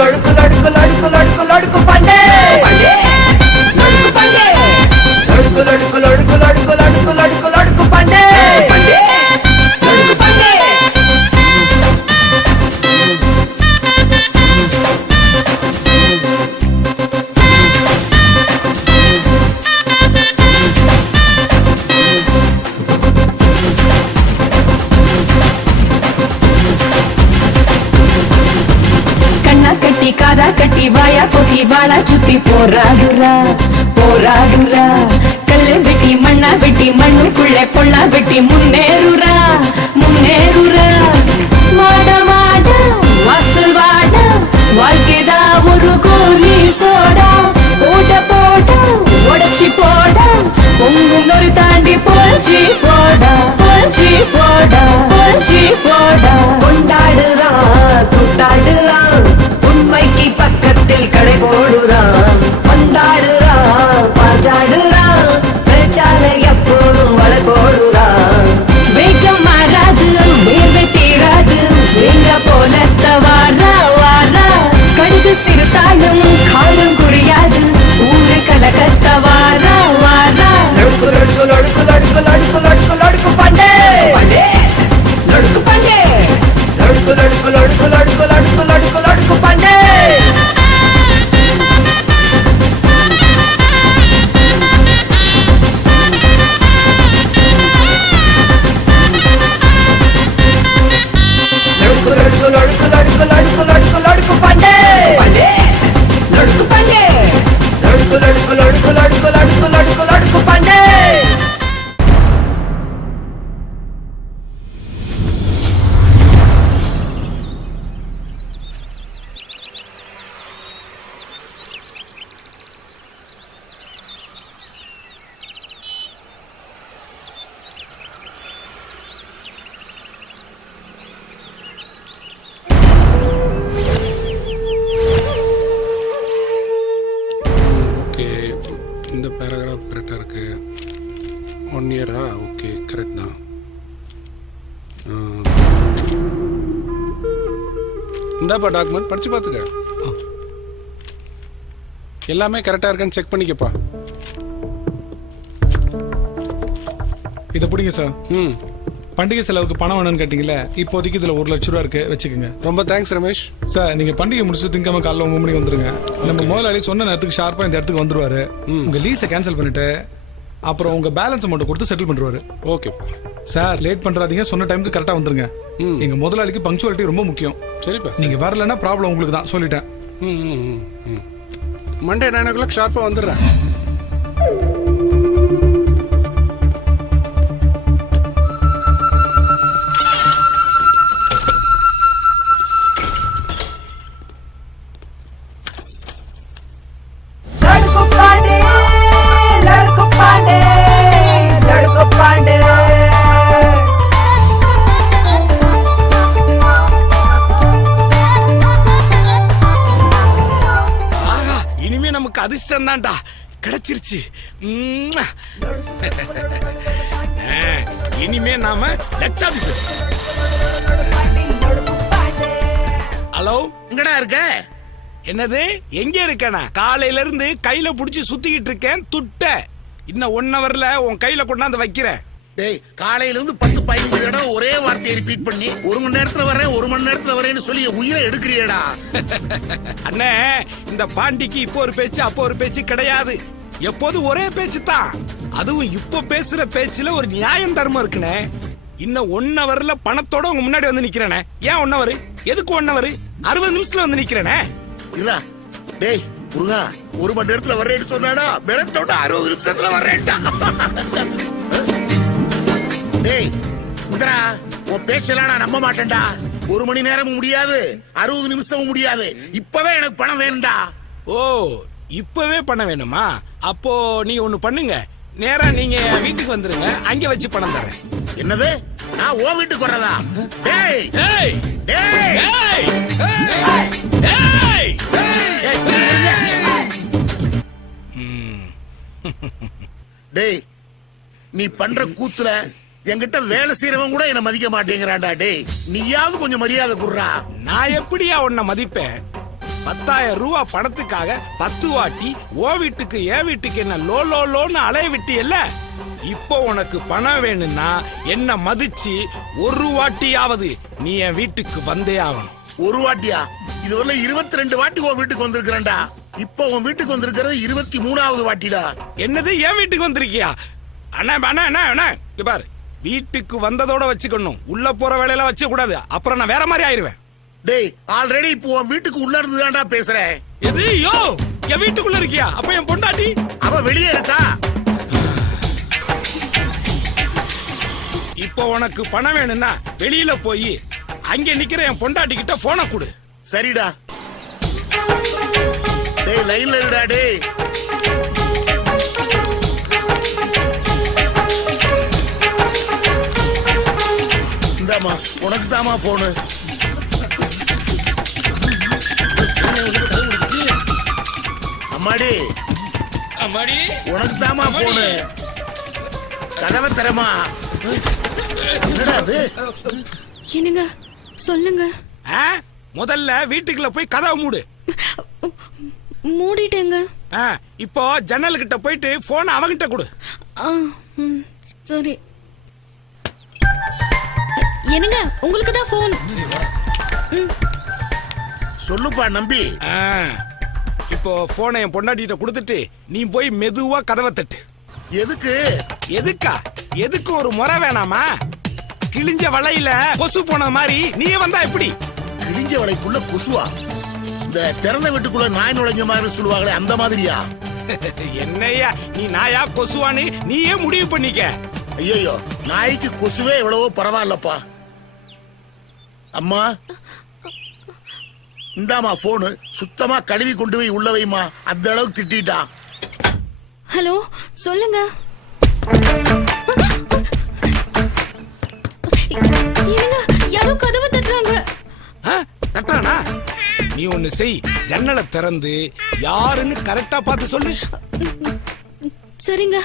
लड़कू लड़कू लड़कू लड़कू लड़कू पांडे लड़कू पांडे लड़कू लड़कू लड़कू लड़कू लड़कू लड़कू लड़कू पांडे लड़कू पांडे కాదా కట్టి వాయా పొట్టి వాళ చుట్టి పోరాడురా పోరాడురా కల్లె పెట్టి మಣ್ಣ పెట్టి మಣ್ಣుకుళ్ళే పొళ్ళ పెట్టి మున్నేరురా మున్నేరురా வாட வாட வாசல் வாட வாழ்க்கைதா ஒரு கோலி சோடா ஓட போட உடச்சி போட பொங்கும் நொறு தாண்டி போச்சு போடா போச்சு போடா போச்சு போடா கொண்டாடுறான் கூத்தாடுறான் உண்மைக்கு பக்கத்தில் கடை போடுறான் கொண்டாடுறான் பாஜாடுறான் பிரச்சார எப்போதும் வளை போடுறான் வேகம் மாறாது வேர்வை தீராது வேங்க போல வாரா வாரா கடுகு சிறுத்தாலும் காலம் குறையாது ஊரு கலகத்த வாரா வாரா लड़कू लड़कू लड़कू लड़कू लड़कू लड़कू लड़कू पांडे पांडे लड़कू पांडे लड़कू लड़कू लड़कू लड़कू लड़कू लड़कू लड़कू पांडे लड़कू लड़कू लड़कू लड़कू लड़कू लड़कू लड़कू पांडे पांडे लड़कू पांडे लड़कू लड़कू लड़कू लड़कू लड़कू लड़कू लड़कू पांडे இந்த பேராகிராஃப் கரெக்டாக இருக்கு. 1 இயரா? ஓகே, கரெக்ட் தான். இந்தாப்பா டாக்குமெண்ட், படித்து பார்த்துக்க. எல்லாமே கரெக்டாக இருக்கான்னு செக் பண்ணிக்கப்பா. இதை பிடிங்க சார். ம், பண்டிகை செலவுக்கு பணம் வேணும்னு கேட்டீங்கல்ல, இப்போதைக்கு இதில் 1 லட்ச ரூபா இருக்கு, வச்சுக்கோங்க. ரொம்ப தேங்க்ஸ் ரமேஷ். சார், நீங்க பண்டிகை முடிச்சுட்டு திங்கக்கிழமை காலைல 9 மணிக்கு வந்துருங்க. நம்ம முதலாளி சொன்ன நேரத்துக்கு ஷார்ப்பா இந்த இடத்துக்கு வந்துருவாரு. உங்க லீஸை கேன்சல் பண்ணிட்டு அப்புறம் உங்க பேலன்ஸ் அமௌண்ட் கொடுத்து செட்டில் பண்ணுவாரு. ஓகேப்பா. சார், லேட் பண்றாதீங்க, சொன்ன டைமுக்கு கரெக்டா வந்துருங்க. எங்க முதலாளிக்கு பங்க்சுவாலிட்டி ரொம்ப முக்கியம். சரிப்பா. நீங்க வரலன்னா ப்ராப்ளம் உங்களுக்கு தான், சொல்லிட்டேன். மண்டே 9 o'clock ஷார்ப்பா வந்துடுறேன். அதிர்ஷ்டம் தான்டா, கிடைச்சிருச்சு. இனிமே நாம லட்சாதிபதி. ஹலோ, எங்கடா இருக்க? என்னது, எங்க இருக்கனா? காலையில இருந்து கையில புடிச்சு சுத்திக்கிட்டு இருக்கேன். துட்ட இன்னும் 1 hourல உன் கையில கொண்டாந்து வைக்கிறேன். டேய், காலையில இருந்து 10-15 தடவை ஒரே வார்த்தையை ரிப்பீட் பண்ணி 1 மணி நேரத்துல வரேன் 1 மணி நேரத்துல வரேன்னு சொல்லி உயிரை எடுக்கிறியடா. அண்ணே, இந்த பாண்டிக்கு இப்போ ஒரு பேச்சு அப்போ ஒரு பேச்சு கிடையாது. எப்போது ஒரே பேச்சு தான். அதுவும் இப்போ பேசுற பேச்சுல ஒரு நியாயம் தர்மம் இருக்குனே. இன்னும் 1 hourல பணத்தோட உங்க முன்னாடி வந்து நிக்கிறேனே. ஏன் 1 hour? எதுக்கு 1 hour? 60 நிமிஷத்துல வந்து நிக்கிறேனே. இல்ல டேய் முருகா, 1 மணி நேரத்துல வரேன்னு சொன்னாடா, மிரட்டோட 60 நிமிஷத்துல வரேன்டா. டேய் முத்ரா, உன் பேச்செல்லாம் நான் நம்ப மாட்டேன்டா. 1 மணி நேரமும் முடியாது, 60 நிமிஷமும் முடியாது. இப்பவே எனக்கு பணம் வேணும்டா. ஓ, இப்பவே பணம் வேணுமா? அப்போ நீங்க ஒண்ணு பண்ணுங்க, நேரா நீங்க வீட்டுக்கு வந்துருங்க, அங்க வச்சு பணம் தரேன். என்னது, நான் உன் வீட்டுக்கு வரதா? டேய் டேய் டேய் டேய் டேய், நீ பண்ற கூத்துல என்கிட்ட வேலை செய்யறவன் கூட என்ன மதிக்க மாட்டேங்கிறான்டா. டேய், நீயாவது கொஞ்சம் மரியாதை குடுறா. நான் எப்படியா உன்னை மதிப்பேன்? 10,000 ரூபாய் பணத்துக்காக 10 வாட்டி ஓ வீட்டுக்கு என் வீட்டுக்கு என்ன லோ லோ லோன்னு அலைய விட்டியல்ல. இப்போ உனக்கு பணம் வேணும்னா என்ன மதிச்சு ஒரு வாட்டியாவது நீ என் வீட்டுக்கு வந்தே ஆகணும். ஒரு வாட்டியா? இதுவரை 22 வாட்டி உன் வீட்டுக்கு வந்திருக்கிறேன்டா. இப்போ உன் வீட்டுக்கு வந்திருக்கிறது 23வது வாட்டிடா. என்னது என் வீட்டுக்கு வந்திருக்கியா? அண்ணா அண்ணா அண்ணா அண்ணா இங்க பாரு, வீட்டுக்கு வந்ததோட வச்சுக்கணும், உள்ள போற வேலையெல்லாம் வச்ச கூடாது, அப்புறம் நான் வேற மாதிரி ஆயிருவேன். டேய், ஆல்ரெடி இப்போ உன் வீட்டுக்கு உள்ள இருந்துதான்டா பேசுறேன். எது யோ என் வீட்டுக்குள்ள இருக்கியா? அப்ப என் பொண்டாட்டி அவ வெளியே இருக்கா. இப்போ உனக்கு பணம் வேணும்னா வெளியில போய் அங்க நிக்கிற என் பொண்டாட்டி கிட்ட போனை கொடு. சரிடா. டேய் லைன்ல இருடா. டேய் இந்தாமா, உனக்கு தாமா போனு. அம்மாடி அம்மாடி உனக்கு தாமா போனு. கதவை தரமா. என்னடா அது? என்னங்க சொல்லுங்க. முதல்ல வீட்டுக்குள்ள போய் கதவை மூடு. மூடிட்டேங்க. இப்போ ஜன்னல் கிட்ட போயிட்டு போன் அவங்கிட்ட கொடு. சரி. என்னங்க உங்களுக்கு தான் போன். சொல்லுப்பா நம்பி. இப்போ போனை என் பொண்டாட்டிட்ட கொடுத்துட்டு நீ போய் மெதுவா கதவை தட்டு. எதுக்கு? எதுக்கா? எதுக்கு ஒரு முறை வேணாமா? கிழிஞ்ச வலையில கொசு போன மாதிரி நீ வந்தா எப்படி? கிழிஞ்ச வலைக்குள்ள கொசுவா? இந்த திறந்த வீட்டுக்குள்ள நாய் நுழைஞ்ச மாதிரி சொல்லுவாங்களே, அந்த மாதிரியா? என்னையா நீ நாயா கொசுவான்னு நீயே முடிவு பண்ணிக்க. ஐயோ, நாய்க்கு கொசுவே எவ்வளவோ பரவாயில்லப்பா. அம்மா இந்தாமா போனு. சுத்தமா கழுவி கொண்டு போய் உள்ள வைமா. அந்த அளவுக்கு திட்டான். ஹலோ சொல்லுங்க. என்னங்க யாரோ கதவை தட்டுறாங்க. தட்டுறானா? நீ ஒண்ணு செய், ஜன்னலை திறந்து யாருன்னு கரெக்டா பார்த்து சொல்லு. சரிங்க.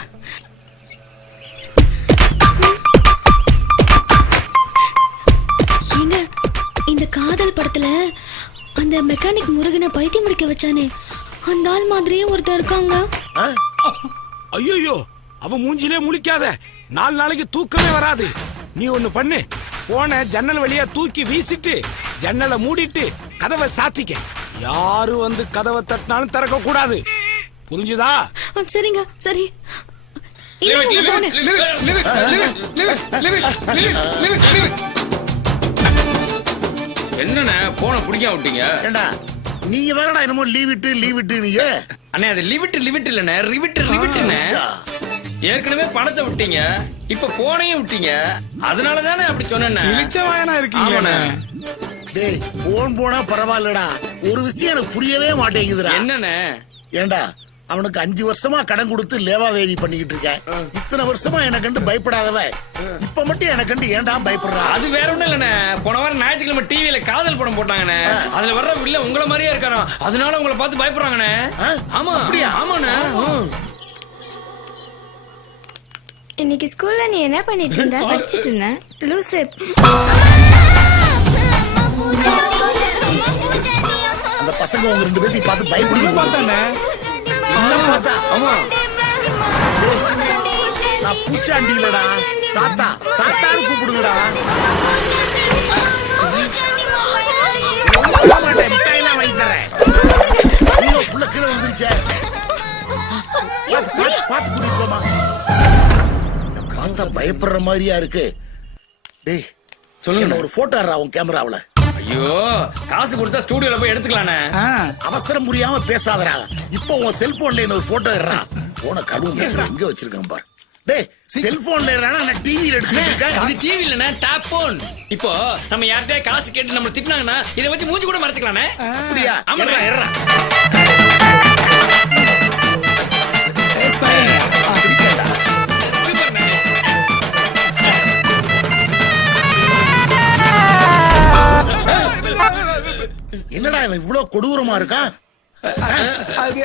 ஏங்க இந்த காதல் படத்துல அந்த மெக்கானிக் முருகனை பைத்தியம் முடிக்க வச்சானே, அந்த ஆள் மாதிரியே ஒருத்தர் இருக்காங்க. ஐயோ, அவ மூஞ்சிலே முழிக்காத. 4 நாளைக்கு தூக்கமே வராது. நீ ஒண்ணு பண்ணு, போன ஜன்னல் வழியா தூக்கி வீசிட்டு ஜன்னலை மூடிட்டு கதவை சாத்திக்க. யாரு வந்து கதவை தட்டினாலும் திறக்க கூடாது. புரிஞ்சுதா? சரிங்க. சரி. என்னண்ணே போன பிடிக்க விட்டீங்க? ஏண்டா நீங்க தானடா என்னமோ லீவ் விட்டு நீங்க. அண்ணே அது லிவிட் இல்லண்ணே, ரிவிட்டுண்ணே. ஏற்கனவே பணத்தை விட்டீங்க, இப்ப போனையும் விட்டீங்க. அதனாலதானே அப்படி சொன்னேன். இளிச்சவாயனா இருக்கீங்க. டேய், போனா பரவாயில்லடா. ஒரு விஷயம் எனக்கு புரியவே மாட்டேங்குதுடா. என்னண்ணே? ஏண்டா அவனுக்கு 5 வருஷமா கடன் கொடுத்து லேவாவேவி பண்ணிக்கிட்டு இருக்கேன். இத்தனை வருஷமா எனக்கு கண்டு பயப்படாதவ இப்ப மட்டும் எனக்கு கண்டு ஏன்டா பயப்படுறா? அது வேற ஒண்ணும் இல்லண்ணே. போன வாரம் ஞாயிற்றுக்கிழமை டிவியில காதல் படம் போட்டாங்கண்ணே. அதுல வர்ற வில்ல உங்களை மாதிரியே இருக்காராம். அதனால உங்களை பார்த்து பயப்படுறாங்கண்ணே. ஆமா அப்படியா? ஆமாண்ணே. இன்னைக்கு ஸ்கூல்ல நீ என்ன பண்ணிட்டு இருந்த? படிச்சிட்டு இருந்தேன். லூசு. அந்த பசங்க உங்க 2 பேரையும் பார்த்து பயப்படுங்க பார்த்தானே. ஆமா, நான் பூச்சாண்டி இல்லடா, தாத்தா. தாத்தான்னு கூப்பிடுங்கடா. மிட்டாயெல்லாம் வாங்கி தரேன். ஐயோ, புள்ள கீழே வந்துருச்சே. பார்த்து கூட்டிட்டு போமா. பார்த்தா பயப்படுற மாதிரியா இருக்கு. டேய் சொல்லுங்க, ஒரு போட்டோ எடுறா உன் கேமராவுல. ஐயோ, காசு கொடுத்தா ஸ்டூடியோல போய் எடுத்துக்கலானே. அவசரம் புரியாம பேசாதடா. இப்போ உன் செல்போன்ல என்ன ஒரு போட்டோ எடுறா. போன கழுவு எங்க வச்சிருக்கான் பாரு. டேய், செல்போன்ல எடுறா, நான் டிவில எடுத்துட்டேன். இது டிவி இல்லனா டாப் போன். இப்போ நம்ம யார்கிட்ட காசு கேட்டு நம்ம திட்டினாங்கன்னா இத வச்சு மூஞ்சி கூட மறைச்சுக்கலானே. அப்படியா? ஆமாடா, எடுறா. என்னடா இவன் இவ்வளவு கொடூரமா இருக்கா? அது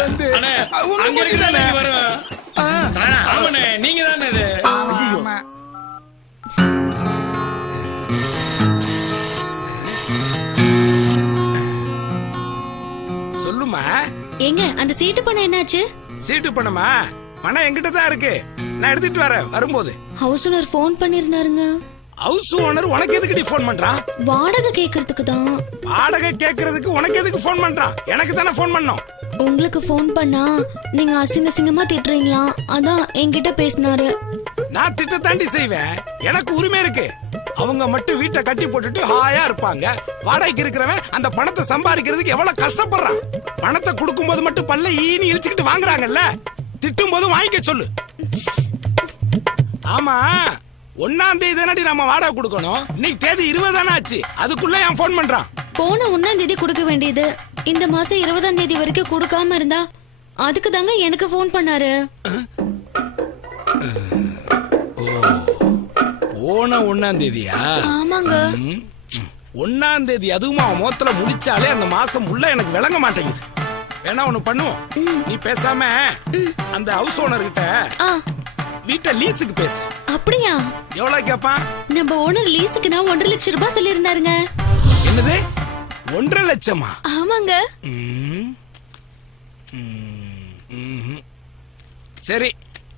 வந்து அங்க இருக்குதானே வரும். ஆமாண்ணே, நீங்க தானே இது. ஐயோ, ஏங்க அந்த சீட்டு பணம் என்னாச்சு? சீட்டு பணமா? பணம் என்கிட்ட தான் இருக்கு, நான் எடுத்துட்டு வரேன் வரும்போது. ஹவுஸ் ஓனர் ஃபோன் பண்ணிருந்தாருங்க. ஹவுஸ் ஓனர் உனக்கு எதுக்கு ஃபோன் பண்றான்? வாடகை கேக்குறதுக்கு தான். வாடகை கேக்குறதுக்கு உனக்கு எதுக்கு ஃபோன் பண்றான்? எனக்கு தானே ஃபோன் பண்ணோம். உங்களுக்கு ஃபோன் பண்ணா நீங்க அசிங்கமா திட்டுறீங்களா, அதான் என்கிட்ட பேசினாரு. நான் திட்ட தாண்டி செய்வேன், எனக்கு உரிமை இருக்கு. அவங்க மட்டும் வீட்டை கட்டி போட்டுட்டு ஹாயா இருப்பாங்க. வாடகைக்கு இருக்கிறவன் அந்த பணத்தை சம்பாதிக்கிறதுக்கு எவ்வளவு கஷ்டப்படுறான். பணத்தை கொடுக்கும் போது மட்டும் பல்ல ஈனி இழிச்சுக்கிட்டு வாங்குறாங்கல்ல, திட்டும் போதும் வாங்கிக்க சொல்லு. ஆமா, 1ஆம் தேதி தானடி நம்ம வாடகை கொடுக்கணும். இன்னைக்கு தேதி 20 தானே ஆச்சு, அதுக்குள்ள என் ஃபோன் பண்றான். போன 1ஆம் தேதி கொடுக்க வேண்டியது இந்த மாசம் 20ஆம் தேதி வரைக்கும் கொடுக்காம இருந்தா அதுக்கு தாங்க எனக்கு ஃபோன் பண்ணாரு. போன 1ஆம் தேதியா? ஆமாங்க. 1ஆம் தேதி அதுவும் அவன் மோத்துல முடிச்சாலே அந்த மாசம் உள்ள எனக்கு விளங்க மாட்டேங்குது. வேணா ஒண்ணு பண்ணுவோம், நீ பேசாம அந்த ஹவுஸ் ஓனர் கிட்ட வீட்டை லீஸுக்கு பேசு. அப்படியா? எவ்வளவு கேப்பான்? நம்ம ஓனர் லீஸுக்கு நான் 1.5 லட்சம் ரூபாய் சொல்லியிருந்தாருங்க. என்னது 1.5 லட்சமா? ஆமாங்க. சரி,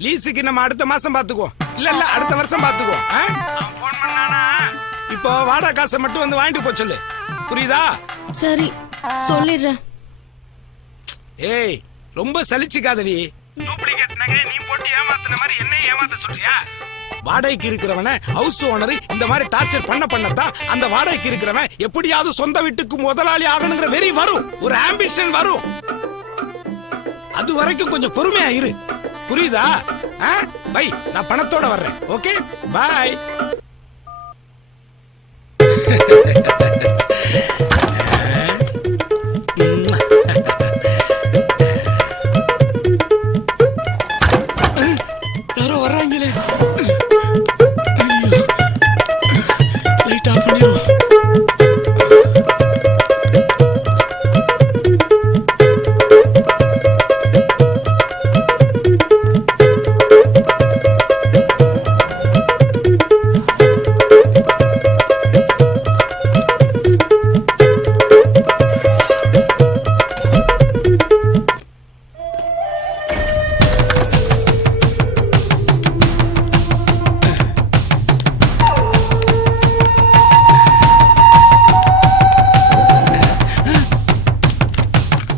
லீஸுக்கு நம்ம அடுத்த மாசம் பாத்துக்குவோம். இல்ல அடுத்த வருஷம் பாத்துக்குவோம். இப்போ வாடகை காசை மட்டும் வந்து வாங்கிட்டு போ சொல்லு, புரியுதா? சரி சொல்லிடுறேன். ஏய், ரொம்ப சலிச்சுக்காதடி. டூப்ளிகேட் நகை நீ போட்டு ஏமாத்துன மாதிரி என்ன ஏமாத்த சொல்றியா? வாடகைக்கு இருக்கிறவன ஹவுஸ் ஓனர் இந்த மாதிரி டார்ச்சர் பண்ணத்தான் அந்த வாடகைக்கு இருக்கிறவன் எப்படியாவது சொந்த வீட்டுக்கு முதலாளி ஆகணுங்கிற வெறி வரும், ஒரு ஆம்பிஷன் வரும். அது வரைக்கும் கொஞ்சம் பொறுமையா இரு, புரியுதா? பை, நான் பணத்தோட வர்றேன். ஓகே, பாய். யாரோ வர்றாங்களே, லைட் ஆஃப் பண்ணிடுவோம்.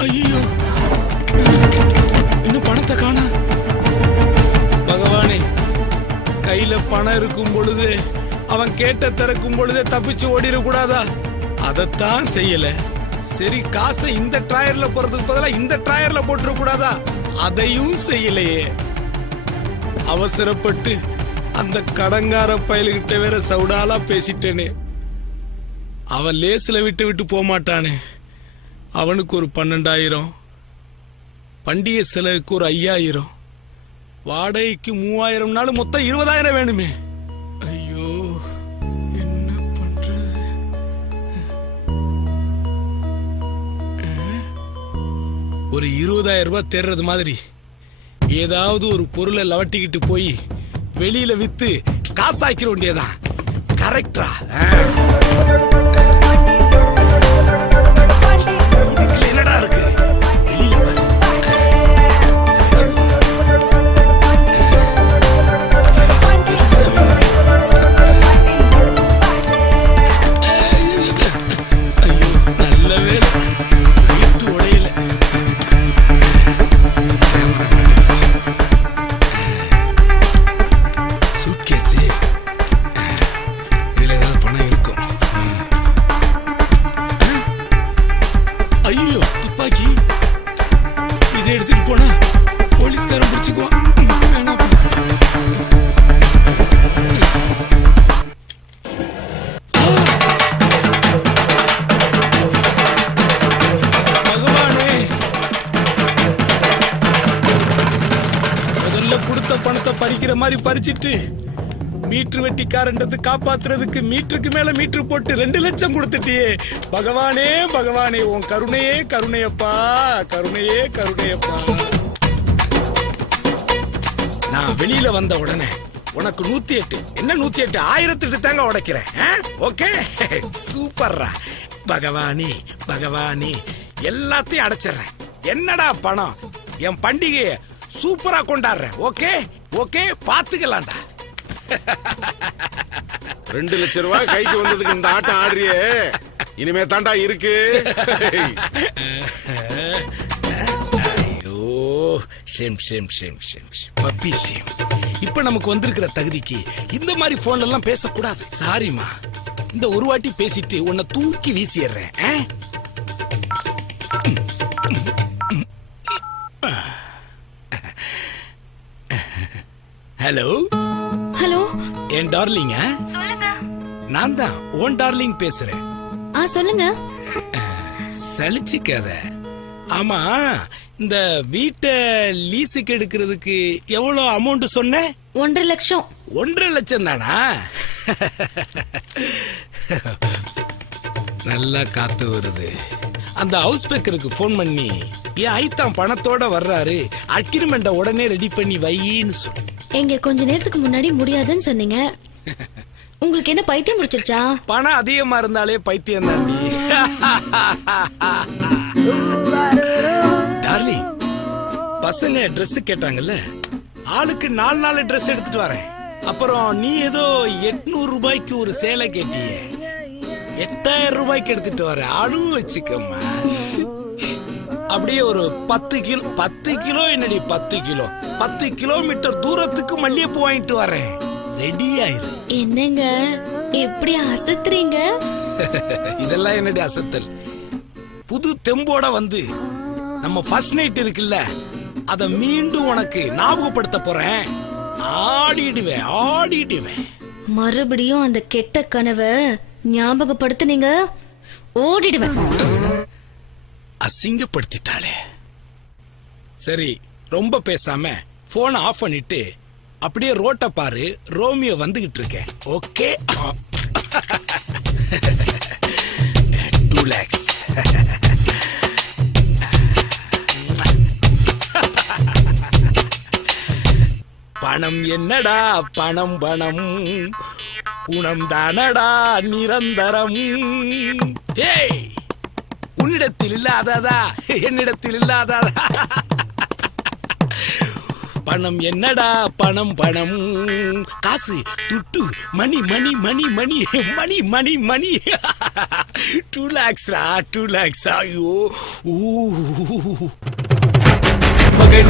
ஐயோ, இன்னும் பணத்தை காணா. பகவானே, கையில பணம் இருக்கும் பொழுது அவன் கேட்ட திறக்கும் பொழுதே தப்பிச்சு ஓடிட கூடாதா? அதத்தான் செய்யல. சரி, காசை இந்த டிராயர்ல போறதுக்கு பதிலா இந்த டிராயர்ல போட்டுற கூடாதா? அதையும் செய்யலையே. அவசரப்பட்டு அந்த கடங்கார பயலுகிட்ட வேற சவுடாலா பேசிட்டேனே. அவன் லேசில விட்டு போக மாட்டானே. அவனுக்கு ஒரு 12,000, பண்டிகை செலவுக்கு ஒரு 5,000, வாடகைக்கு 3,000, மொத்தம் 20,000 வேணுமே. ஐயோ, என்ன பண்றது? ஒரு 20,000 ரூபாய் தேர்றது மாதிரி ஏதாவது ஒரு பொருளை லவட்டிக்கிட்டு போய் வெளியில வித்து காசாக்கிற வேண்டியதான். கரெக்டா? என்னடா இருக்கு வெளியில பாரு. ஐயோ, நல்ல வேலை வீட்டு உடையில. சூட்கேஸ், இதுல ஏதாவது பணம் இருக்கும். ஐயோ, துப்பாக்கி. இதை எடுத்துட்டு போனா போலீஸ்காரன் பிடிச்சுக்குவான். பகவானே, முதல்ல கொடுத்த பணத்தை பறிக்கிற மாதிரி பறிச்சிட்டு மீட்டர் வெட்டிக்காரன்றது காப்பாத்துறதுக்கு மீட்டருக்கு மேல மீட்டர் போட்டு 2 லட்சம் கொடுத்துட்டியே. பகவானே பகவானே, உன் கருணையே கருணையப்பா, கருணையே கருணையப்பா. நான் வெளியில வந்த உடனே உனக்கு 108, என்ன 108, 1008 தாங்க உடைக்கிறேன். ஓகே, சூப்பர்ரா. பகவானே பகவானே, எல்லாத்தையும் அடைச்சிடுறேன். என்னடா பணம்? என் பண்டிகையை சூப்பரா கொண்டாடுறேன். Okay okay, பாத்துக்கலாம்டா. 2 லட்சம் ரூபாய் கைக்கு வந்ததுக்கு இந்த ஆட்டம் ஆடுறியே, இனிமே தாண்டா இருக்கு. ஐயோ, shame shame shame shame puppy shame. இப்ப நமக்கு வந்திருக்கிற தகுதிக்கு இந்த மாதிரி போன்ல எல்லாம் பேசக்கூடாது. சாரிமா, இந்த ஒரு வாட்டி பேசிட்டு உன்னை தூக்கி வீசிடுறேன். Hello hello. என் டார்லிங்க, நான் தான் ஓன் டார்லிங் பேசுறேன். சொல்லுங்க. சலிச்சுக்காத. ஆமா, இந்த வீட்டை லீஸுக்கு எடுக்கிறதுக்கு எவ்வளவு அமௌண்ட் சொன்ன? 1.5 லட்சம். 1.5 லட்சம் தானா? நல்லா காத்து வருது. அந்த ஹவுஸ் பேக்கருக்கு போன் பண்ணி என் ஐத்தான் பணத்தோட வர்றாரு, அக்ரிமெண்ட உடனே ரெடி பண்ணி வையின்னு சொல்லு. எங்க கொஞ்ச நேரத்துக்கு முன்னாடி முடியாதுன்னு சொன்னீங்க. உங்களுக்கு என்ன பைத்தியம் முடிச்சிருச்சா? பணம் அதிகமா இருந்தாலே பைத்தியம் தாண்டி. டார்லிங், பசங்க Dress கேட்டாங்கல்ல, ஆளுக்கு 4 Dress எடுத்துட்டு வரேன். அப்புறம் நீ ஏதோ 800 ரூபாய்க்கு ஒரு சேலை கேட்டியே, 8000 ரூபாய்க்கு எடுத்துட்டு வர. அடு வச்சுக்கம்மா. அப்படியே ஒரு 10 கிலோ என்னடி 10 கிலோ 10 கிலோமீட்டர் தூரத்துக்கு மல்லிகைப்பூ வாங்கிட்டு வரேன். ரெடி ஆயிரு. என்னங்க எப்படி அசத்துறீங்க? இதெல்லாம் என்னடி அசத்தல்? புது தெம்போட வந்து நம்ம ஃபர்ஸ்ட் நைட் இருக்குல்ல, அத மீண்டும் உனக்கு ஞாபகப்படுத்த போறேன். ஆடிடுவேன். மறுபடியும் அந்த கெட்ட கனவை ஞாபகப்படுத்துனீங்க, ஓடிடுவேன். அசிங்கப்படுத்திட்டாளே. சரி, ரொம்ப பேசாம போனை ஆஃப் பண்ணிட்டு அப்படியே ரோட்ட பாரு, ரோமியோ வந்துகிட்டு இருக்கேன். ஓகே. 2 lakhs. பணம் என்னடா பணம், குணம் தானடா நிரந்தரம். ஏய், உன்னிடத்தில் இல்லாததா என்னிடத்தில் இல்லாததா? பணம் என்னடா பணம், காசு, துட்டு, மணி. 2 lakhs. ஐயோ. பக்கெட்.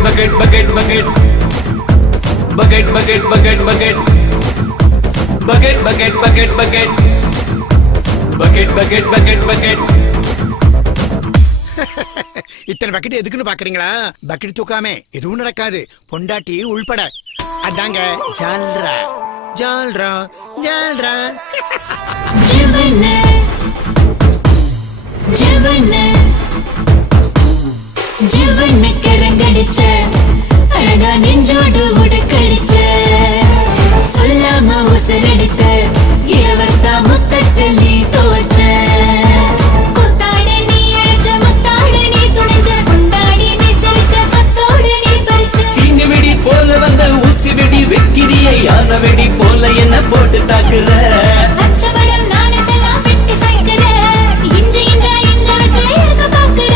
இத்தனை பக்கெட் எதுக்குன்னு பாக்குறீங்களா? பக்கெட் தூக்காம எதுவும் நடக்காது, பொண்டாட்டி உள்பட. அதாங்க ஜால்ரா. ஜீவன கரங்கடிச்ச அழகா நெஞ்சோடு உடுக்கடிச்ச, சொல்லாம உசரடித்த இளவத்தா முத்தத்தில் நீ துவச்ச. போல வந்த ஊசி வெடி வெக்கிரியை யான வெடி போல என்ன போட்டு தாக்குற. அச்சமடம் நாணத்தெல்லாம் வெட்டி சாய்க்கிற, இஞ்ச வச்சு இருக்க பாக்குற.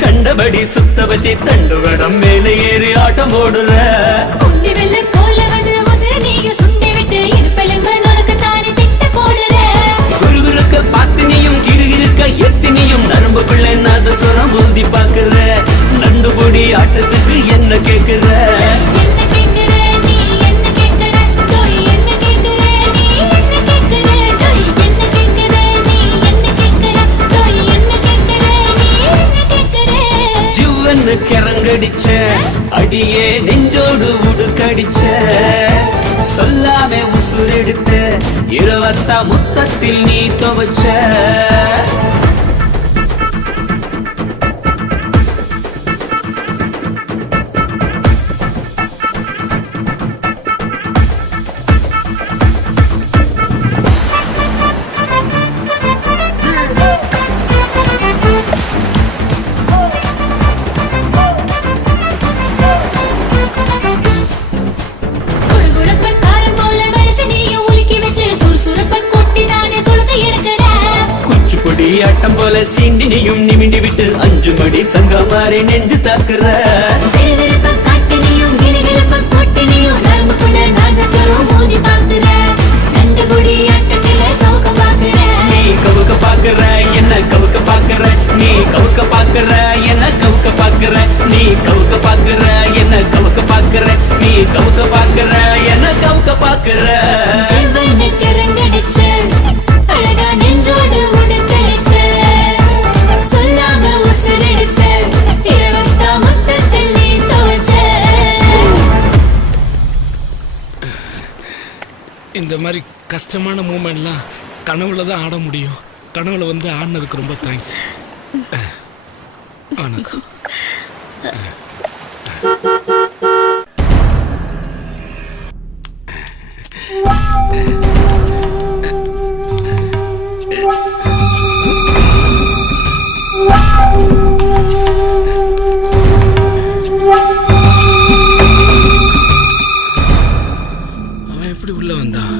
கண்டபடி சுத்த வச்சு தண்டுவடம் மேலே ஏறி ஆட்டம் போடுற. உண்டி வெள்ள போல வந்து உசிர நீங்க சுண்டி விட்டு இருப்பெலும்பு நொறுக்கு தானே திட்ட போடுற. குறுகுறுக்க பாத்தினியும் கிறுகிறுக்க எத்தினியும் நரம்பு பிள்ளை நாதசுரம் ஊதி பாக்குற. நண்டு பொடி ஆட்டத்துக்கு என்ன கேக்குற? கரங்கடிச்ச அடியே நெஞ்சோடு உடுக்கடிச்ச, சொல்லாமே உசுரெடுத்த இருவத்தா முத்தத்தில் நீ துவச்ச. ஆட்டம் போல சீண்டி நீயும் நிமிண்டி விட்டு 5 மணி சங்கமாரி நெஞ்சு தாக்குற விறுவிறுப்ப காட்டினியும் கிளுகிளுப்ப கொட்டினியும் நரம்புக்குள்ள நாதஸ்வரம் ஊதி பாக்குற நண்டுபுடி ஆட்டத்தில கவுக்க பாக்குற நீ கவுக்க பாக்குற என்ன கவுக்க பாக்குற நீ கவுக்க பாக்குற என்ன கவுக்க பாக்குற நீ கவுக்க பாக்குற என்ன கவுக்க பாக்குற நீ கவுக்க பாக்குற என்ன கவுக்க பாக்குற செவ்வண்ணு கரங்கடிச்ச அழகா நெஞ்சோடு உடுக்கடிச்ச சொல்லாம உசுரெடுத்த இரவத்தா மொத்தத்தில் நீ தோச்ச இந்த மாதிரி கஷ்டமான மூமெண்ட்லாம் கனவுல தான் ஆட முடியும். கனவுல வந்து ஆடினதுக்கு ரொம்ப தேங்க்ஸ். வணக்கம். அவன் எப்படி உள்ள வந்தான்?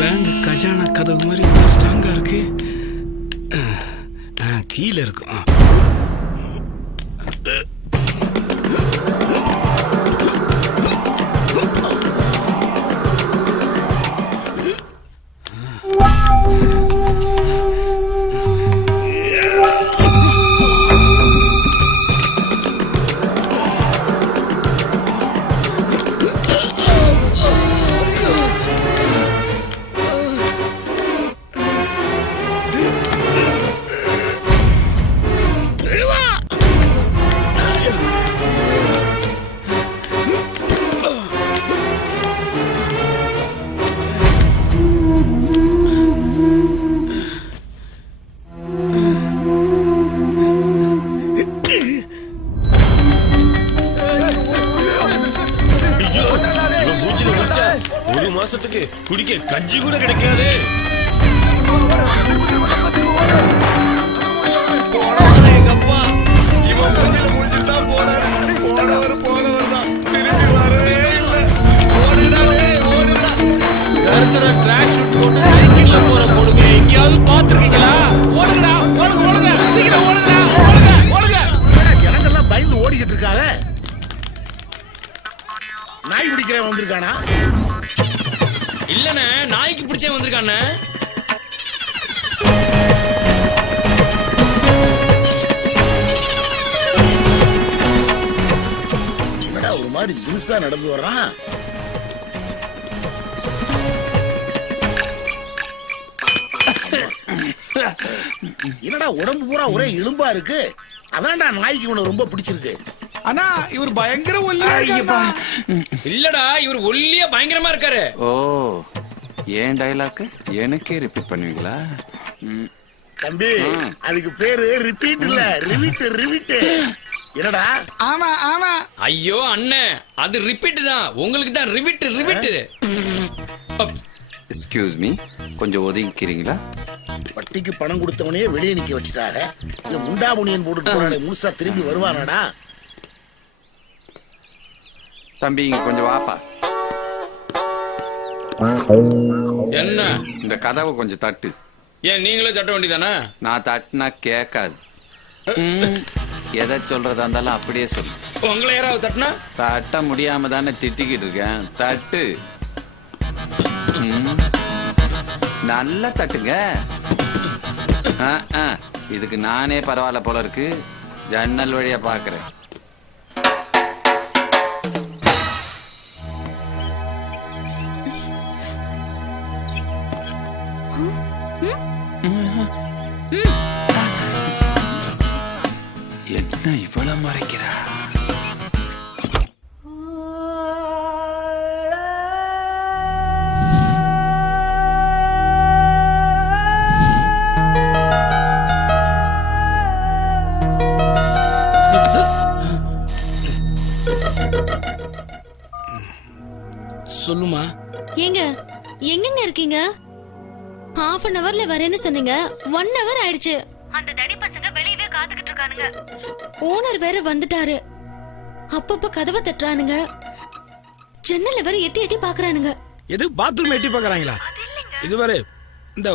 பேங்க் கஜானா கதவு மாதிரி ஸ்ட்ராங்கா இருக்கு. கீழே இருக்கும். ஒரு மாசத்துக்கு குடிக்க கஞ்சி கூட கிடைக்காது. எங்க அப்பா இவன் மூஞ்சில முடிஞ்சிட்டு தான் போனவர் தான் திரும்பி வரவே இல்லை. ஓடுடா ட்ராக் ஷூட் போட்டு சைக்கிள்ல போற போடுங்க. எங்கேயாவது பாத்துருக்கீங்களா? ஓடுங்கடா, ஓடுங்க சீக்கிரம் ஓடுங்க. ஜனங்கள்லாம் பயந்து ஓடிக்கிட்டு இருக்காங்க. நாய் பிடிக்கிறவன் வந்திருக்கானா? இல்லண்ணே, நாய்க்கு பிடிச்சே வந்திருக்கானே. என்னடா ஒரு மாதிரி ஜூஸா நடந்து வர்றான். என்னடா உடம்பு பூரா ஒரே எலும்பா இருக்கு. அதான்டா நாய்க்கு இவனை ரொம்ப பிடிச்சிருக்கு. ஆனா இவர் பயங்கர ஒல்லியா இருக்காருடா. இல்லடா, இவர் ஒல்லியா பயங்கரமா இருக்காரு. ஓ, ஏன் டயலாக் எனக்கே ரிப்பீட் பண்ணுவீங்களா? தம்பி, அதுக்கு பேரு ரிப்பீட் இல்ல, ரிவிட். என்னடா? ஆமா. ஐயோ அண்ணே, அது ரிப்பீட் தான். உங்களுக்கு தான் ரிவிட். எக்ஸ்கியூஸ் மீ, கொஞ்சம் ஒதுங்கிக்கிறீங்களா? வட்டிக்கு பணம் கொடுத்தவனே வெளியே நிக்க வச்சுட்டாங்க. இந்த முண்டாமுனியன் போட்டு போறானே முழுசா திரும்பி வருவானடா? தம்பி இங்க கொஞ்சம் வாப்பா. என்ன? இந்த கதவை கொஞ்சம் தட்டு. ஏன் நீங்களே தட்ட வேண்டியதானே? நான் தட்டுனா கேட்காது. எதை சொல்றதா இருந்தாலும் அப்படியே சொல்லு. உங்களை யாராவது தட்டினா? தட்ட முடியாம தானே திட்டிக்கிட்டு இருக்கேன். தட்டு. நல்லா தட்டுங்க. இதுக்கு நானே பரவாயில்ல போல இருக்கு. ஜன்னல் வழியா பாக்குறேன். என்ன இவ்வளவு மறைக்கிறா? சொல்லுமா. ஏங்க எங்கங்க இருக்கீங்க? half an hourல வரேன்னு சொன்னீங்க. 1 hour ஆயிடுச்சு. அந்த தடி பசங்க வெளியவே காத்துக்கிட்டு இருக்கானுங்க. ஓனர் வேற வந்துட்டாரு. அப்பப்ப கதவை தட்டுறானுங்க. ஜன்னல வர எட்டி எட்டி பாக்குறானுங்க. எது பாத்ரூம் எட்டி பாக்குறாங்களா? இதுவரை இந்த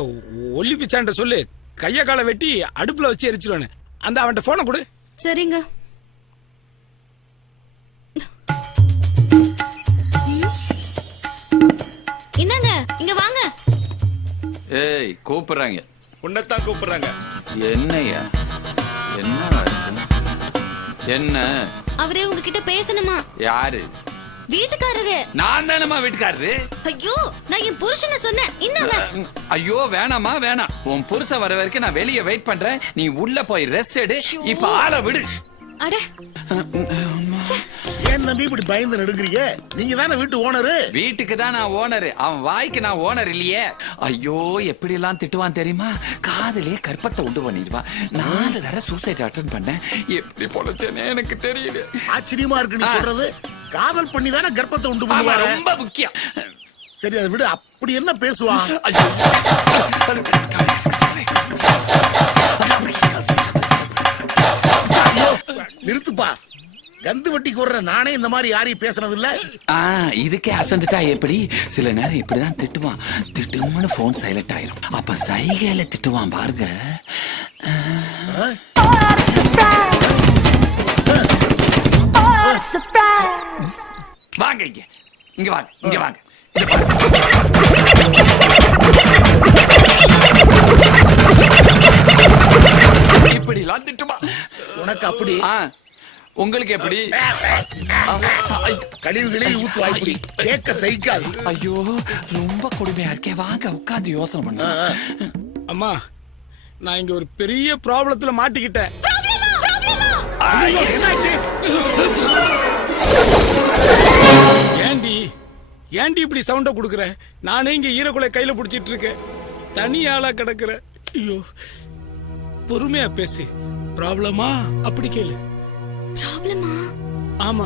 ஒல்லி பிச்சாண்ட சொல்லு, கைய காலை வெட்டி அடுப்புல வச்சு எரிச்சிருவானு. அந்த அவன்கிட்ட போனை கொடு. சரிங்க. என்னங்க இங்க வாங்க. ஏய் கூப்பிடுறாங்க. உன்னைத்தான் கூப்பிடுறாங்க. என்னையா? என்ன என்ன? அவரே உங்ககிட்ட பேசணுமா? யாரு? வீட்டுக்காரரு. நான் தானம்மா வீட்டுக்காரரு. ஐயோ நான் என் புருஷனை சொன்னேன். என்னங்க? ஐயோ வேணாமா வேணாம். உன் புருஷன் வர வரைக்கும் நான் வெளியே வெயிட் பண்றேன். நீ உள்ள போய் ரெஸ்ட் எடு. இப்ப ஆளை விடு. அட ஏன் தம்பி இப்படி பயந்து நடுங்குறீங்க? நீங்க தானே வீட்டு ஓனரு. வீட்டுக்கு தான் நான் ஓனர். அவன் வாய்க்கு நான் ஓனர் இல்லையே. ஐயோ எப்படி எல்லாம் திட்டுவான் தெரியுமா? காதலே கற்பத்தை உண்டு பண்ணிடுவான். 4 தடவை சூசைட் அட்டன் பண்ணேன். எப்படி பொழைச்சேனே எனக்கு தெரியல. ஆச்சரியமா இருக்கு நீ சொல்றது. காதல் பண்ணி தானே கர்ப்பத்தை உண்டு பண்ணுவாங்க. ரொம்ப முக்கியம். சரி அதை விடு. அப்படி என்ன பேசுவான்? நிறுத்துப்பா. கந்து வட்டிக்கு வர்ற நானே இந்த மாதிரி யாரையும் பேசுனது இல்ல. இதுக்கே அசந்துட்டா எப்படி? சில நேரம் இப்படிதான் திட்டுவான். திட்டும்னு போன் சைலண்ட் ஆயிரும். அப்ப சைகையில திட்டுவான் பாருங்க. வாங்க இங்க. இங்க வாங்க. இங்க வாங்க. இப்படி எல்லாம் திட்டுமா? உனக்கு அப்படி? உங்களுக்கு எப்படி? கழிவுகளே ஊத்துவா இப்படி கேட்க சகிக்காது. ஐயோ ரொம்ப கொடுமையா இருக்கே. வாங்க உட்காந்து யோசனை பண்ணு. அம்மா நான் இங்க ஒரு பெரிய ப்ராப்ளத்துல மாட்டிக்கிட்டேன். ஏண்டி இப்படி சவுண்ட குடுக்குற? நானே இங்க ஈரக்குலை கையில புடிச்சிட்டு இருக்கேன். தனி ஆளா கிடக்குற. ஐயோ பொறுமையா பேசு. ப்ராப்ளமா? அப்படி கேளு. ப்ராப்ளமா? ஆமா.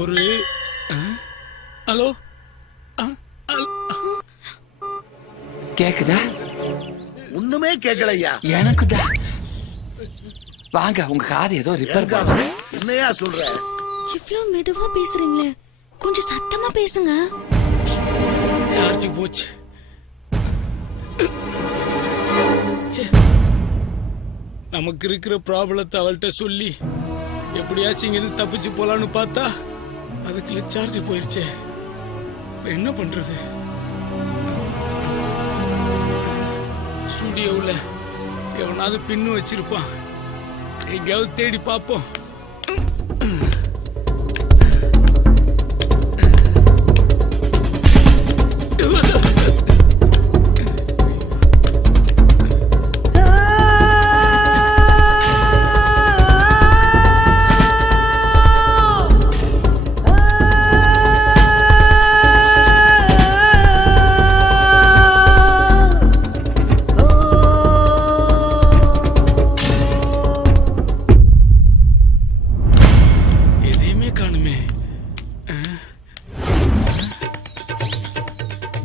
ஒரு ஹலோ கேக்குதா? ஒண்ணுமே கேட்கலையா? எனக்குதான். வாங்க உங்க காது ஏதோ ரிப்பேர் பண்ணு. என்னையா சொல்ற? இவ்ளோ மெதுவா பேசுறீங்களே, கொஞ்சம் சத்தமா பேசுங்க. சார்ஜ் போச்சு. நமக்கு இருக்கிற ப்ராப்ளத்தை அவள்கிட்ட சொல்லி எப்படியாச்சும் இங்க தப்பிச்சு போலான்னு பார்த்தா அதுக்குள்ள சார்ஜ் போயிருச்சே. என்ன பண்றது? ஸ்டுடியோவுல எவனாவது பின்னு வச்சிருப்பான். எங்கேயாவது தேடி பார்ப்போம்.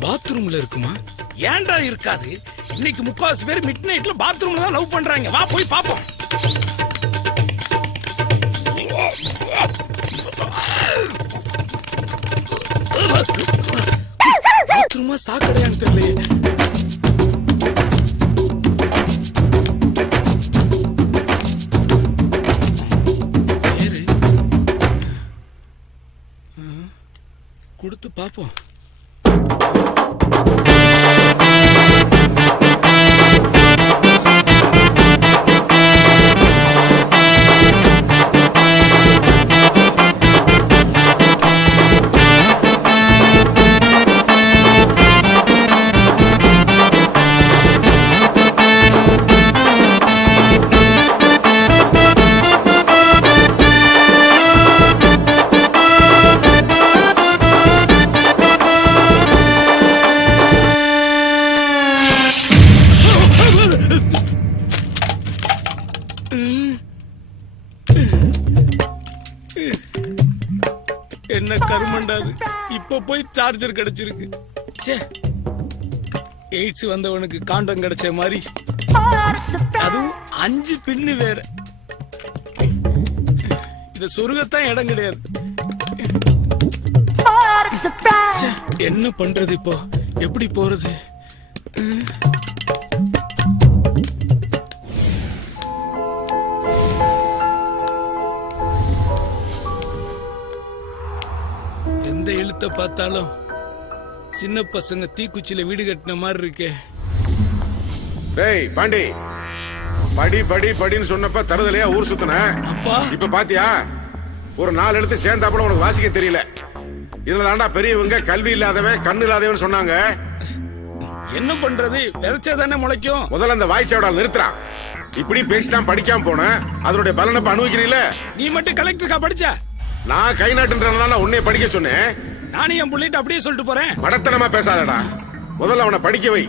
பாத்ரூம்ல இருக்குமா? ஏன்டா இருக்காது? இன்னைக்கு 3/4 பேர் மிட் நைட்ல பாத்ரூம்ல தான் லவ் பண்றாங்க. வா போய் பாப்போம். பாத்ரூமா சாக்கடையான்னு தெரியல. கொடுத்து பாப்போம். என்ன கருமண்டாது. இப்ப போய் சார்ஜர் கிடைச்சிருக்கு. எய்ட்ஸ் வந்தவனுக்கு காண்டம் கிடைச்ச மாதிரி. அதுவும் 5 பின்னு வேற. இத சொருகத்தான் இடம் கிடையாது. என்ன பண்றது இப்போ? எப்படி போறது? எந்த எழுத்த பார்த்தாலும் சின்ன பசங்க தீக்குச்சியில வீடு கட்டின மாதிரி இருக்கே. டேய் பாண்டி, படி படி படின்னு சொன்னப்ப தருதலையா ஊர் சுத்தின. அப்பா இப்ப பாத்தியா, ஒரு 4 எழுத்து சேர்ந்தாப்புல உனக்கு வாசிக்க தெரியல. இதுல தாண்டா பெரியவங்க கல்வி இல்லாதவன் கண்ணு இல்லாதவன் சொன்னாங்க. என்ன பண்றது? விதைச்சாதானே முளைக்கும். முதல்ல அந்த வாய்ஸோட நிறுத்துறா. இப்படி பேசிட்டான் படிக்காம போன, அதனுடைய பலனை அனுபவிக்கிறீல. நீ மட்டும் கலெக்டருக்கா படிச்ச? நான் கை நாட்டுன்றதுனால உன்னைய படிக்க சொன்னேன். நானும் என் புள்ளிட்டு அப்படியே சொல்லிட்டு போறேன். மடத்தனமா பேசாதடா. முதல்ல அவனை படிக்க வை.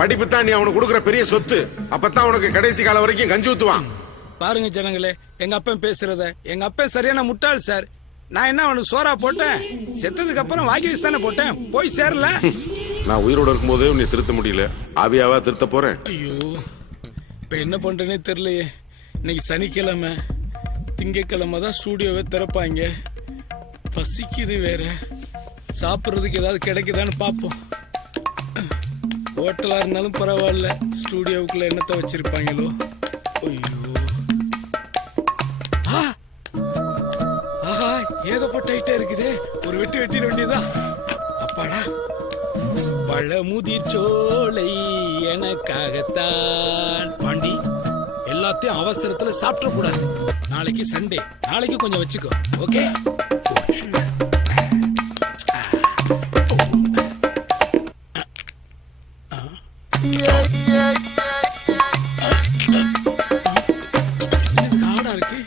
படிப்பு தான் நீ அவனுக்கு கொடுக்குற பெரிய சொத்து. அப்பதான் உனக்கு கடைசி காலம் வரைக்கும் கஞ்சி ஊத்துவான். பாருங்க ஜனங்களே, எங்க அப்பன் பேசுறத. எங்க அப்பன் சரியான முட்டாள் சார். நான் என்ன அவனுக்கு சோறா போட்டேன்? செத்ததுக்கு அப்புறம் வாங்கி வச்சு தானே போட்டேன். போய் சேரல. நான் உயிரோட இருக்கும் போதே உன்னை திருத்த முடியல. ஆவியாவா திருத்த போறேன். ஐயோ, இப்ப என்ன பண்றேனே தெரியலையே. இன்னைக்கு சனிக்கிழமை, திங்கக்கிழமை தான் ஸ்டூடியோவை திறப்பாங்க. பசிக்குது வேற. சாப்பிட்றதுக்கு ஏதாவது கிடைக்குதான்னு பார்ப்போம். ஹோட்டலா இருந்தாலும் பரவாயில்ல, ஸ்டூடியோவுக்குள்ள என்னத்தை வச்சிருப்பாங்களோ. ஐயோ, ஆஹா, ஏகப்பட்ட ஐட்டம் இருக்குதே. ஒரு வெட்டிட வேண்டியதா. அப்பாடா, பழமுதிர் சோலை எனக்காகத்தான். பாண்டி, எல்லாத்தையும் அவசரத்துல சாப்பிட கூடாது. நாளைக்கு சண்டே, நாளைக்கு கொஞ்சம் வச்சுக்கோ. ஓகே? காடா இருக்கு.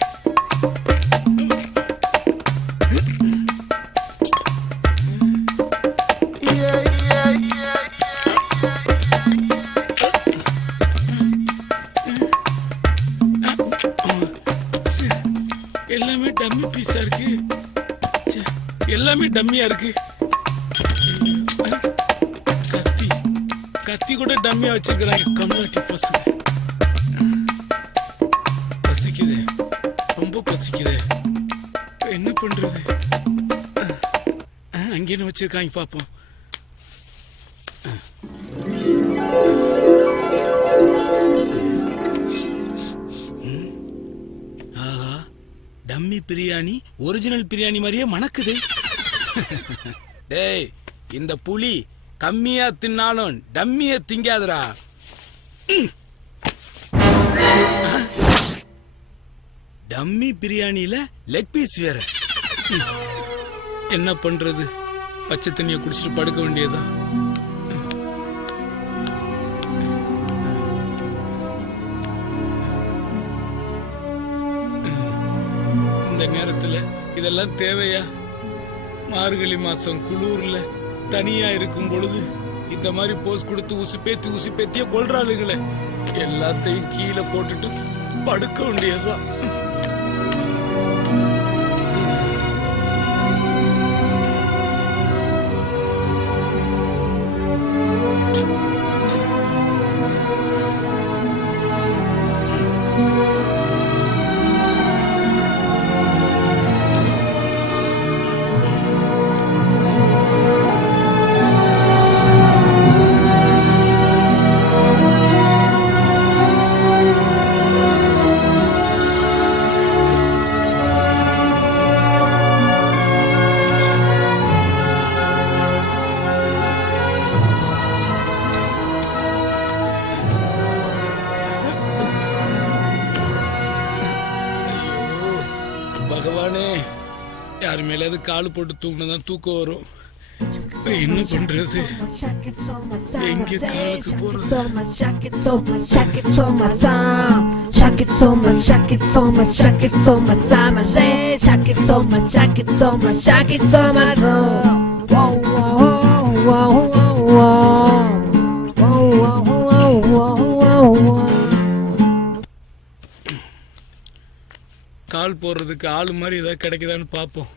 எல்லாமே டம்மி பீஸா இருக்கு. எல்லாமே டம்மியா இருக்கு. கத்தி கத்தி கூட டம்மியா வச்சிருக்கிறாங்க கம்யூனிட்டி பசங்க. பசிக்குது, ரொம்ப பசிக்குது. என்ன பண்றது? அங்கே என்ன வச்சிருக்காங்க பாப்போம். ஆஹா, டம்மி பிரியாணி ஒரிஜினல் பிரியாணி மாதிரியே மணக்குது. டேய், இந்த புலி கம்மியா தின்னாலும் டம்மிய திங்காதடா. டம்மி பிரியாணியில லெக் பீஸ் வேற. என்ன பண்றது? பச்சை தண்ணியை குடிச்சிட்டு படுக்க வேண்டியதுதான். இந்த நேரத்துல இதெல்லாம் தேவையா? மார்கழி மாசம் குளூர்ல தனியா இருக்கும் பொழுது இந்த மாதிரி போஸ் கொடுத்து உசுப்பேத்திய கொல்றாளுங்களே. எல்லாத்தையும் கீழே போட்டுட்டு படுக்க வேண்டியதுதான். பகவானே, யாரு மேலாவது காலு போட்டு தூங்கினதான் தூக்கம் வரும். என்ன பண்றது? எங்க காலுக்கு போறது? கால் போடுறதுக்கு ஆளு மாதிரி ஏதாவது கிடைக்குதான்னு பாப்போம்.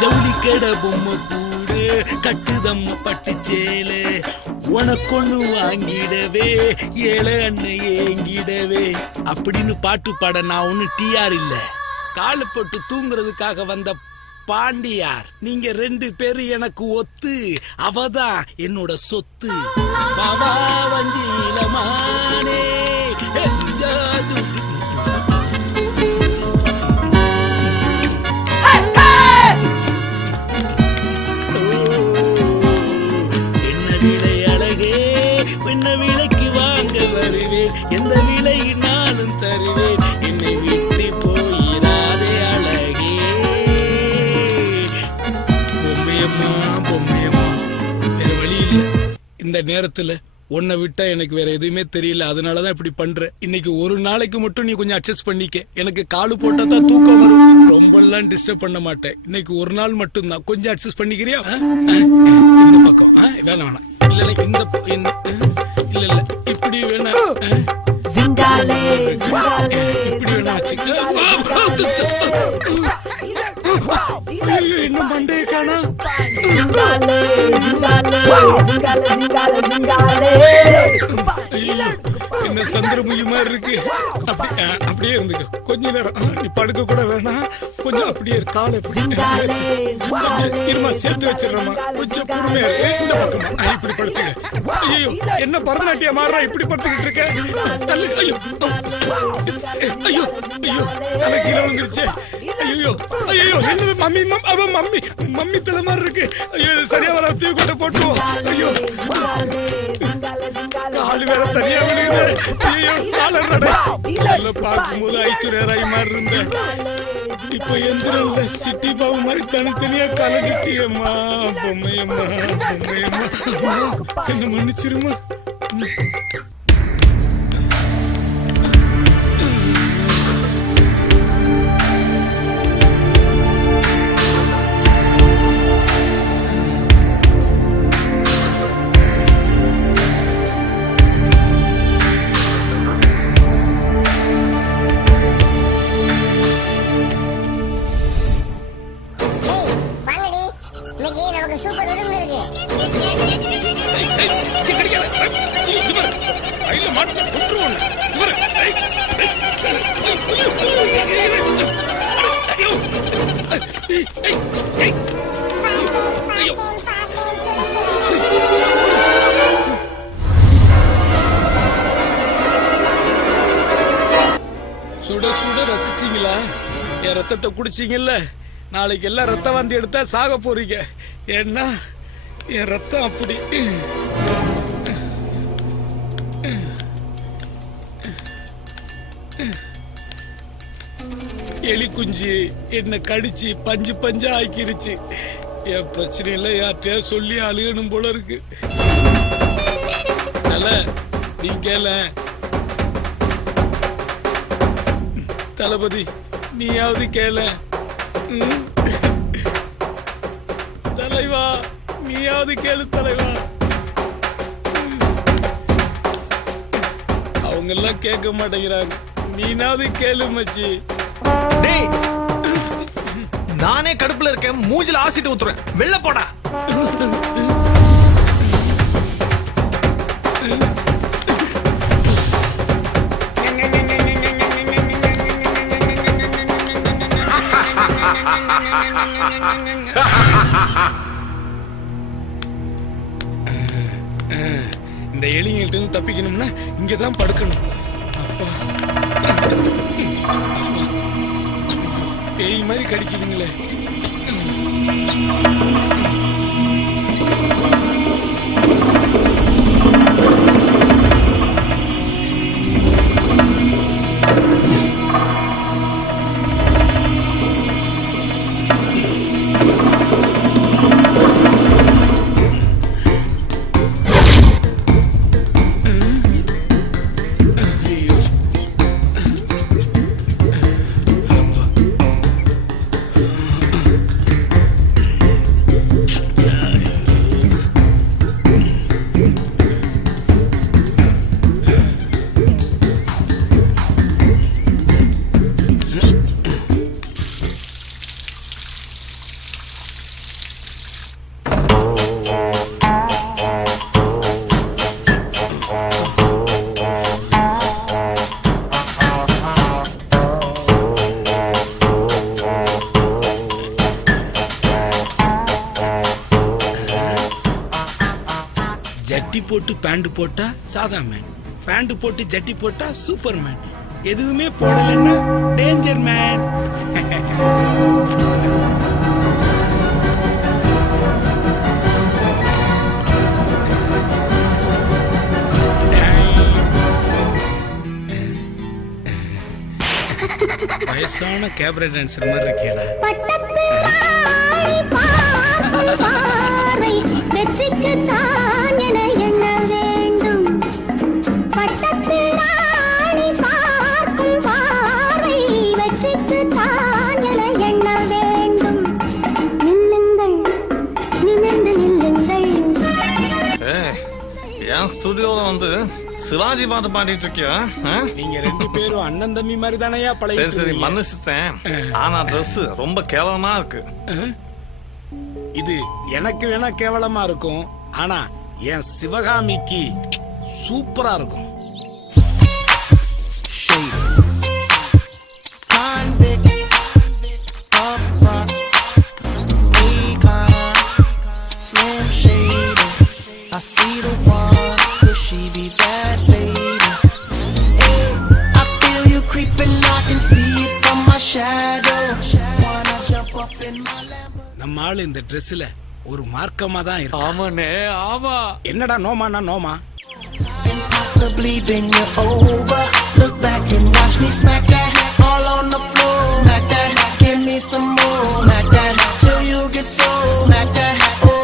ஜவுளி கடை பொம்மை கூடு கட்டுதம்ம பட்டு சேலே, உனக்கொன்னு வாங்கிடவே ஏழை அண்ணன் ஏங்கிடவே அப்படின்னு பாட்டு பாட நான் ஒண்ணு டிஆர் இல்ல, காலு போட்டு தூங்குறதுக்காக வந்த பாண்டியார். நீங்க 2 பேரும் எனக்கு ஒத்து, அவதான் என்னோட சொத்து. பாபா வஞ்சிலமானே விலைக்கு வாங்க வருவேன், எந்த விலையினாலும் தருவேன், என்னை விட்டு போயிராதே அழகே. பொம்மையம்மா பொம்மையம்மா, வேற வழி இல்ல. இந்த நேரத்துல உன்னை விட்டா எனக்கு வேற எதுவுமே தெரியல, அதனாலதான் இப்படி பண்றேன். இன்னைக்கு ஒரு நாளைக்கு மட்டும் நீ கொஞ்சம் அட்ஜஸ்ட் பண்ணிக்க. எனக்கு காலு போட்டா தான் தூக்கம் வரும், ரொம்ப எல்லாம் டிஸ்டர்ப் பண்ண மாட்டேன். இன்னைக்கு ஒரு நாள் மட்டும் தான், கொஞ்சம் அட்ஜஸ்ட் பண்ணிக்கிறியா? இந்த பக்கம் வேணாம் வேணாம், இல்ல இந்த இல்ல இப்படி வேணா, இப்படி வேணா வச்சுக்க. என்ன மண்டைய காணா? என்ன சந்திரமுகி மாதிரி இருக்கு. அப்படியே இருந்துக்க கொஞ்ச நேரம். நீ படுக்க கூட வேணாம், கொஞ்சம் அப்படியே காலை இருமா சேர்த்து வச்சிடறமா, கொஞ்சம் பொறுமையா இந்த பக்கம் இப்படி படுத்துக்க. ஐயோ என்ன பரதநாட்டியம் மாறா இப்படி படுத்துக்கிட்டு இருக்க? தள்ளு. ஐயோ ஐயோ ஐயோ தலை கீழே விழுந்துருச்சு. ஐயோ ஐயோ என்னது மம்மி மம்மி மம்மி தலை மாதிரி இருக்கு. ஐயோ சரியா வர தூக்கி கொண்டு போட்டுவோம். ஐயோ காலு வேற தனியா விழுகுது. ஐயோ கால பார்க்கும்போது ஐஸ்வர்யா மாதிரி இருந்த, இப்ப எந்திரன்ல சிட்டி பாவு மாதிரி தனித்தனியா கலடிட்டியம்மா. பொம்மையம்மா பொம்மையம்மா, என்ன மன்னிச்சிருமா. சுட சுட ரசிச்சீங்களா? என் ரத்தத்தை குடிச்சீங்கல்ல, நாளைக்கு எல்லாம் ரத்த வாந்தி எடுத்தா சாக போறீங்க. ஏன்னா என் ரத்தம் அப்படி. எலி குஞ்சு என்ன கடிச்சு பஞ்சு பஞ்சா ஆக்கிருச்சு. என் பிரச்சனையில யார்கிட்டயா சொல்லி அழுகணும் போல இருக்கு. நீ கேள தளபதி, நீயாவது கேள. தலைவா நீயாவது கேளு தலைவா. அவங்க எல்லாம் கேட்க மாட்டேங்கிறாங்க, நீனாவது கேளு மச்சி. நானே கடுப்புல இருக்கேன், மூஞ்சில ஆசிட்டு ஊத்துறேன், வெளில போடா. இந்த எலிங்கள்ட்ட இருந்து தப்பிக்கணும்னா இங்கதான் படுக்கணும். பேய் மாதிரி கடிக்குதுங்களே. போட்டு பேண்ட் போட்டா சாதா மேன், பேண்ட் போட்டு ஜட்டி போட்டா சூப்பர் மேன், எதுவுமே போடலன்னா டேஞ்சர் மேன். வயசான கேபரே டான்சர் மாதிரி இருக்கேடா. என் ஸ்டுடியோல வந்து சிவாஜி பாட்டு பாடிட்டு இருக்கியா? நீங்க ரெண்டு பேரும் அண்ணன் தம்பி மாதிரி தானையா சரி சரி பழகி? மன்னிச்சுட்டேன். ஆனா ட்ரெஸ் ரொம்ப கேவலமா இருக்கு. இது எனக்கு வேணா கேவலமா இருக்கும், ஆனா என் சிவகாமிக்கு சூப்பரா இருக்கும். I see the one, will she be that lady? Hey, I feel you creeping, I can see it from my shadow. Wanna jump up in my Lambo? நம்ம ஆளு இந்த ட்ரெஸ்ல ஒரு மார்க்கமா தான் இருக்கு. ஆமாண்ணே ஆமா. என்னடா நோமானா நோமா? And possibly then you're over. Look back and watch me smack that all on the floor. Smack that, give me some more. Smack that till you get so. Smack that, oh.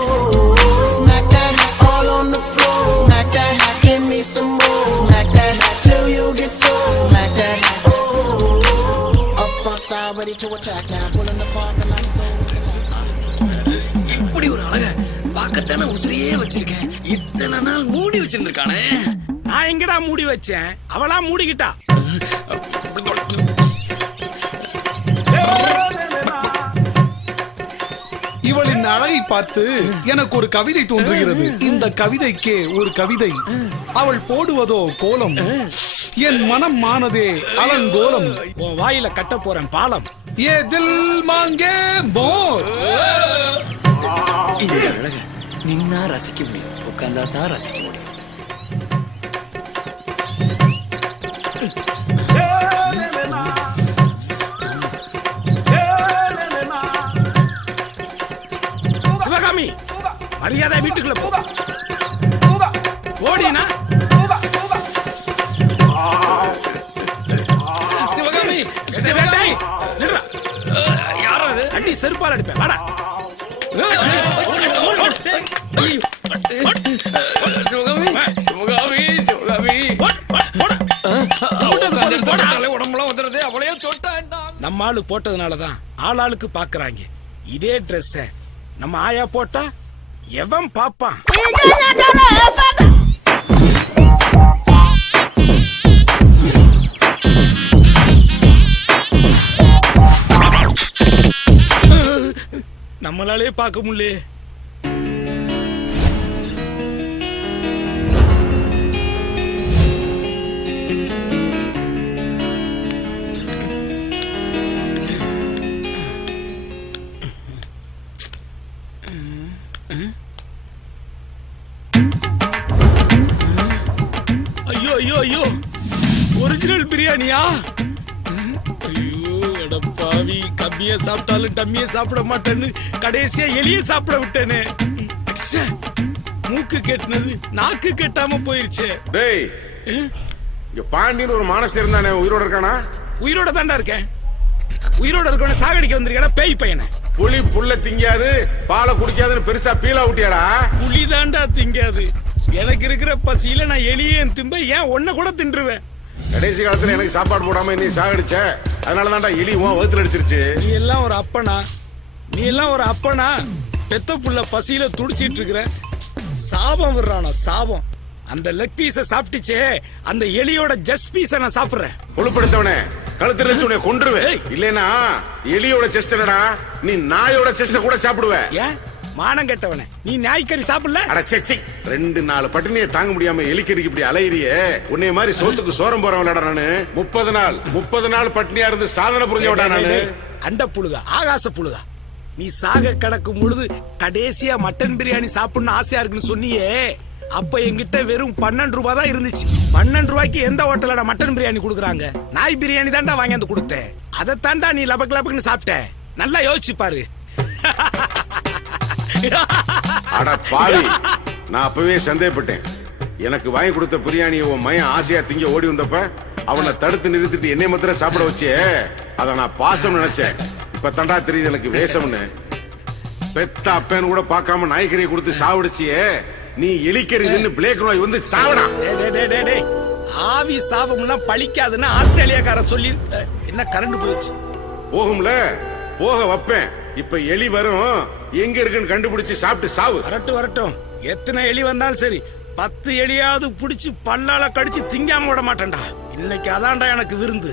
Smack that all on the floor. Smack that, give me some more. Smack that till you get so. Smack that, oh. Up front style ready to attack now. Pulling the parking lot slow. இப்படி ஒரு அழக பார்க்கத்தானே உசிரியே வச்சிருக்கேன். இத்தனை நாள் மூடி வச்சிருந்திருக்கானே. நான் எங்கடா மூடி வச்சேன், அவளா மூடிக்கிட்டா. இவளின் அழகை பார்த்து எனக்கு ஒரு கவிதை தோன்றுகிறது. இந்த கவிதைக்கே ஒரு கவிதை. அவள் போடுவதோ கோலம், என் மனம் மானதே அலங்கோலம். உன் வாயில கட்ட போறேன் பாலம். ஏ தில் மாங்கே போல். இந்த அழக நின்னா ரசிக்க முடியும், உட்கார்ந்தா தான் ரசிக்க முடியும். சிவகாமி, மரியாதை வீட்டுக்குள்ள போ. ஓடினா சிவகாமி, சிவகாமி, நில்றா. யாரா அது? அடி செருப்பால் அடிப்பேன், வாடா. சிவகாமி, சிவகாமி, சிவகாமி. உடம்புலாம் வந்துடுது, அவளையே தொட்டாண்டா. நம்ம ஆளு போட்டதுனாலதான் ஆளாளுக்கு பாக்குறாங்க. இதே ட்ரெஸ்ஸ நம்ம ஆயா போட்டா எவன் பாப்பான்? நம்மளாலே பார்க்க முடியல. ஐயோ ஐயோ ஐயோ, ஒரிஜினல் பிரியாணியா? ஐயோ எடப்பாவி, கம்மியா சாப்பிட்டாலும் டம்மிய சாப்பிட மாட்டேன்னு கடைசியா எலிய சாப்பிட விட்டேனே. ச்சே, மூக்கு கெட்டினது நாக்கு கெட்டாம போயிருச்சே. டேய், இங்க பாண்டியன் ஒரு மானஸ்தர் இருந்தானே, உயிரோட இருக்கானா? உயிரோட தாண்டா இருக்கேன். உயிரோட இருக்கவன சாகடிக்க வந்திருக்கா பேய் பையனை. புலி புல்ல திங்காது பாலை குடிக்காதுன்னு பெருசா பீலா விட்டியாடா? புலி தாண்டா திங்காது. எனக்கு இருக்கிற பசியில நான் எலியேன் திம்ப, ஏன் ஒன்ன கூட தின்றுவேன். கடைசி காலத்துல எனக்கு சாப்பாடு போடாம நீ சாகடிச்ச, அதனாலதான்டா எலி உன் வகுத்துல அடிச்சிருச்சு. நீ எல்லாம் ஒரு அப்பனா? நீ எல்லாம் ஒரு அப்பனா? பெத்த புள்ள பசியில துடிச்சிட்டு இருக்கிற, சாபம் விடுறானா சாபம். அந்த லெக் பீஸ சாப்பிட்டுச்சே, அந்த எலியோட ஜஸ்ட் பீஸ நான் சாப்பிடுறேன். புழுப்படுத்தவனே, கழுத்துல உன்னை கொன்றுவேன். இல்லனா எலியோட செஸ்ட் என்னடா, நீ நாயோட செஸ்ட கூட சாப்பிடுவ. ஏன் மானம் கெட்டவனே, நீ நாய்க்கறி சாப்பிடல? அட சே, 2-4 பட்டினியை தாங்க முடியாம எலிக்கறிக்கு இப்படி அலையிறியே. உன்னைய மாதிரி சோத்துக்கு சோரம் போறவன்டா நானு. 30 நாள் பட்டினியா இருந்து சாதனை புரிஞ்சவடா நானு. அண்ட புழுகா, ஆகாச புழுகா, நீ சாக கிடக்கும் பொழுது கடைசியா மட்டன் பிரியாணி சாப்பிடணும் ஆசையா இருக்குன்னு சொன்னியே, அப்ப என்கிட்ட வெறும் 12 ரூபாய் தான் இருந்துச்சு. 12 ரூபாய்க்கு எந்த ஹோட்டலோட மட்டன் பிரியாணி கொடுக்குறாங்க? நாய் பிரியாணி தான்டா வாங்கி வந்து கொடுத்தேன். அதை தாண்டா நீ லபக் லபக்குன்னு சாப்பிட்ட. நல்லா யோசிச்சு பாரு. அட பாவி, நான் அப்பவே சந்தேகப்பட்டேன். எனக்கு வாங்கி கொடுத்த பிரியாணியை உன் மையன் ஆசையா திங்க ஓடி வந்தப்ப அவனை தடுத்து நிறுத்திட்டு என்னை மாத்திரம் சாப்பிட வச்சே, அதை நான் பாசம் நினைச்சேன். இப்ப தண்டா தெரியுது எனக்கு வேஷம்னு. பெத்த அப்பேன்னு கூட பார்க்காம நாய்கறியை கொடுத்து சாவடிச்சியே, நீ எலிக்கறின்னு பிளேக் நோய் வந்து சாவடா. ஆவி சாபம்னா பழிக்காதுன்னு ஆஸ்திரேலியாக்காரன் சொல்லி என்ன கரண்ட் போயிடுச்சு. போகும்ல, போக வைப்பேன். இப்ப எலி வரும், எங்க இருக்குன்னு கண்டுபிடிச்சு சாப்பிட்டு சாவு. வரட்டும். எத்தனை எலி வந்தாலும் சரி, 10 எலியாவது புடிச்சு பல்லால கடிச்சு திங்காம விட மாட்டேன்டா. இன்னைக்கு அதான்டா எனக்கு விருந்து.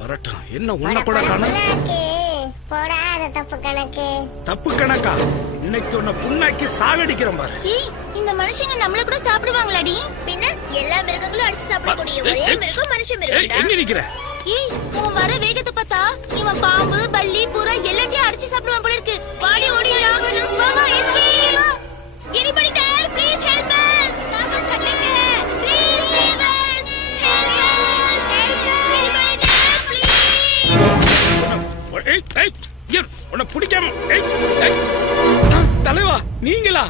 வரட்டும். என்ன உன்ன கூட காணும்? தப்பு கணக்கா? இன்னைக்கு உன்னை புண்ணாக்கி சாகடிக்கிறோம் பாரு. இந்த மனுஷங்க நம்மள கூட சாப்பிடுவாங்களாடி? பின்ன எல்லா மிருகங்களும் அடிச்சு சாப்பிடக்கூடிய ஒரே மிருகம் மனுஷ மிருகம். எங்க நிக்கிற? ஏய், உன் வர வேகத்தை பார்த்தா இவன் பாம்பு, பல்லி, புறா எல்லாத்தையும் அடிச்சு சாப்பிடுவான் போல இருக்கு. வாடி ஓடிடலாம். மாமா, escape. Anybody there? Please help us. நாம தள்ளிங்க. Please save us. Help us. Anybody there? Please. உன்னை பிடிக்காம. தலைவா, நீங்களா?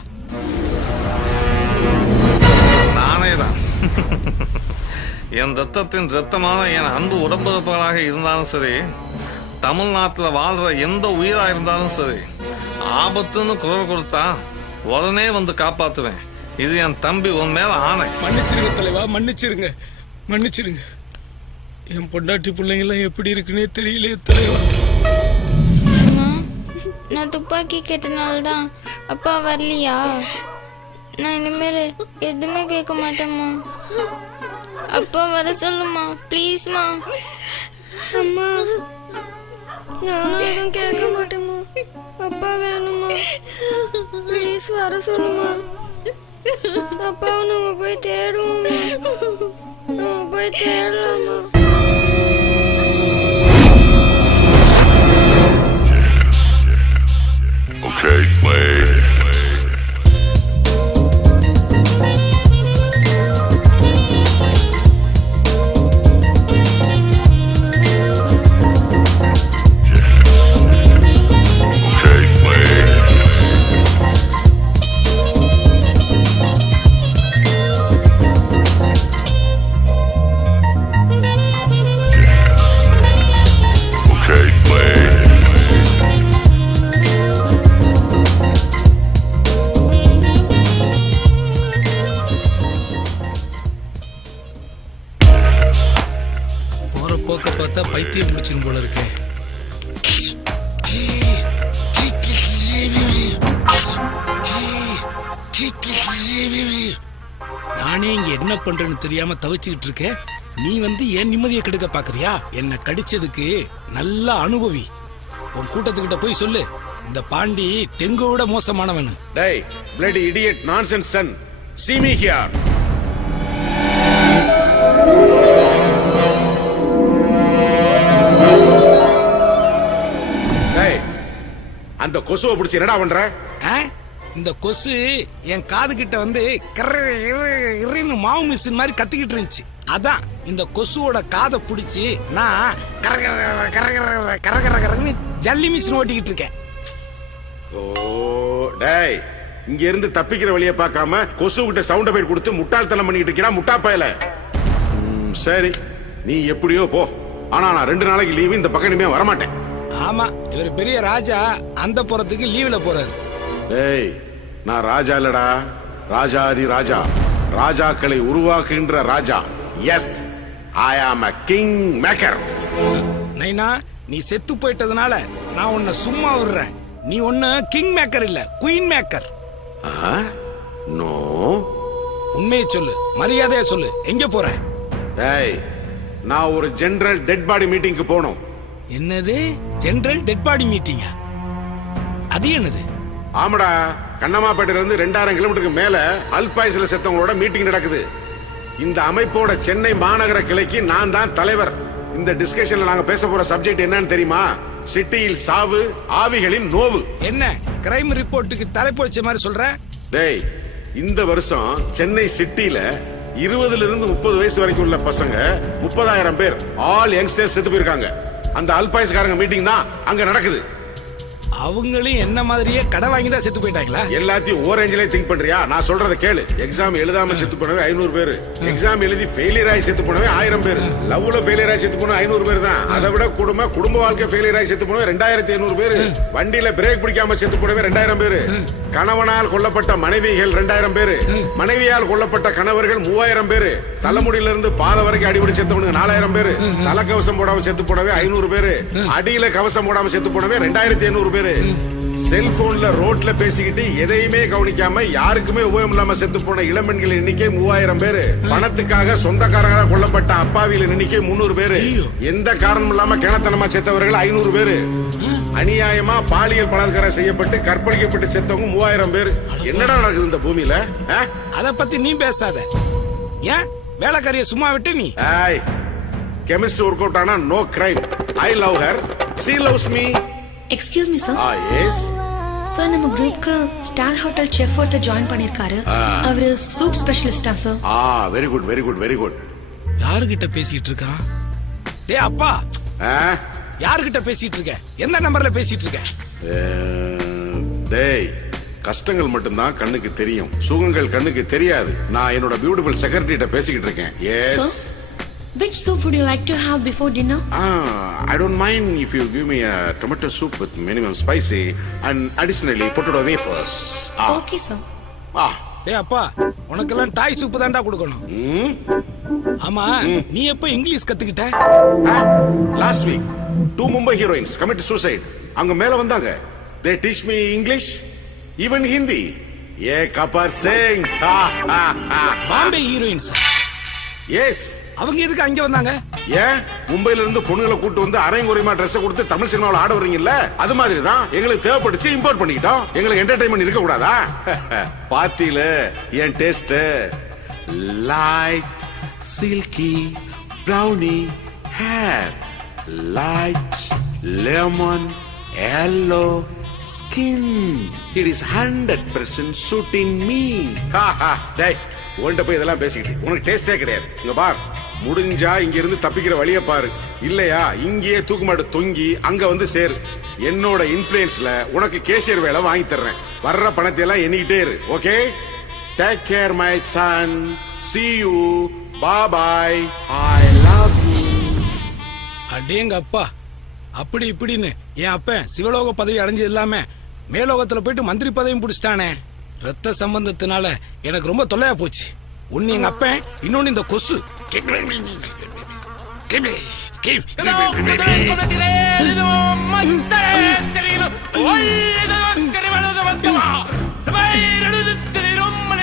நானே தான். என் ரத்தத்தின் ரத்தமான என் அன்பு உடம்புறப்பவராக இருந்தாலும் சரி, தமிழ்நாட்டில் வாழ்ற எந்த உயிரா இருந்தாலும் சரி, ஆபத்துன்னு குரல் கொடுத்தா உடனே வந்து காப்பாத்துவேன். இது என் தம்பி உன் மேல ஆணை. மன்னிச்சிருங்க தலைவா, மன்னிச்சிருங்க. என் பொண்டாட்டி பிள்ளைங்களாம் எப்படி இருக்குன்னே தெரியல தலைவா. நான் துப்பாக்கி கேட்டனால்தான் அப்பா வரலையா? நான் இனிமேல் எதுவுமே கேட்க மாட்டேம்மா. அப்பா வர சொல்லுமா, ப்ளீஸ்மா. அம்மா, நானும் எதுவும் கேட்க மாட்டேம்மா. அப்பா வேணுமா? ப்ளீஸ் வர சொல்லுமா. அப்பாவை நம்ம போய் தேடுவோம்மா. நம்ம போய் தேடலாமா? Okay, wait. போக்க பார்த்தா பைத்தியம் பிடிச்சிரும் போல இருக்கே. நானே இங்க என்ன பண்றேன்னு தெரியாம தவிச்சுக்கிட்டு இருக்கேன். நீ வந்து ஏன் நிம்மதியை கெடுக்க பாக்குறியா? என்ன கடிச்சதுக்கு நல்ல அனுபவி. உன் கூட்டத்துக்கிட்ட போய் சொல்லு, இந்த பாண்டி டெங்குவோட மோசமானவன். டேய், bloody idiot, nonsense son. See me here. அந்த கொசுவை பிடிச்சி என்னடா பண்ற? இந்த கொசு என் காது கிட்ட வந்து கர்ன்னு மாவு மிஷின் மாதிரி கத்திக்கிட்டு இருந்துச்சு. அதான் இந்த கொசுவோட காதை பிடிச்சி நான் கரகரன்னு ஜல்லி மிஷின் ஓட்டிக்கிட்டு இருக்கேன். ஓ டேய், இங்க இருந்து தப்பிக்கிற வழியை பார்க்காம கொசு கிட்ட சவுண்ட் எஃபெக்ட் கொடுத்து முட்டாள்தனம் பண்ணிக்கிட்டு இருக்கா முட்டா பயல. சரி, நீ எப்படியோ போ. ஆனா நான் 2 நாளைக்கு லீவு, இந்த பக்கம் இனிமே வரமாட்டேன். ஆமா, இவர் பெரிய ராஜா, அந்த புறத்துக்கு லீவ்ல போறாரு. டேய், நான் ராஜா இல்லடா, ராஜாதி ராஜா, ராஜாக்களை உருவாக்குகின்ற ராஜா. எஸ், ஐ ஆம் a கிங் மேக்கர். நைனா, நீ செத்து போயிட்டதுனால நான் உன்னை சும்மா விடுறேன். நீ ஒன்னு கிங் மேக்கர் இல்ல, குயின் மேக்கர். நோ, உண்மையை சொல்லு, மரியாதையா சொல்லு. எங்க போற? டேய், நான் ஒரு ஜெனரல் டெட் பாடி மீட்டிங்க்கு போகணும். என்னது ஜெனரல் டெட் பாடி மீட்டிங்கா? அது என்னது? ஆமாடா, கண்ணமாப்பேட்டையில இருந்து 2000 கிலோமீட்டருக்கு மேல அல்பாயுஸ்ல செத்தவங்களோட மீட்டிங் நடக்குது. இந்த அமைப்போட சென்னை மாநகர கிளைக்கு நான் தான் தலைவர். இந்த டிஸ்கஷன்ல நாங்க பேச போற சப்ஜெக்ட் என்னன்னு தெரியுமா? சிட்டியில் சாவு, ஆவிகளின் நோவு. என்ன கிரைம் ரிப்போர்ட்டுக்கு தலைப்பு வச்ச மாதிரி சொல்ற? டேய், இந்த வருஷம் சென்னை சிட்டில 20 இருந்து 30 வயசு வரைக்கும் உள்ள பசங்க 30,000 பேர் ஆல் யங்ஸ்டர்ஸ் செத்து போயிருக்காங்க. அந்த அல்பாயுஸ்காரங்க மீட்டிங் தான் அங்க நடக்குது. அவங்களும் என்ன மாதிரியே கடை வாங்கி தான் செத்து போயிட்டாங்களா? எல்லாத்தையும் ஓரேஞ்சிலே திங்க் பண்றியா? நான் சொல்றத கேளு. எக்ஸாம் எழுதாம செத்து போனவே 500 பேர், எக்ஸாம் எழுதி ஃபெயிலியர் ஆகி செத்து போனவே 1000 பேர், லவ்ல ஃபெயிலியர் ஆகி செத்து போன 500 பேர் தான். அதை விட குடும்ப வாழ்க்கை ஃபெயிலியர் ஆகி செத்து போனவே 2500 பேர், வண்டியில பிரேக் பிடிக்காம செத்து போனவே 2000 பேர், கணவனால் கொல்லப்பட்ட மனைவிகள் 2000 பேர், மனைவியால் கொல்லப்பட்ட கணவர்கள் 3000 பேர், தலைமுடியில இருந்து பாதை வரைக்கும் அடிபடி செத்தவனுக்கு 4000 பேர், தலைக்கவசம் போடாம செத்து போனவே 500 பேர், அடியில கவசம் போடாம செத்து போனவே 2500 பேர். செல்போன்ல ரோட்ல பேசிக்கிட்டு எதையுமே கவனிக்காம யாருக்குமே உபயோகம் இல்லாம செத்து போன இளம்பெண்களின் எண்ணிக்கை 3000 பேரு. பணத்துக்காக சொந்தக்காரங்களாக கொல்லப்பட்ட அப்பாவிகளின் எண்ணிக்கை 300 பேரு. எந்த காரணம் இல்லாம கிணத்தனமா செத்தவர்கள் 500 பேரு. அநியாயமா பாலியல் பலாத்காரம் செய்யப்பட்டு கற்பழிக்கப்பட்டு செத்தவங்க 3000 பேரு. என்னடா நடக்குது இந்த பூமியில? அத பத்தி நீ பேசாத. ஏன் வேலைக்காரிய சும்மா விட்டு நீ? கெமிஸ்ட்ரி ஒர்க் அவுட் ஆனா no crime. I love her, she loves me. Excuse me sir. Yes sir, நம்ம குரூப்க்கு ஸ்டார் ஹோட்டல் செஃப் ஒருத்தர் ஜாயின் பண்ணிருக்காரு. அவரு சூப் ஸ்பெஷலிஸ்டா sir? Very good very good very good. யாருகிட்ட பேசிட்டு இருக்கா? டேய் அப்பா, யாருகிட்ட பேசிட்டு இருக்க? எந்த நம்பர்ல பேசிட்டு இருக்க? டேய், கஷ்டங்கள் மட்டும்தான் கண்ணுக்கு தெரியும், சுகங்கள் கண்ணுக்கு தெரியாது. நான் என்னோட பியூட்டிஃபுல் செக்ரட்டரிட்ட பேசிக்கிட்டு இருக்கேன். S. Which soup would you like to have before dinner? I don't mind if you give me a tomato soup with minimum spicy and additionally potato wafers. Okay sir. டேய் அப்பா, உனக்கெல்லாம் டாய் சூப் தான்டா கொடுக்கணும். ஆமா, நீ எப்ப இங்கிலீஷ் கத்துக்கிட்ட? Last week 2 Mumbai heroines committed suicide. அங்க மேல வந்தாங்க. They teach me English, even Hindi. Ye Kapar Singh. Bombay heroines. Yes. அவங்க எதுக்கு அங்க வந்தாங்க? ஏன் மும்பைல இருந்து பொண்ணுங்களை கூட்டு வந்து அரைங்குறைமா ட்ரெஸ் கொடுத்து தமிழ் சினிமாவில் ஆட வர்றீங்கல்ல, அது மாதிரி தான் எங்களுக்கு தேவைப்பட்டுச்சு, இம்போர்ட் பண்ணிக்கிட்டோம். எங்களுக்கு என்டர்டைன்மெண்ட் இருக்க கூடாதா? பாத்தியில என் taste light silky brownie hair, light lemon yellow skin. It is 100% suiting me. டேய், உன்கிட்ட போய் இதெல்லாம் பேசிக்கிட்டு உனக்கு டேஸ்டே கிடையாது. இங்க பார், முடிஞ்சா இங்க இருந்து தப்பிக்கிற வழிய பாரு, இல்லையா இங்கேயே தூக்குமாட்டு தொங்கி அங்க வந்து சேரு. என்னோட இன்ஃப்ளூயன்ஸ்ல உனக்கு கேஷியர் வேலை வாங்கி தர்றேன். வர்ற பணத்தை எல்லாம் எண்ணிக்கிட்டே இரு. Okay? Take care my son. See you. Bye bye. I love you. அடேங்க அப்பா, அப்படி இப்படின்னு என் அப்பன் சிவலோக பதவி அடைஞ்சது இல்லாம மேலோகத்துல போயிட்டு மந்திரி பதவியும் பிடிச்சிட்டானே. ரத்த சம்பந்தத்தினால எனக்கு ரொம்ப தொல்லையா போச்சு. ஒன்னு எங்க அப்பன், இன்னொன்னு இந்த கொசு.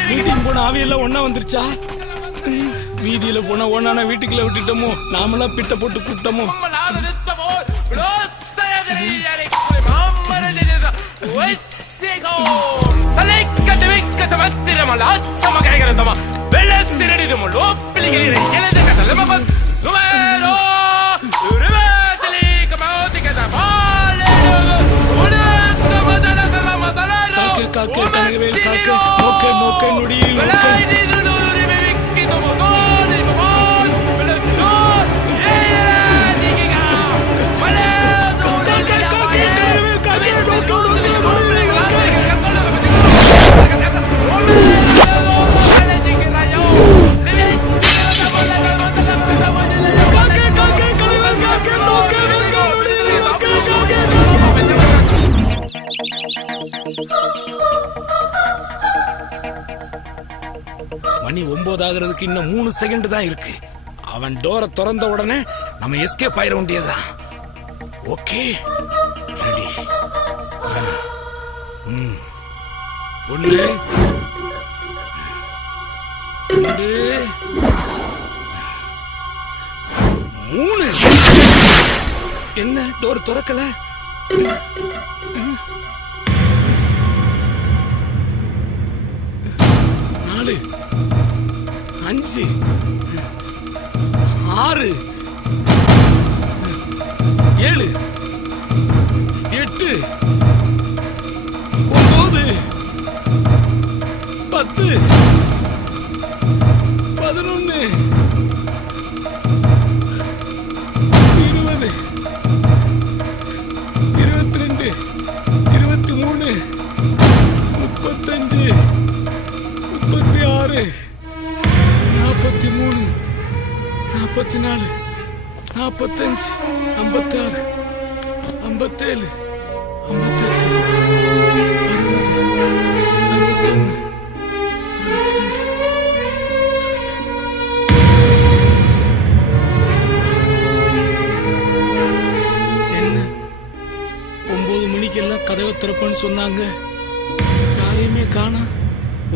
மீட்டிங் போன ஆவியெல்லாம் ஒன்னா வந்துருச்சா? வீதியில போன ஒன்னான வீட்டுக்குள்ள விட்டுட்டோமோ, நாமெல்லாம் பிட்ட போட்டு கூப்பிட்டோமோ. காக்கு கனகவேல் காக்கு நோக்க நோக்க நொடியில் நோக்க. மணி 9 ஆகிறதுக்கு இன்னும் 3 செகண்ட் தான் இருக்கு. அவன் டோரை திறந்த உடனே நம்ம எஸ்கேப் ஆயிட வேண்டியதுதான். Okay, ready. 1 2 3. என்ன டோர் திறக்கல? 4 5 6 7 8 9 10 10 11 20 22 23 35 36 43 44 45 56 57 58 60 என்ன 9 மணிக்கெல்லாம் கதவை திறப்பன்னு சொன்னாங்க, யாரையுமே காணா.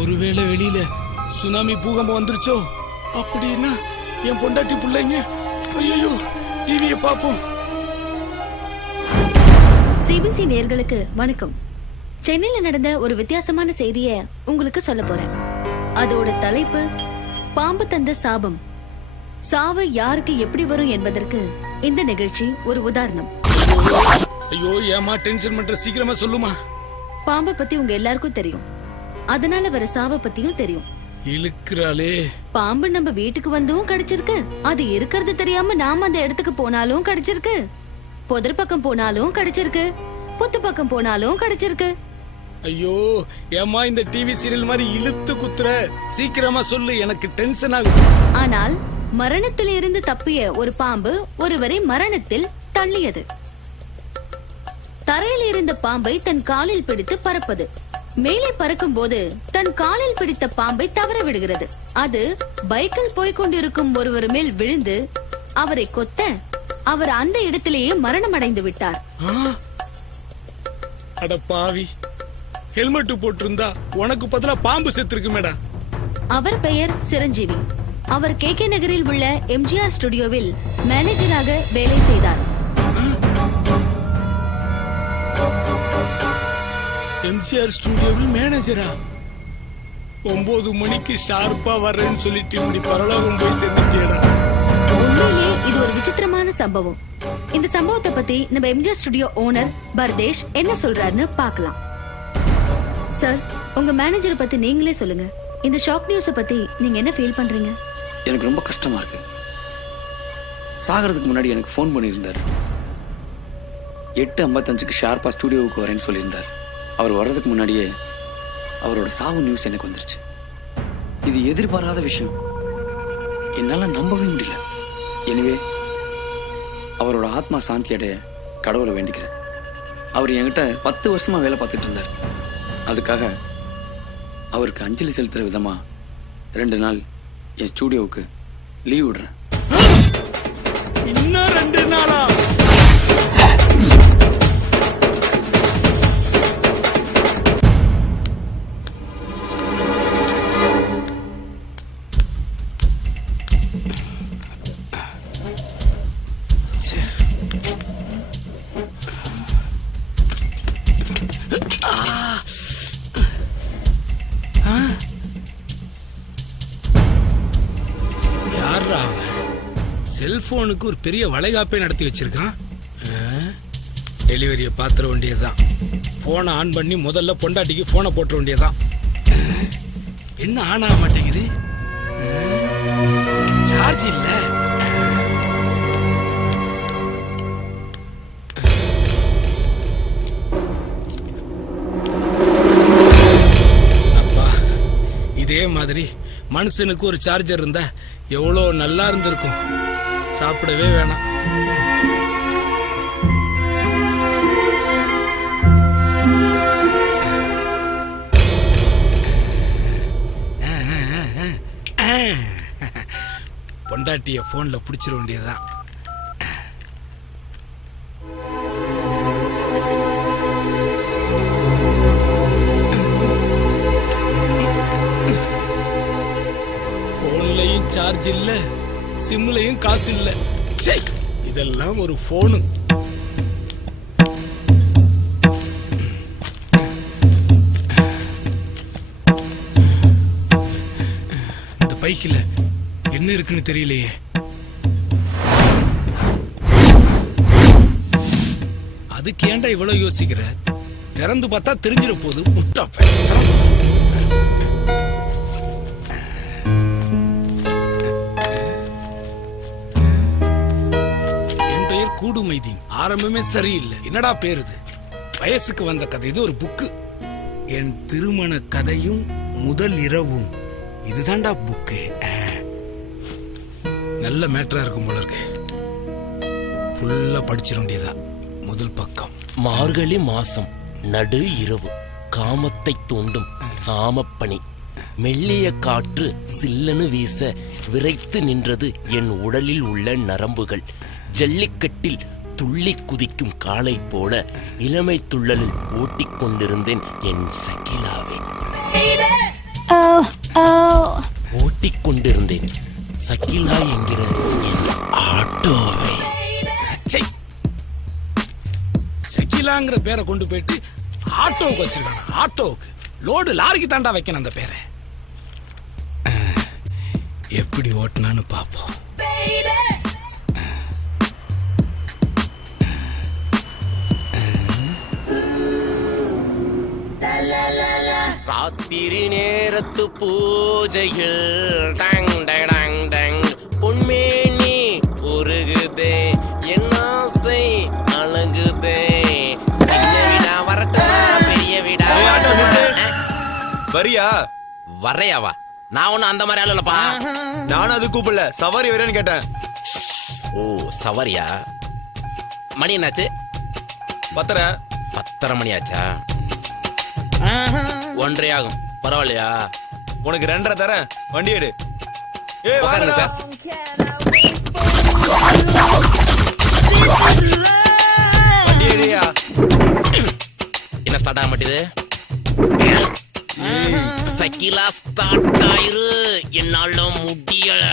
ஒருவேளை வெளியில சுனாமி பூகம்பம் வந்துருச்சோ? அப்படின்னா என் பொண்டாட்டி பிள்ளைங்க, ஐயோ டிவியை பார்ப்போம். சிபிசி நேயர்களுக்கு வணக்கம். சென்னையில நடந்த ஒரு வித்தியாசமான செய்தியை உங்களுக்கு சொல்ல போறேன். அதோட தலைப்பு பாம்பு தந்த சாபம். சாவு யாருக்கு எப்படி வரும் என்பதற்கு இந்த நிகழ்ச்சி ஒரு உதாரணம். ஐயோ ஏமா டென்ஷன் பண்ற, சீக்கிரமா சொல்லுமா. பாம்பை பத்தி உங்க எல்லாருக்கும் தெரியும், அதனால வர சாவை பத்தியும் தெரியும். இழுக்கிறாளே. பாம்பு நம்ம வீட்டுக்கு வந்தும் கடிச்சிருக்கு, அது இருக்கிறது தெரியாம நாம அந்த இடத்துக்கு போனாலும் கடிச்சிருக்கு, புதர் பக்கம் போனாலும் கடிச்சிருக்கு, புத்து பக்கம் போனாலும் கடிச்சிருக்கு. ஐயோ ஏமா இந்த டிவி சீரியல் மாதிரி இழுத்து குத்துற, சீக்கிரமா சொல்லு, எனக்கு டென்ஷன் ஆகுது. ஆனால் மரணத்தில் இருந்து தப்பிய ஒரு பாம்பு ஒருவரை மரணத்தில் தள்ளியது. தரையில் இருந்த பாம்பை தன் காலில் பிடித்து பறப்பது. மேலே பறக்கும் போது தன் காலில் பிடித்த பாம்பை தவற விடுகிறது. அது பைக்கில் போய்கொண்டிருக்கும் ஒருவர் மேல் விழுந்து அவரை கொத்த அவர் அந்த இடத்திலேயே மரணம் அடைந்து விட்டார். அட பாவி, ஹெல்மெட் போட்டிருந்தா உனக்கு பதிலா பாம்பு செத்துருக்கு மேடா. அவர் பெயர் சிரஞ்சீவி. அவர் KK நகரில் உள்ள MGR ஸ்டுடியோவில் மேனேஜராக வேலை செய்தார். MGR ஸ்டுடியோவில் மேனேஜரா? 9 மணிக்கு ஷார்ப்பா வர்றேன்னு சொல்லிட்டு இப்படி பரலோகம் போய் சேர்ந்துட்டேடா. உண்மையிலே இது ஒரு விசித்திரமான சம்பவம். இந்த சம்பவத்தை பத்தி நம்ம MGR ஸ்டுடியோ ஓனர் பர்தேஷ் என்ன சொல்றாருன்னு பார்க்கலாம். சார், உங்க மேனேஜரை பத்தி நீங்களே சொல்லுங்க. இந்த ஷாக் நியூஸ பத்தி நீங்க என்ன ஃபீல் பண்றீங்க? எனக்கு ரொம்ப கஷ்டமா இருக்கு. சாகிறதுக்கு முன்னாடி எனக்கு ஃபோன் பண்ணியிருந்தார். 8:55க்கு ஷார்ப்பா ஸ்டுடியோவுக்கு வரேன்னு சொல்லியிருந்தார். அவர் வர்றதுக்கு முன்னாடியே அவரோட சாவு நியூஸ் எனக்கு வந்துருச்சு. இது எதிர்பாராத விஷயம், என்னால நம்பவே முடியல. எனவே அவரோட ஆத்மா சாந்தி அடைய கடவுளை வேண்டிக்கிறேன். அவர் என்கிட்ட 10 வருஷமா வேலை பார்த்துட்டு இருந்தார். அதுக்காக அவருக்கு அஞ்சலி செலுத்துற விதமா 2 நாள் என் ஸ்டுடியோவுக்கு லீவ் விடுறேன். இன்னும் 2 நாளா? செல்போனுக்கு ஒரு பெரிய வளைகாப்பை நடத்தி வச்சிருக்கான். டெலிவரியை பாத்திர வேண்டியதுதான். போனை ஆன் பண்ணி முதல்ல பொண்டாட்டிக்கு போனை போட்ட வேண்டியதுதான். என்ன ஆன் ஆக மாட்டேங்குது? சார்ஜ் இல்ல. அப்பா, இதே மாதிரி மனுஷனுக்கு ஒரு சார்ஜர் இருந்தா எவ்வளோ நல்லா இருந்திருக்கும். சாப்பிடவே வேணாம். பொண்டாட்டிய போன்ல புடிச்சிட வேண்டியதுதான். போன்லயும் சார்ஜ் இல்ல, சிம்லயும் காசு இல்ல. இதெல்லாம் ஒரு போனு. இந்த பைக்கில் என்ன இருக்குன்னு தெரியலையே. அதுக்கு ஏன்டா இவ்வளவு யோசிக்கிற? திறந்து பார்த்தா தெரிஞ்சிட போகுது. முட்டாப்ப கூடு மைதீன். ஆரம்பமே சரியில்லை. என்னடா பேரு இது? வயசுக்கு வந்த கதை. இது ஒரு புக்கு. என் திருமண கதையும் முதல் இரவும். இதுதான்டா புக்கு. நல்ல மேட்டரா இருக்கும் போல இருக்கு. ஃபுல்லா படிச்சிட வேண்டியதா. முதல் பக்கம். மார்கழி மாசம் நடு இரவு, காமத்தை தூண்டும் சாமப்பனி, மெல்லிய காற்று சில்லனு வீச விரைத்து நின்றது என் உடலில் உள்ள நரம்புகள். ஜல்லிக்கட்டில் துள்ளி குதிக்கும் காளை போல இளமை துள்ளலில் ஓட்டிக் கொண்டிருந்தேன் என் சகிலாவை. ஓட்டிக் கொண்டிருந்தேன் சகிலா என்கிற என் ஆட்டோவை. சகிலாங்கிற பேரை கொண்டு போயிட்டு ஆட்டோவுக்கு வச்சிருக்காங்க. ஆட்டோவுக்கு லோடு லாரிக்கு தாண்டா வைக்கணும் அந்த பேரை. எப்படி ஓட்டினான்னு பாப்போம். ராத்திரி நேரத்து பூஜையில் டங் டங் டங் டங் பொன்மேனி உருகுதே, என் ஆசை அழகுதே. வரியா? வரையாவா? நான் ஒன்னும் அந்த மாதிரி ஆள் இல்லப்பா. நானும் அது கூப்பிடல, சவாரி வரேன்னு கேட்டேன். ஓ சவாரியா? மணி என்னாச்சு? 10:30 மணி ஆச்சா? 1:30 ஆகும். பரவாயில்லையா? உனக்கு 2:30 தரேன், வண்டி எடு. உட்காருங்க சார். வண்டி எடுயா. என்ன ஸ்டார்ட் ஆக மாட்டேது? சகிலா ஸ்டார்ட் ஆயிரு. என்னால முடியல.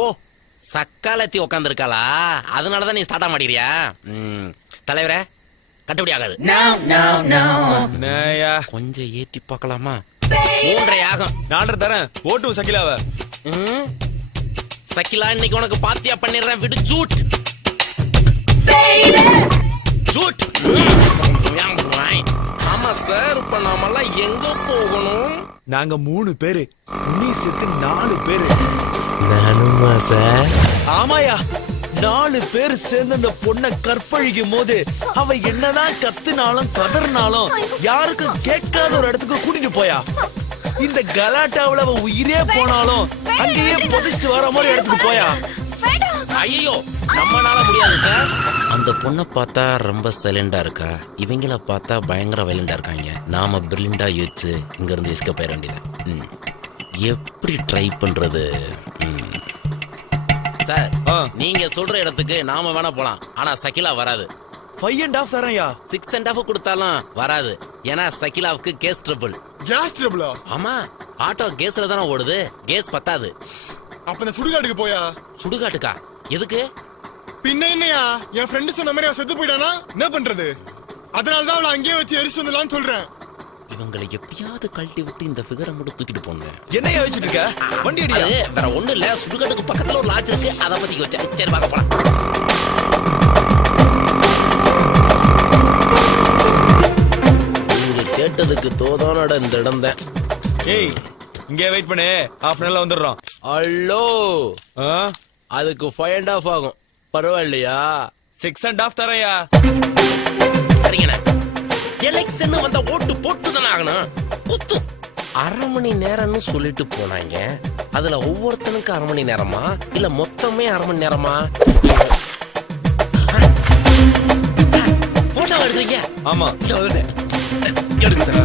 ஓ சக்காலத்தி உக்காந்துருக்காளா? அதனாலதான் நீ ஸ்டார்ட் ஆக மாட்டேங்கிறியா? தலைவரே கட்டுப்படி ஆகாது. கொஞ்சம் ஏத்தி பார்க்கலாமா? 3:30 ஆகும். 4:30 தரேன், ஓட்டு சகிலாவ. சகிலா இன்னைக்கு உனக்கு பாத்தியா பண்ணிடுறேன். விடு ஜூட் ஜூட். ஆமா சார், இப்ப நாமெல்லாம் எங்க போகணும்? நாங்க 3 பேரு, உன்னை சேர்த்து 4 பேரு. நானுமா சார்? ஆமாயா, 4 பேர் சேர்ந்து அந்த பொண்ணை கற்பழிக்கும் போது அவ என்னதான் கத்துனாலும் கதறினாலும் யாருக்கும் கேட்காத ஒரு இடத்துக்கு கூட்டிட்டு போயா. இந்த கலாட்டாவுல அவ உயிரே போனாலும் அங்கேயே புதைச்சிட்டு வர மாதிரி இடத்துக்கு போயா. ஐயோ நம்மளால முடியாது சார். அந்த பொண்ணை பார்த்தா ரொம்ப சைலண்டா இருக்கா, இவங்கள பார்த்தா பயங்கர வைலண்டா இருக்காங்க. நாம பிரில்லியண்டா யோசிச்சு இங்க இருந்து எஸ்கேப் ஆயிட வேண்டியது. எப்படி ட்ரை பண்றது? சார் நீங்க சொல்ற இடத்துக்கு நாம வேணா போலாம், ஆனா சகிலா வராது. 5.5 தரேன்யா. 6.5 கொடுத்தாலும் வராது. ஏன்னா சகிலாவுக்கு கேஸ் ட்ரபிள். கேஸ் ட்ரபிளா? ஆமா, ஆட்டோ கேஸ்ல தானே ஓடுது. கேஸ் பத்தாது. அப்ப இந்த சுடுகாட்டுக்கு போயா? சுடுகாட்டுக்கா? எதுக்கு? பின்ன என்னையா, என் ஃப்ரெண்டு சொன்ன மாதிரி அவ செத்து போயிட்டானா என்ன பண்றது? அதனாலதான் அவளை அங்கேயே வச்சு எரிச்சு வந்துடலாம்னு சொல்றேன். இவங்களை எப்படியாவது கழட்டி விட்டு இந்த ஃபிகரை மட்டும் தூக்கிட்டு போங்க. என்னையா வச்சிட்டு இருக்க? வண்டி அடியா. வேற ஒண்ணு இல்ல, சுடுகாட்டுக்கு பக்கத்துல ஒரு லாட்ஜ் இருக்கு, அத பத்தி வச்சேன். சரி வாங்க போலாம். நீங்க கேட்டதுக்கு தோதானட இந்த இடம் தான். ஏய் இங்கே வெயிட் பண்ணு, half an hourல வந்துடுறோம். ஹலோ, அதுக்கு 5.5 ஆகும். பரவாயில்லையா? 6.5 தரையா. சரிங்கண்ணா, எலெக்ஷன் வந்த ஓட்டு போட்டுதானே ஆகணும். குத்து 1/2 மணி நேரம்னு சொல்லிட்டு போனாங்க. அதுல ஒவ்வொருத்தனுக்கு 1/2 மணி நேரமா இல்ல மொத்தமே 1/2 மணி நேரமா? போட்டோ எடுக்கிறீங்க? ஆமா எடுங்க சார்.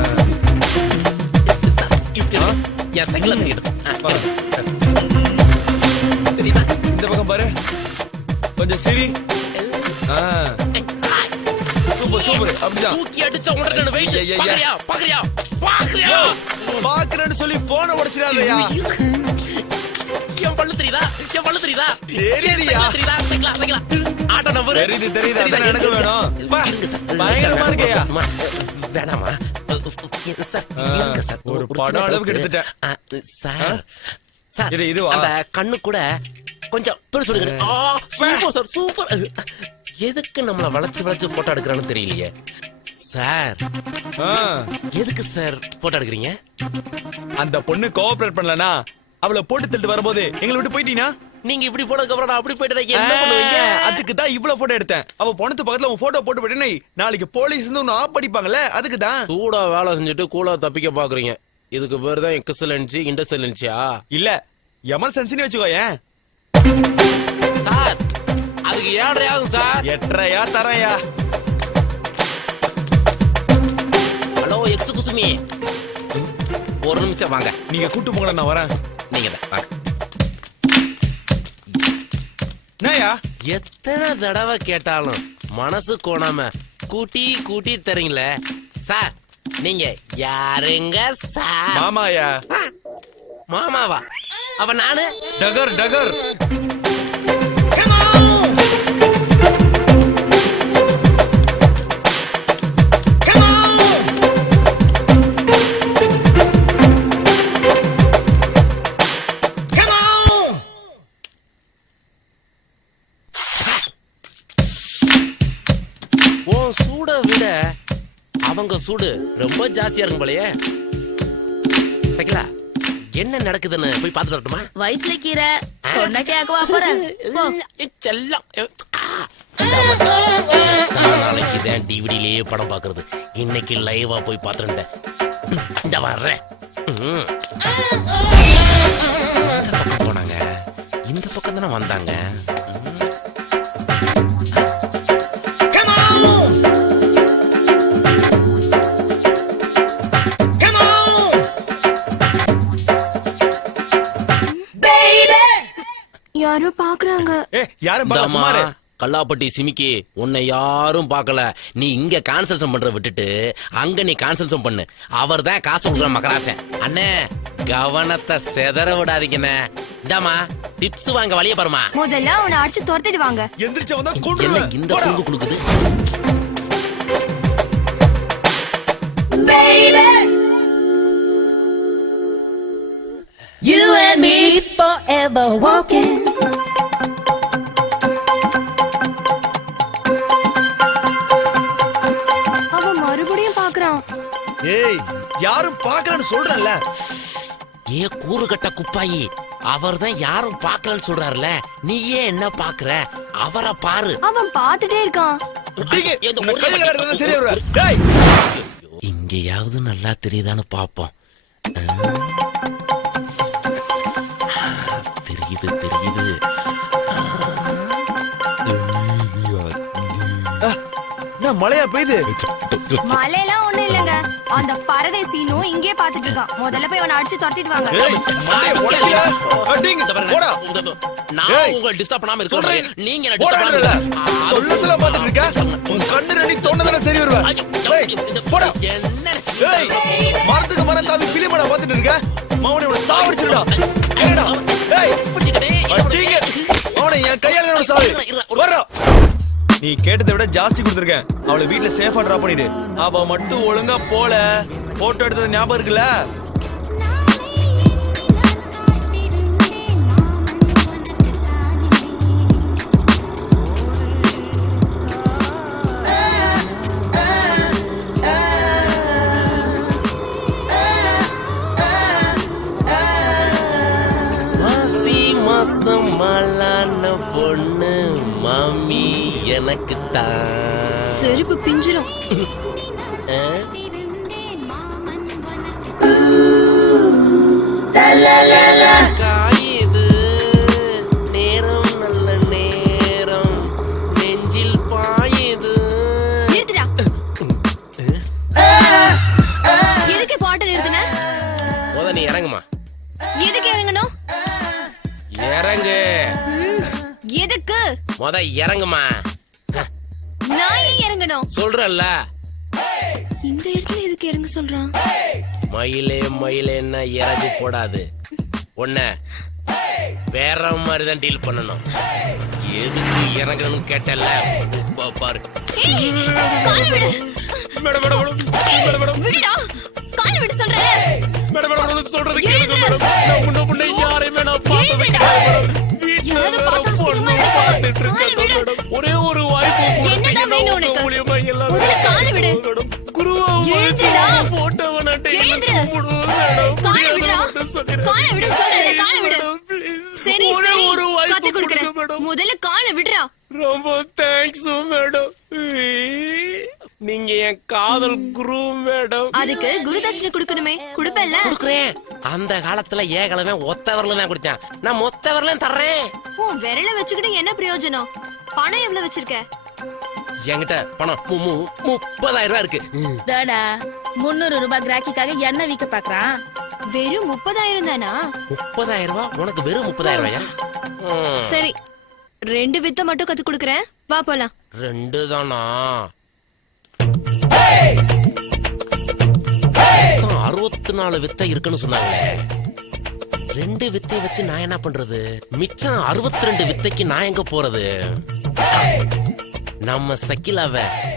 என் சைக்கிள் தெரியுதா? இந்த பக்கம் பாரு, கொஞ்சம் சிரி. Super super. அப்படிதான் தூக்கி அடிச்ச உடனே வெயிட். பாக்கறியா பாக்கறியா பாக்கறியா? பாக்குறேன்னு சொல்லி போனை உடைச்சிடாதயா. என் பல்லு தெரியுதா? என் பல்லு தெரியுதா? தெரியுதுயா. தெரியுதா? சைக்கிளா சைக்கிளா. ஆட்டோ நம்பர் தெரியுது தெரியுது. அதான் எனக்கு வேணும். பயங்கரமா இருக்கேயா. வேணாமா சார்? ஒரு படம் அளவுக்கு எடுத்துட்டேன் சார். சார் இதுவா? அந்த கண்ணு கூட கொஞ்சம் பெருசு எடுக்கணும். Super sir, super. எதுக்கு நம்மள வளைச்சு வளைச்சு போட்டோ எடுக்கிறான்னு தெரியலையே. சார் எதுக்கு சார் போட்டோ எடுக்கிறீங்க? அந்த பொண்ணு கோஆபரேட் பண்ணலனா அவளை போட்டு தள்ளிட்டு வரும்போது எங்களை விட்டு போயிட்டீனா நீங்க இப்படி போனதுக்கு அப்புறம் நான் அப்படி போயிட்டு என்ன பண்ணுவீங்க? அதுக்கு தான் இவ்வளவு போட்டோ எடுத்தேன். அவ பணத்து பக்கத்துல உன் போட்டோ போட்டு போயிட்டே நாளைக்கு போலீஸ் வந்து உன்னை ஆப் படிப்பாங்கல்ல, அதுக்கு தான். கூட வேலை செஞ்சுட்டு கூட தப்பிக்க பாக்குறீங்க. இதுக்கு பேர் தான் எக்ஸலன்சி இன்டர்செலன்சியா? இல்ல எமர்ஜென்சின்னு வச்சுக்கோயேன். சார் அதுக்கு 7.5 ஆகும் சார். 8.5 தரையா? ஹலோ எக்ஸ்கியூஸ் ஒரு நிமிஷம் வாங்க. நீங்க கூட்டு போங்க, நான் வரேன். நீங்க வாங்க. என்னயா எத்தனை தடவை கேட்டாலும் மனசு கோணாம கூட்டி கூட்டி தரீங்களே சார். நீங்க யாருங்க சார்? மாமாயா? மாமாவா? அவ நானு டகர் டகர். சூட விட அவங்க சூடு ரொம்ப ஜாஸ்தியா இருக்கும் போலயே. சகிலா என்ன நடக்குதுன்னு போய் பார்த்துட்டு வரட்டுமா? வயசுல கீரை சொன்ன கேக்கவா போற? செல்லம் நாளைக்கு தான் டிவிடிலேயே படம் பாக்குறது. இன்னைக்கு லைவா போய் பார்த்துட்டேன். இந்த வர்றேன். போனாங்க இந்த பக்கம் தானே வந்தாங்க. யாரோ பாக்குறாங்க. கல்லாப்பட்டி சிமிக்கி உன்னை யாரும் பார்க்கல. நீ இங்க கான்சல்சம் பண்ற விட்டுட்டு அங்க நீ கான்சல்சம் பண்ணு. அவர் தான் காசு கொடுக்குற மகராசன். அண்ணே கவனத்தை செதற விடாதீங்கண்ணே. இதாமா டிப்ஸ் வாங்க வழிய பாருமா. முதல்ல அவனை அடிச்சு துரத்திடுவாங்க. எந்திரிச்சு வந்தா என்ன இந்த குங்கு குடுக்குது? You and me forever walking. அவன் மறுபடியும் பாக்குறான். ஏய் யாரும் பார்க்கலன்னு சொல்றல்ல. ஏ கூறு கட்ட குப்பாயி, அவர் தான் யாரும் பார்க்கலன்னு சொல்றாருல. நீ ஏன் என்ன பாக்குற? அவரை பாரு. அவன் பார்த்துட்டே இருக்கான். இங்கேயாவது நல்லா தெரியுதான்னு பாப்போம். தெரியுது தெரியுது. மழையா பெய்யுது? மழையெல்லாம் ஒண்ணும் இல்லங்க. அந்த பரதேசினும் இங்கே பாத்துட்டு இருக்கான். முதல்ல போய் அவனை அடிச்சு துரத்திட்டு வாங்க. நான் உங்களை டிஸ்டர்ப் பண்ணாம இருக்கேன். நீங்க என்ன டிஸ்டர்ப் பண்ணல. சொல்ல சொல்ல பாத்துட்டு இருக்க. உன் கண்ணு ரெடி தோண்டதானே சரி வருவ. போடா. ஏய் மரத்துக்கு மரம் தாவி பிலிம் படம் பாத்துட்டு இருக்க. மௌனே உன்னை சாவடிச்சிடுடா. ஏடா. ஏய் அடிங்க. மௌனே என் கையால என்ன சாவு. வர்றா. நீ கேட்டதை விட ஜாஸ்தி கொடுத்துருக்கேன். அவளை வீட்டுல சேஃபா டிராப் பண்ணிடு. அவ மட்டும் ஒழுங்கா போல. போட்டோ எடுத்தது ஞாபகம் இருக்குல்ல? மலான பொண்ணு மாமி எனக்கு தான். செருப்பு பிஞ்சிரும். காயுது நேரம் நல்ல நேரம் நெஞ்சில் பாயுது. எதுக்கு பாட்டு நிறுத்தின? முத நீ இறங்குமா. எதுக்கு இறங்கணும்? இறங்கு. எதுக்கு? முத இறங்குமா. நான் ஏன் இறங்கணும்? சொல்றல்ல. இந்த இடத்துல எதுக்கு இறங்க சொல்றான்? மயிலே மயிலேன்னா இறங்கி போடாது. உன்ன வேற மாதிரி தான் டீல் பண்ணணும். எதுக்கு இறங்கணும் கேட்டல பாரு. கால் விடு. விடுடா. கால் விடு சொல்றேன். மேடம் சொல்றது கேளுங்க மேடம். நான் முன்ன யாரையுமே நான் பார்த்தது கிடையாது. வீட்ல பொண்ணு பார்த்துட்டு இருக்கேன் மேடம். ஒரே ஒரு வாய்ப்பு என்னடா வேணும் உனக்கு? மூலியமா எல்லாரும் கால் விடு. எந்திரடா. போட்டோ வேணாட்டே எழுந்திரு. காலை விடுடா. காலை விடு சொல்றேன். காலை விடு. சரி சரி. கத்து கொடுக்கறேன். முதல்ல காலை விடுடா. ரொம்ப தேங்க்ஸ் மேடம். நீங்க என் காதல் குரு மேடம். அதுக்கு குருதட்சணை கொடுக்கணுமே. கொடுப்பல்ல? கொடுக்குறேன். அந்த காலத்துல ஏகலமே ஒத்த வரல தான் கொடுத்தேன். நான் மொத்த வரல தர்றேன். உன் விரல வச்சுக்கிட்டு என்ன பிரயோஜனம்? பணம் எவ்வளவு வச்சிருக்க? என்கிட்ட பணம் 30,000 ரூபாய் இருக்கு. தாடா 300 ரூபாய் கிராக்கிக்காக என்ன விக்க பாக்குறான்? வெறும் 30,000 தானா? 30,000 ரூபாய் உனக்கு வெறும் 30,000 ரூபாயா? சரி 2 வித்த மட்டும் கத்து கொடுக்கறேன். வா போலாம். 2 தானா? 64 வித்தை இருக்குன்னு சொன்னாங்களே. 2 வித்தை வச்சு நான் என்ன பண்றது? மிச்சம் 62 வித்தைக்கு நான் எங்க போறது? நம்ம சக்கிலாவ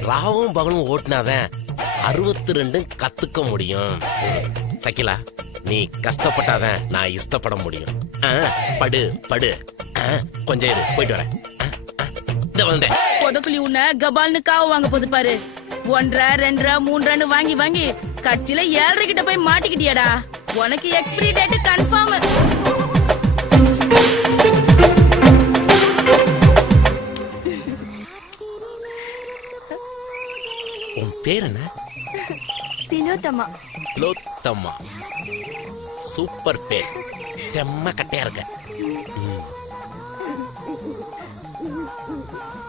ராவும் பகலும் ஓட்டினாதான் 62 கத்துக்க முடியும். சக்கிலா நீ கஷ்டப்பட்டாதான் நான் இஷ்டப்பட முடியும். படு படு. கொஞ்சம் இரு, போயிட்டு வரேன். இந்த வந்தேன். பொதக்குழி உன்ன கபால்னு காவு வாங்க போது பாரு. 1.5 2 3 வாங்கி வாங்கி கட்சியில 7.5 கிட்ட போய் மாட்டிக்கிட்டியாடா. உனக்கு எக்ஸ்பிரி டேட் கன்ஃபார்ம். உன் பேர் என்ன? திலோத்தமா. திலோத்தமா. சூப்பர் பேர். செம்ம கட்டையா இருக்க.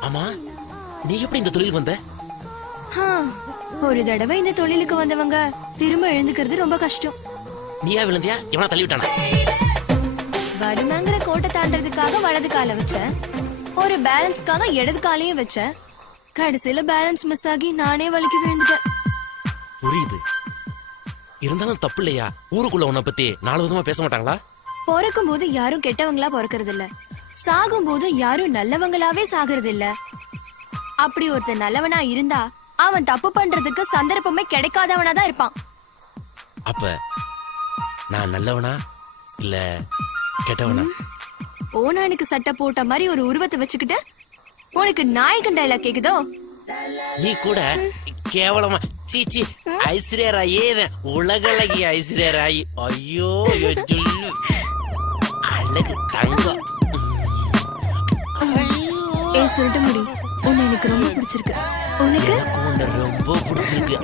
ஆமா நீ எப்படி இந்த தொழில் வந்த? ஒரு தடவை இந்த தொழிலுக்கு வந்தவங்க திரும்ப எழுந்துக்கிறது ரொம்ப கஷ்டம். நீயா விழுந்தியா? எவனா தள்ளி விட்டானா? வருமாங்கிற கோட்டை தாண்டறதுக்காக வலது கால வச்சேன். ஒரு பேலன்ஸ்க்காக இடது காலையும் வச்சேன். கடைசியில பேலன்ஸ் மிஸ் ஆகி நானே வலிக்கு விழுந்துட்டேன். புரியுது. இருந்தாலும் தப்பு இல்லையா? ஊருக்குள்ள உன்னை பத்தி 4 விதமா பேச மாட்டாங்களா? பிறக்கும் போது யாரும் கெட்டவங்களா பிறக்கிறது இல்ல. சாகும் போது யாரும் நல்லவங்களாவே சாகிறது இல்ல. அப்படி ஒருத்தர் நல்லவனா இருந்தா அவன் தப்பு பண்றதுக்கு சந்தர்ப்பமே கிடைக்காதவனா தான் இருப்பான். அப்ப நான் நல்லவனா இல்ல கெட்டவனா? ஓனானுக்கு சட்டை போட்ட மாதிரி ஒரு உருவத்தை வச்சுக்கிட்டு உனக்கு நாயகன் டைலாக் கேக்குதோ? நீ கூட கேவலமா சீச்சி ஐஸ்வர்யா ராயே உலகளகி ஐஸ்வர்யா ராய். ஐயோ அழகு தங்கம். சொல்லிட்டு முடி. உன்னை எனக்கு ரொம்ப பிடிச்சிருக்கு. உனக்கு உன்னை ரொம்ப பிடிச்சிருக்கு.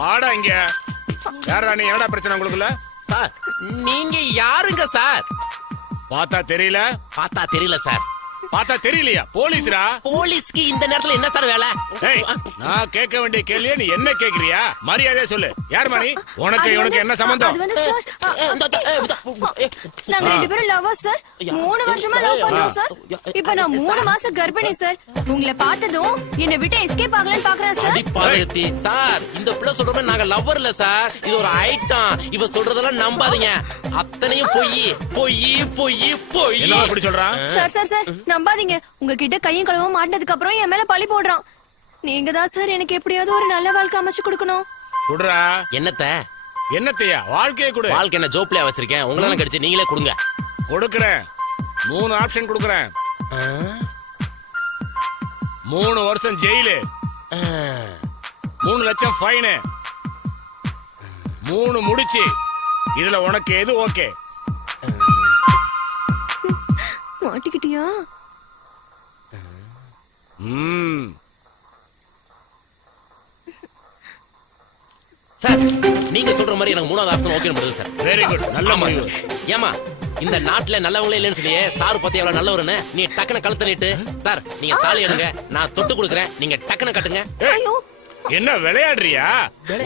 வாடா இங்க. யாரா நீ? என்னடா பிரச்சனை உங்களுக்குள்ள? சார் நீங்க யாருங்க சார்? பார்த்தா தெரியல. பார்த்தா தெரியல சார். பார்த்தா தெரியலையா? போலீஸ்ரா. போலீஸ்க்கு இந்த நேரத்துல என்ன சார் வேலை? நான் கேட்க வேண்டிய கேள்வியை நீ என்ன கேக்குறியா? மரியாதையா சொல்லு. யார் மணி? உனக்கு இவனுக்கு என்ன சம்பந்தம்? நாங்க 2 பேரும் லவ்வர்ஸ் சார். 3 வருஷமா லவ் பண்றோம் சார். இப்போ நான் 3 மாசம் கர்ப்பிணி சார். உங்களை பார்த்ததும் என்னை விட்டு எஸ்கேப் ஆகலன்னு பாக்குறேன் சார். அடிப்பாளையத்தி சார், இந்த பிள்ளை சொல்றப்ப நாங்க லவ்வர் இல்ல சார். இது ஒரு ஐட்டம். இவ சொல்றதெல்லாம் நம்பாதீங்க. அத்தனையும் பொய் பொய் பொய் பொய். என்ன அப்படி சொல்றான்? சார் சார் சார் நம்பாதீங்க. உங்ககிட்ட கையும் களவும் மாட்டினதுக்கு அப்புறம் என் மேல பழி போடுறான். நீங்க தான் சார் எனக்கு எப்படியாவது ஒரு நல்ல வாழ்க்கை அமைச்சு கொடுக்கணும். குடுறா. என்னத்த? என்னத்தையா? வாழ்க்கையை கொடு. வாழ்க்கை என்ன ஜோப்லயா வச்சிருக்கேன்? உங்களால கிடைச்சு நீங்களே கொடுங்க. கொடுக்கறேன். 3 ஆப்ஷன் கொடுக்கறேன். 3 வருஷம் ஜெயிலு, 3 லட்சம் ஃபைனு, 3 முடிச்சு. இதுல உனக்கு எது ஓகே? மாட்டிக்கிட்டியா? சார் நீங்க சொல்ற மாதிரி எனக்கு 3வது ஆப்ஷன் ஓகே பண்றது சார். Very good. நல்ல முடிவு. ஏமா இந்த நாட்டுல நல்லவங்களே இல்லைன்னு சொல்லியே சார் பத்தி எவ்வளவு நல்லவருன்னு நீ டக்குனு கழுத்து நீட்டு. சார் நீங்க தாலி எடுங்க, நான் தொட்டு கொடுக்குறேன், நீங்க டக்குனு கட்டுங்க. என்ன விளையாடுறியா?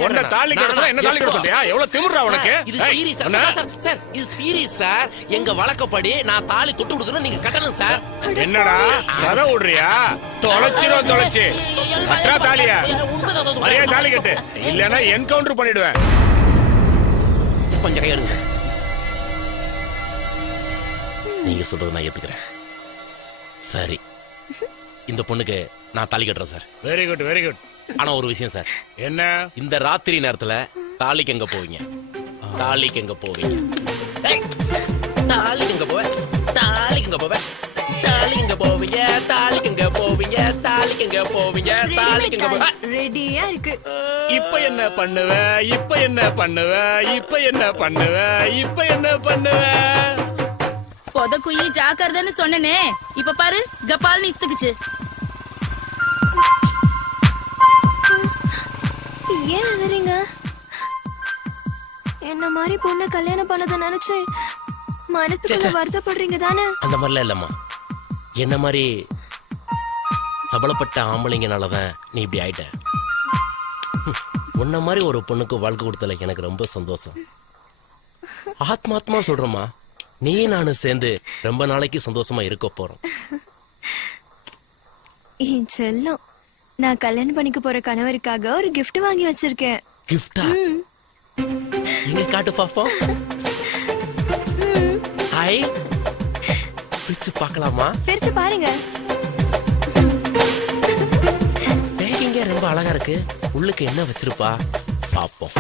உன்ன தாலி கட்ட என்ன தாலி கட்ட சொல்றியா? எவ்வளவு திமிரா உனக்கு? இது சீரியஸ் சார். சார் இது சீரியஸ் சார். எங்க வழக்கப்படி நான் தாலி தொட்டு கொடுக்கணும், நீங்க கட்டணும் சார். என்னடா கதை விடுறியா? தொலைச்சிரும் தொலைச்சு. கட்டா தாலியா? மரியாதை தாலி கட்டு, இல்லன்னா என்கவுண்டர் பண்ணிடுவேன். கொஞ்சம் கையெடுங்க சார். நீங்க சொல்றது நான் ஏத்துக்கிறேன். சரி இந்த பொண்ணுக்கு நான் தாலி கட்டுறேன் sir. Very good very good. ஆனா ஒரு விஷயம் சார். என்ன? இந்த ராத்திரி நேரத்துல தாலிக்கு எங்க போவீங்க? தாலிக்கு எங்க போவீங்க? தாலிக்கு எங்க போவ? தாலிக்குங்க போவேன் தாலிக்குங்க போவீங்க தாலிக்குங்க போவீங்க தாலிக்குங்க போவீங்க தாலிக்குங்க போவ ரெடியா இருக்கு. இப்ப என்ன பண்ணுவ இப்ப என்ன பண்ணுவ இப்ப என்ன பண்ணுவ இப்ப என்ன பண்ணுவ பொதக்குயி ஜாக்கிரதைன்னு சொன்னனே, இப்ப பாரு கபால்னு இஸ்துக்குச்சு. ஏன் அலறீங்க? என்ன மாதிரி பொண்ணு கல்யாணம் பண்ணதை நினைச்சு மனசுக்குள்ள வருத்தப்படுறீங்க தானே? அந்த மாதிரிலாம் இல்லம்மா. என்ன மாதிரி சபலப்பட்ட ஆம்பளைங்கனாலதான் நீ இப்படி ஆயிட்ட. உன்ன மாதிரி ஒரு பொண்ணுக்கு வாழ்க்கை கொடுத்தல எனக்கு ரொம்ப சந்தோஷம். ஆத்மாத்மா சொல்றமா, நீ நானும் சேர்ந்து ரொம்ப நாளைக்கு சந்தோஷமா இருக்க போறோம். என் செல்லம், நான் கல்யாணம் பண்ணிக்க போற கணவருக்காக ஒரு gift வாங்கி வச்சிருக்கேன். கிஃப்டா? இங்க காட்டு பாப்போம். ஹாய், பிரிச்சு பார்க்கலாமா? பிரிச்சு பாருங்க. பேக்கிங்கே ரொம்ப அழகா இருக்கு. உள்ளுக்கு என்ன வச்சிருப்பா பாப்போம்.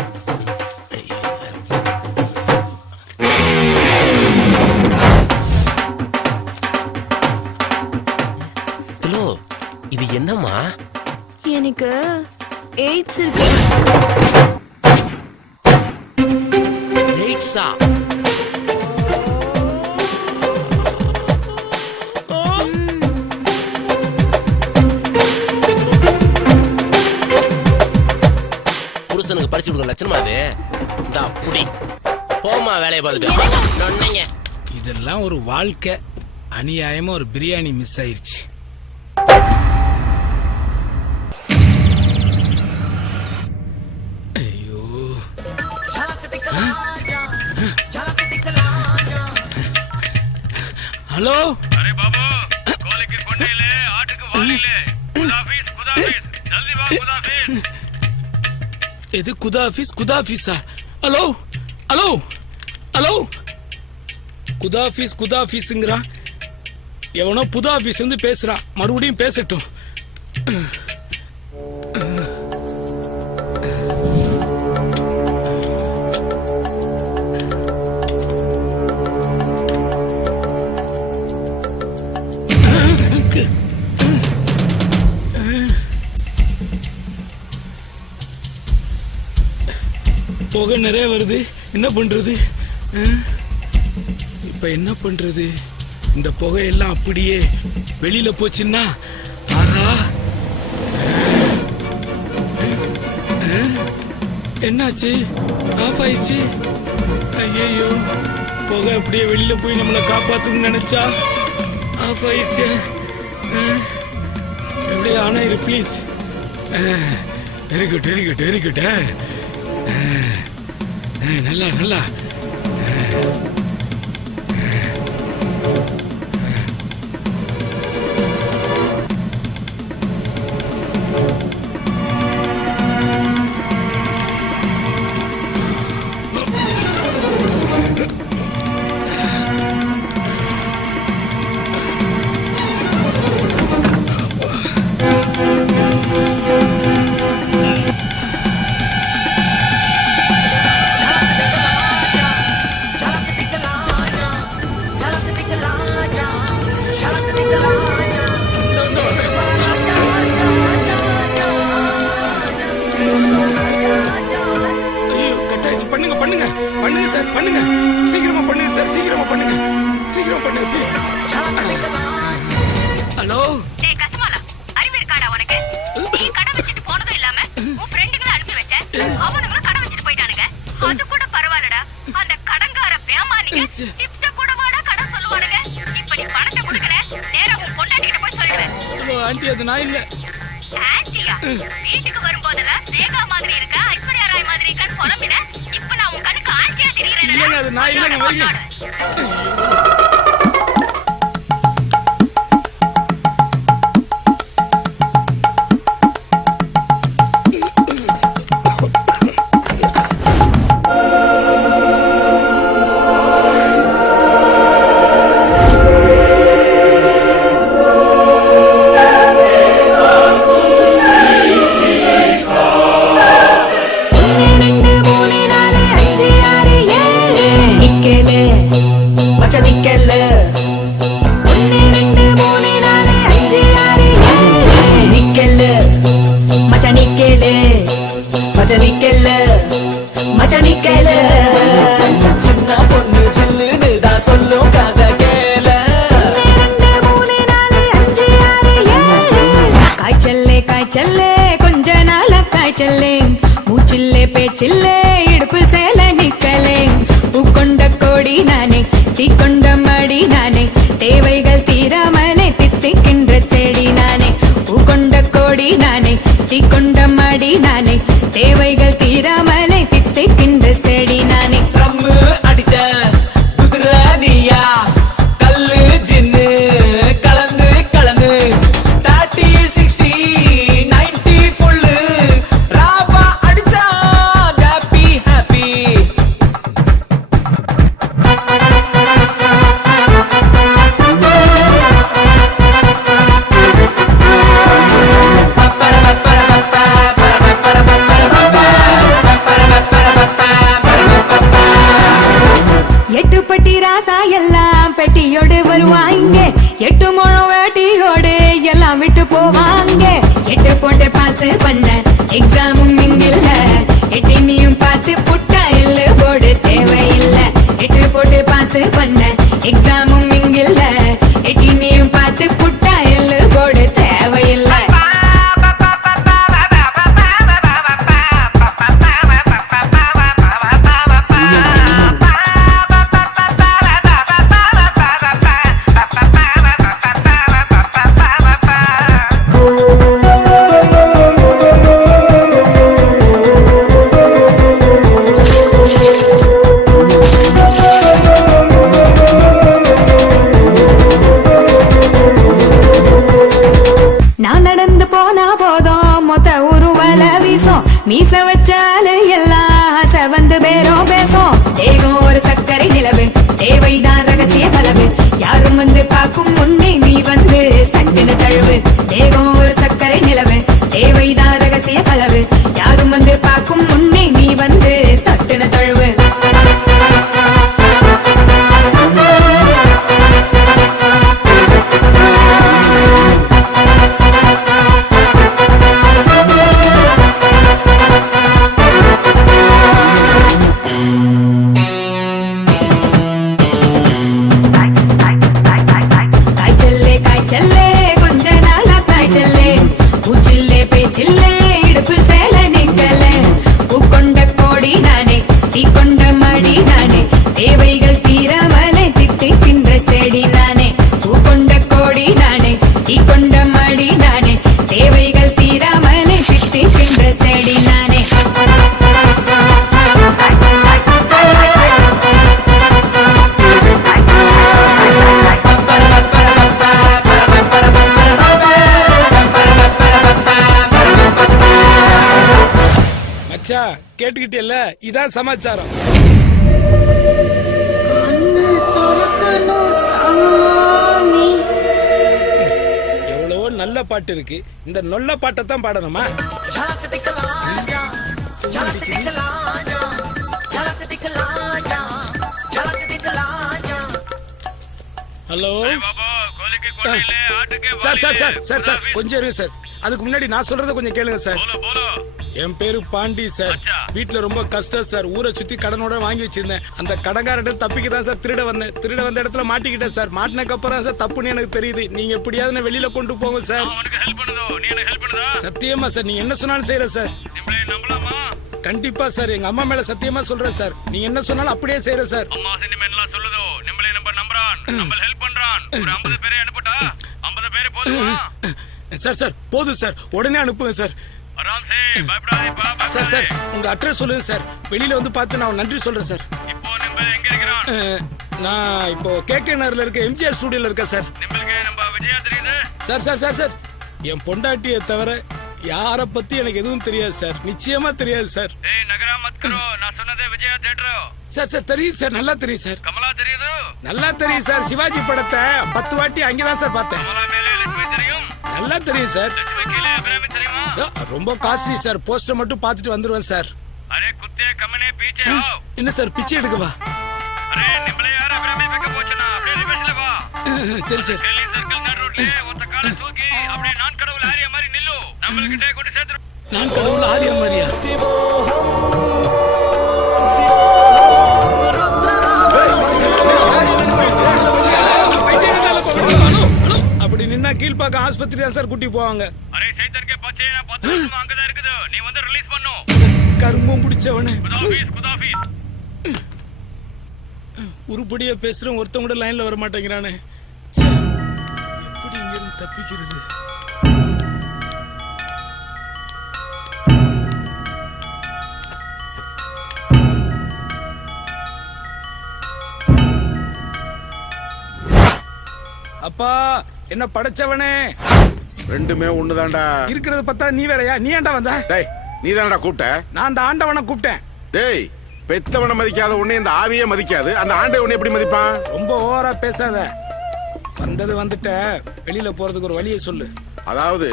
ஹலோ, இது என்னம்மா? எனக்கு எய்ட்ஸ் இருக்கு. எய்ட்ஸா? புருஷனுக்கு பறிச்சு கொடுக்க லட்சணமா அது? இந்த புடி போமா வேலையை பார்த்துட்டு. இதெல்லாம் ஒரு வாழ்க்கை. அநியாயமா ஒரு பிரியாணி மிஸ் ஆயிருச்சு. ஐயோ, ஹலோ. அரே பாபு, கோழிக்கு கொண்டையிலே ஆட்டுக்கு வாலிலே. குதாஃபீஸ் குதாஃபீஸ், ஜல்தி வா குதாஃபீஸ். எது குதாஃபீஸ்? குதாஃபீஸா? ஹலோ ஹலோ ஹலோ, குதாஃபீஸ் குதாஃபீஸ்ங்கிறான். எவனோ புது ஆபீஸ் இருந்து பேசுறான். மறுபடியும் பேசட்டும். புகை நிறைய வருது. என்ன பண்றது? இப்ப என்ன பண்றது? இந்த புகையெல்லாம் அப்படியே வெளியில போச்சுன்னா, ஆஹா, என்னாச்சு? ஆஃப் ஆயிடுச்சு. ஐயோ, புகை அப்படியே வெளியில போய் நம்மளை காப்பாத்துன்னு நினைச்சா ஆஃப் ஆயிடுச்சு. எப்படியே ஆனா இரு please. Very good very good very good. நல்லா நல்லா. ஹலோ, கஸ்மாலா, அறிவு இருக்காடா உனக்கு? நீ கடை வச்சிட்டு போனதும் இல்லாம உன் ஃப்ரெண்டுகளை அனுப்பி வச்ச. அவனுங்களும் கடை வச்சிட்டு போயிட்டானுங்க. அது கூட பரவாயில்லடா. அந்த கடங்கார பேமானிங்க டிப்ஸ கூட வாடா கடன் சொல்லுவானுங்க. இப்ப நீ பணத்தை கொடுக்கல, நேரா உன் பொண்டாட்டிகிட்ட போய் சொல்லிடுவேன். ஹலோ ஆண்டி, அது நான் இல்ல. ஆன்ட்டியா? வீட்டுக்கு வரும்போதெல்லாம் ரேகா மாதிரி இருக்கா, ஐஸ்வர்யா ராய் மாதிரி இருக்கான்னு புலம்பின. இப்ப நான் உன் கண்ணுக்கு ஆன்ட்டியா தெரிகிறேன். இல்லங்க, அது நான் இல்லங்க. வைங்க. நிக்கலே காய்ச்சல்லே கொஞ்ச நாள காய்ச்சல்லே மூச்சில்லே பேச்சில்லே இடுப்பில் சேல நிக்கலே பூக்கொண்ட கோடி நானே தீக்கொண்ட மடி நானே தேவைகள் தீராமலே தித்திக்கின்ற செடி நானே பூக்கொண்ட கோடி நானே தீக்கொண்ட மடி நானே தேவைகள் தீராமலே தித்திக்கின்ற செடி நானே ரம்மு அடிச்ச குதிரை நீயா கல்லு ஜின்னு கலந்து கலந்து 30 60 90 ஃபுல்லு ராவா அடிச்சா ஹாப்பி ஹாப்பி எட்டுப்பட்டி ராசா எல்லாம் பெட்டியோடு வருவாங்க 8 முழம் வேட்டியோடு எல்லாம் விட்டு போவாங்க 8 போட்டு பாஸ் பண்ண எக்ஸாமும் இங்கில்ல 8 நீயும் பார்த்து புட்டா இல்ல போர்டு தேவையில்லை 8 போட்டு பாஸ் பண்ண எக்ஸாமும் இங்கில்ல 8 நீயும் பார்த்து புட்டா இல்ல போர்டு தேவையில்லை நான் நடந்து போனா போதும் மொத்த உருவல வீசும் மீச வச்சாலு எல்லாம் ஆசை வந்து பேரும் பேசும் தேகம் ஒரு சர்க்கரை நிலவு தேவைதான் ரகசிய கலவு யாரும் வந்து பார்க்கும் முன்னே நீ வந்து சட்டுன்னு தழுவு தேகம் ஒரு சர்க்கரை நிலவு தேவைதான் ரகசிய கலவு யாரும் வந்து பார்க்கும் முன்னே நீ வந்து சட்டுன்னு தழுவு காய்ச்சல்லே காய்ச்சல்லே கொஞ்ச நாளா காய்ச்சல்லே மூச்சில்லே பேச்சில்லே இடுப்பில் சேல நிக்கலே பூக்கொண்ட கோடி நானே தீக்கொண்ட மடி நானே தேவைகள் தீராமலே தித்திக்கின்ற செடி நானே பூக்கொண்ட கோடி நானே தீக்கொண்ட மடி நானே தேவைகள் தீராமலே தித்திக்கின்ற செடி நானே மச்சா கேட்டுக்கிட்டேல்ல இதான் சமாச்சாரம். எவ்வளவோ நல்ல பாட்டு இருக்கு, இந்த நொல்ல பாட்டை தான் பாடணுமா? Hello sir sir sir sir sir கொஞ்சம் இருங்க சார். அதுக்கு முன்னாடி நான் சொல்றத கொஞ்சம் கேளுங்க சார். என் பேரு பாண்டி சார். வீட்டுல ரொம்ப கஷ்டம் சார். ஊரை சுத்தி கடனோட வாங்கி வச்சிருந்தேன். அந்த கடங்காரட்ட தப்பிக்க தான் சார் திருட வந்தேன். திருட வந்த இடத்துல மாட்டிக்கிட்டேன் சார். மாட்டினக்கு அப்புறம் சார் தப்புன்னு எனக்கு தெரியுது. நீங்க எப்படியாவது வெளியில கொண்டு போங்க சார். சத்தியமா சார், நீங்க என்ன சொன்னாலும் செய்யறேன் சார். கண்டிப்பா சார், எங்க அம்மா மேல சத்தியமா சொல்றேன் சார். நீங்க என்ன சொன்னாலும் அப்படியே செய்யறேன் சார். சார் சார் போதும் சார், உடனே அனுப்புங்க சார். சார் சார் உங்க அட்ரஸ் சொல்லுங்க சார். வெளியில வந்து பார்த்து நான் நன்றி சொல்றேன் சார். நான் இப்போ கேகே நகர்ல இருக்க எம்ஜிஆர் ஸ்டுடியோல இருக்கேன் sir. Sir sir sir sir என் பொண்டாட்டியை தவிர யார பத்தி எனக்கு எதுவும் தெரியாது சார். நிச்சயமா தெரியாது சார். சார் சார் தெரியும் சார், நல்லா தெரியும் சார். நல்லா தெரியும் சார். சிவாஜி படத்தை 10 வாட்டி அங்கதான் சார் பார்த்தேன். நல்லா தெரியும் சார். ரொம்ப காஸ்ட்லி சார். போஸ்டர் மட்டும் பார்த்துட்டு வந்துருவேன் சார். என்ன சார் பிச்சை எடுக்கவா? சரி சார். நான் கடவுள் ஆரியா மாதிரியா? அப்படி நின்னா கீழ்பாக்க ஆஸ்பத்திரி தான் சார் கூட்டி போவாங்க. அங்கதான் இருக்குது நீ வந்து ரிலீஸ் பண்ணு. கரும்பும் பிடிச்சவனே உருப்படியா பேசுறேன், ஒருத்தன் கூட லைன்ல வர மாட்டேங்கிறானே. ச்சே, எப்படி இங்க இருந்து தப்பிக்கிறது? அப்பா என்ன படைச்சவனே. ரெண்டுமே ஒண்ணுதான்டா. இருக்கிறத பார்த்தா நீ வேறயா? நீ ஏன்டா வந்த? டேய் நீ தானடா கூப்பிட்ட? நான் அந்த ஆண்டவனை கூப்பிட்டேன். டேய் பெத்தவனை மதிக்காத உன்னை இந்த ஆவியே மதிக்காது, அந்த ஆண்டை உன்னை எப்படி மதிப்பான்? ரொம்ப ஓவரா பேசாத. வந்தது வந்துட்ட, வெளியில போறதுக்கு ஒரு வழியை சொல்லு. அதாவது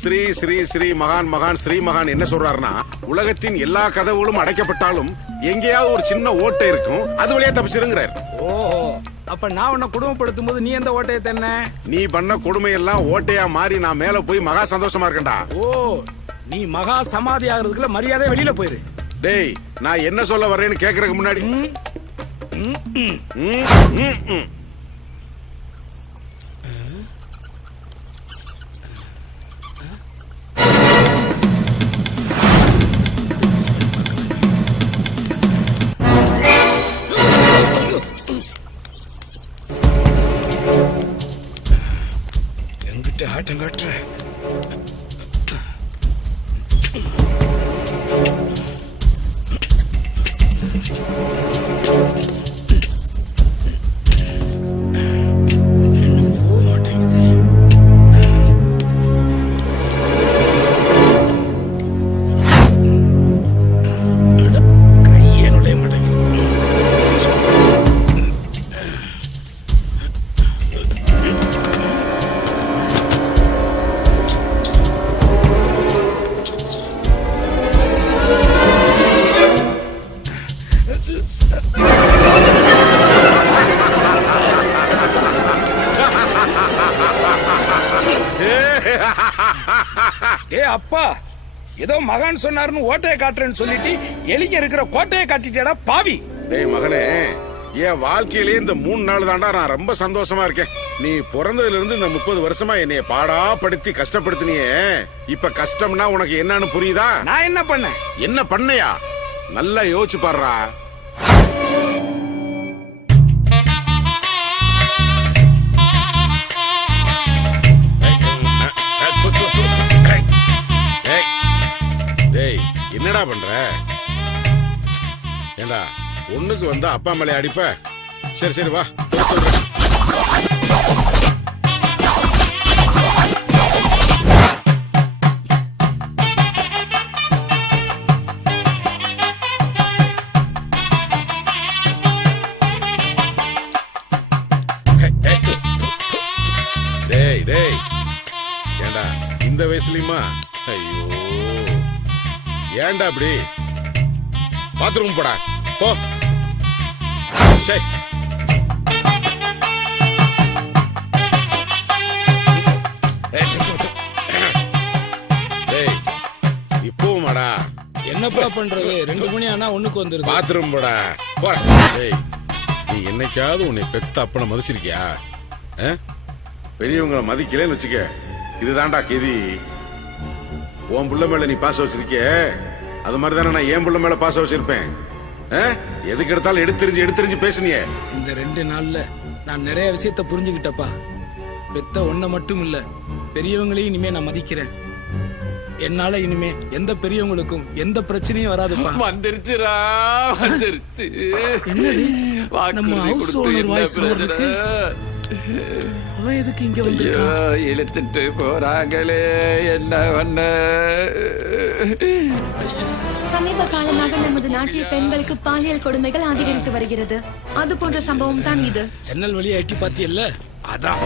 ஸ்ரீ ஸ்ரீ ஸ்ரீ மகான் மகான் ஸ்ரீ மகான் என்ன சொல்றாருன்னா, உலகத்தின் எல்லா கதவுகளும் அடைக்கப்பட்டாலும் எங்கேயாவது ஒரு சின்ன ஓட்டை இருக்கும், அது வழியா தப்பிச்சிருங்கிறார். ஓஹோ, அப்ப நான் உன்னை குடும்பப்படுத்தும் போது நீ எந்த ஓட்டையை தன்ன? நீ பண்ண கொடுமை எல்லாம் ஓட்டையா மாறி நான் மேல போய் மகா சந்தோஷமா இருக்கேன்டா. ஓ, நீ மகா சமாதி ஆகிறதுக்குள்ள மரியாதை வெளியில போயிரு. டேய் நான் என்ன சொல்ல வர்றேன்னு கேக்குறதுக்கு முன்னாடி என்கிட்ட ஆட்டம் காட்டுற. ஏ அப்பா, ஏதோ மகான் சொன்னாருன்னு ஓட்டையை காட்டுறேன்னு சொல்லிட்டு எலிங்க இருக்கிற கோட்டையை காட்டிட்டேடா பாவி. டேய் மகனே, என் வாழ்க்கையிலே இந்த 3 நாள் தாண்டா நான் ரொம்ப சந்தோஷமா இருக்கேன். நீ பிறந்ததுல இருந்து இந்த 30 வருஷமா என்னைய பாடாப்படுத்தி கஷ்டப்படுத்தினியே, இப்ப கஷ்டம்னா உனக்கு என்னன்னு புரியுதா? நான் என்ன பண்ணேன்? என்ன பண்ணையா? நல்லா யோசிச்சு பாருடா. டேய் என்னடா பண்ற? ஏண்டா ஒண்ணுக்கு வந்து அப்பா மேலே அடிப்ப? சரி சரி வா சொல்றேன். டேய் டேய் ஏண்டா இந்த வயசுலயுமா? ஐயோ ஏண்டா அப்படி? பாத்ரூம் போடா போ. சரி டேய் இப்போமாடா என்னப்பா பண்றது? 2 மணி ஆனா ஒண்ணுக்கு வந்துருது. பாத்ரூம் போடா போ. டேய் நீ என்னைக்காவது உன்னை பெத்த அப்பனை மதிச்சிருக்கியா? பெரியவங்களை மதிக்கலன்னு வச்சுக்க, இதுதான்டா கெதி. உன் புள்ள மேல நீ பாச வச்சிருக்கிய, அது மாதிரி தானே நான் என் புள்ள மேல பாச வச்சிருப்பேன். எதுக்கு எடுத்தாலும் எடுத்தெறிஞ்சு பேசுனியே. இந்த 2 நாள்ல நான் நிறைய விஷயத்த புரிஞ்சுக்கிட்டப்பா. பெத்த ஒன்ன மட்டும் இல்ல, பெரியவங்களையும் இனிமே நான் மதிக்கிறேன். என்னால இனிமே எந்த பெரியவங்களுக்கும் எந்த பிரச்சனையும் வராதுப்பா. வந்துருச்சுடா, வந்துருச்சு. என்னது? நம்ம ஹவுஸ் ஓனர் வாய்ஸ் இருக்கு. அவன் எதுக்கு இங்க வந்திருக்கான்? இழுத்துட்டு போறாங்களே, என்ன பண்ண? சமீப காலமாக நமது நாட்டில் பெண்களுக்கு பாலியல் கொடுமைகள் அதிகரித்து வருகிறது. அது போன்ற சம்பவம் தான் இது. ஜன்னல் வழியா எட்டி பாத்தியல்ல, அதான்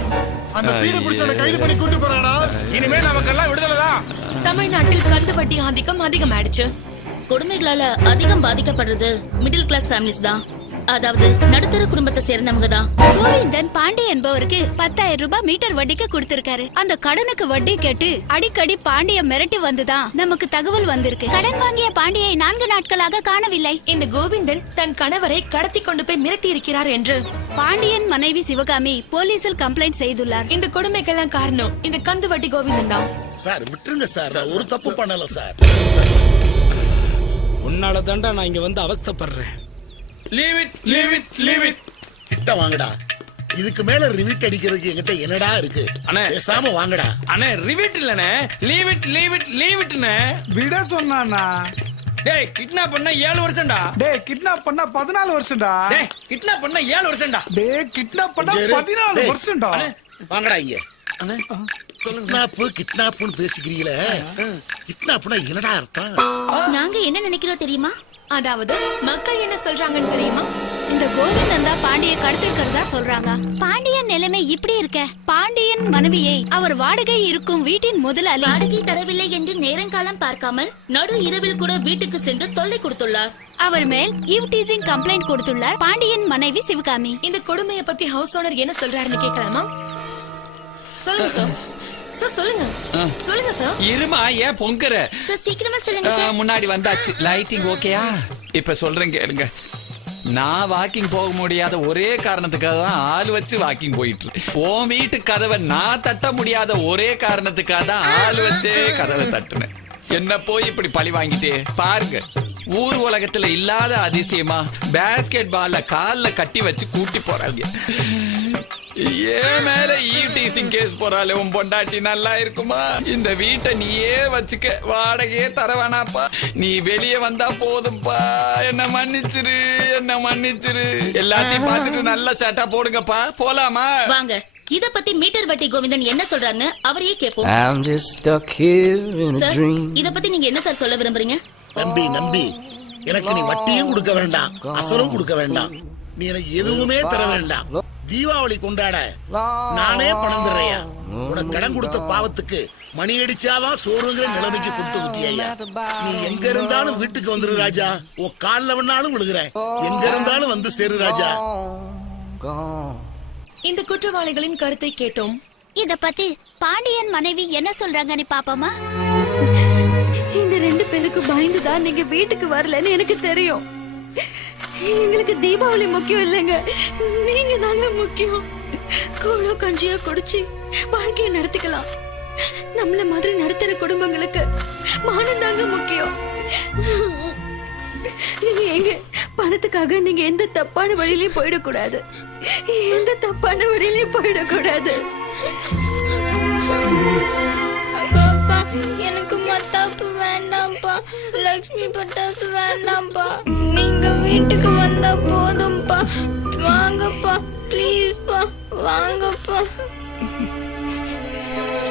அந்த பீட புடிச்சவனை கைது பண்ணி கூட்டி போறாடா. இனிமே நமக்கெல்லாம் விடுதலை தான். தமிழ்நாட்டில் கந்து வட்டி ஆதிக்கம் அதிகமாயிடுச்சு. கொடுமைகளால அதிகம் பாதிக்கப்படுறது மிடில் கிளாஸ் ஃபேமிலிஸ் தான். அதாவது நடுத்தர குடும்பத்தை சேர்ந்தவங்க தான். கோவிந்தன் பாண்டி என்பவருக்கு 10,000 ரூபாய் மீட்டர் வட்டிக்கு கொடுத்திருக்காரு. அந்த கடனுக்கு வட்டி கேட்டு அடிக்கடி பாண்டிய மிரட்டி வந்துதான் நமக்கு தகவல் வந்திருக்கு. கடன் வாங்கிய பாண்டியை 4 நாட்களாக காணவில்லை. இந்த கோவிந்தன் தன் கணவரை கடத்தி கொண்டு போய் மிரட்டி இருக்கிறார் என்று பாண்டியன் மனைவி சிவகாமி போலீசில் கம்ப்ளைண்ட் செய்துள்ளார். இந்த கொடுமைக்கெல்லாம் காரணம் இந்த கந்து வட்டி கோவிந்தன் தான். சார் விட்டுருங்க சார், நான் ஒரு தப்பு பண்ணல சார். உன்னால தாண்டா நான் இங்க வந்து அவஸ்தைப்படுறேன். Leave it leave it leave it. கிட்ட வாங்கடா. இதுக்கு மேல ரிவிட் அடிக்கிறதுக்கு என்கிட்ட என்னடா இருக்கு? அண்ணே பேசாம வாங்கடா. அண்ணே ரிவிட் இல்லனே, leave it leave it leave இட்னே. விட சொன்னானா? டேய் கிட்னாப் பண்ணா 7 வருஷம்டா. டேய் கிட்னாப் பண்ணா 14 வருஷம்டா. டேய் கிட்னாப் பண்ணா 7 வருஷம்டா. டேய் கிட்னாப் பண்ணா 14 வருஷம்டா. வாங்கடா இங்க. அண்ணே கிட்னாப்னு பேசிக்கிறீங்களே, கிட்னாப்னா என்னடா அர்த்தம்? நாங்க என்ன நினைக்கிறோம் தெரியுமா? அதாவது மக்கள் என்ன சொல்றாங்கன்னு தெரியுமா? இந்த கோவிந்தன் தான் பாண்டியை கடத்திருக்கிறதா சொல்றாங்க. பாண்டியன் நிலைமை இப்படி இருக்க, பாண்டியன் மனைவியை அவர் வாடகை இருக்கும் வீட்டின் முதலாளி வாடகை தரவில்லை என்று நேரங்காலம் பார்க்காமல் நடு இரவில் கூட வீட்டுக்கு சென்று தொல்லை கொடுத்துள்ளார். அவர் மேல் ஈவ் டீசிங் கம்ப்ளைண்ட் கொடுத்துள்ளார் பாண்டியன் மனைவி சிவகாமி. இந்த கொடுமையை பத்தி ஹவுஸ் ஓனர் என்ன சொல்றாருன்னு கேட்கலாமா? சொல்லுங்க சார். சார் சொல்லுங்க சொல்லுங்க சார். இருமா ஏன் பொங்கற? சார் சீக்கிரமா சொல்லுங்க சார். முன்னாடி வந்தாச்சு. லைட்டிங் ஓகேயா? இப்ப சொல்றேன் கேளுங்க. நான் வாக்கிங் போக முடியாத ஒரே காரணத்துக்காக தான் ஆள் வச்சு வாக்கிங் போயிட்டு இருக்கேன். உன் வீட்டு கதவை நான் தட்ட முடியாத ஒரே காரணத்துக்காக தான் ஆள் வச்சே கதவை தட்டுனேன். என்ன போய் இப்படி பழி வாங்கிட்டே பாருங்க. ஊர் உலகத்துல இல்லாத அதிசயமா பேஸ்கெட் பால்ல கால்ல கட்டி வச்சு கூட்டி போறாங்க. ஏன் மேல ஈவ் டீசிங் கேஸ் போறாளே உன் பொண்டாட்டி நல்லா இருக்குமா? இந்த வீட்டை நீயே வச்சுக்க, வாடகையே தரவானாப்பா. நீ வெளியே வந்தா போதும்பா. என்ன மன்னிச்சிரு என்ன மன்னிச்சிரு. எல்லாத்தையும் பார்த்துட்டு நல்ல சேட்டா போடுங்கப்பா. போலாமா? வாங்க. இத பத்தி மீட்டர் வட்டி கோவிந்தன் என்ன சொல்றாருன்னு அவரையே கேட்போம். சார் இத பத்தி நீங்க என்ன சார் சொல்ல விரும்புறீங்க? நம்பி எனக்கு நீ வட்டியும் கொடுக்க வேண்டாம், அசலும் கொடுக்க வேண்டாம். நீ எனக்கு எதுவுமே தர வேண்டாம். தீபாவளி கொண்டாட நானே பணம் தர்றேயா. உனக்கு கடன் கொடுத்த பாவத்துக்கு மணி அடிச்சாதான் சோறுங்கிற நிலைமைக்கு கொடுத்து விட்டியா. நீ எங்க இருந்தாலும் வீட்டுக்கு வந்துரு ராஜா. உன் கால்ல வேணாலும் விழுகிறேன். எங்க இருந்தாலும் வந்து சேரு ராஜா. இந்த குற்றவாளிகளின் கருத்தை கேட்டோம். இத பத்தி பாண்டியன் மனைவி என்ன சொல்றாங்கன்னு பாப்போமா? இந்த 2 பேருக்கு பயந்துதான் நீங்க வீட்டுக்கு வரலன்னு எனக்கு தெரியும். எங்களுக்கு தீபாவளி முக்கியம் இல்லைங்க, நீங்க தாங்க முக்கியம். கோலம் கஞ்சியா குடிச்சு வாழ்க்கையை நடத்திக்கலாம். நம்மள மாதிரி நடுத்தர குடும்பங்களுக்கு மானம் தாங்க முக்கியம். எங்க பணத்துக்காக நீங்க எந்த தப்பான வழியிலயும் போயிடக்கூடாது. எந்த தப்பான வழியிலயும் போயிடக்கூடாது. பாப்பா எனக்கு மத்தாப்பு வேண்டாம்ப்பா. லக்ஷ்மி பட்டாசு வேண்டாம்ப்பா. நீங்க வீட்டுக்கு வந்தா போதும்பா. வாங்கப்பா ப்ளீஸ்ப்பா, வாங்கப்பா.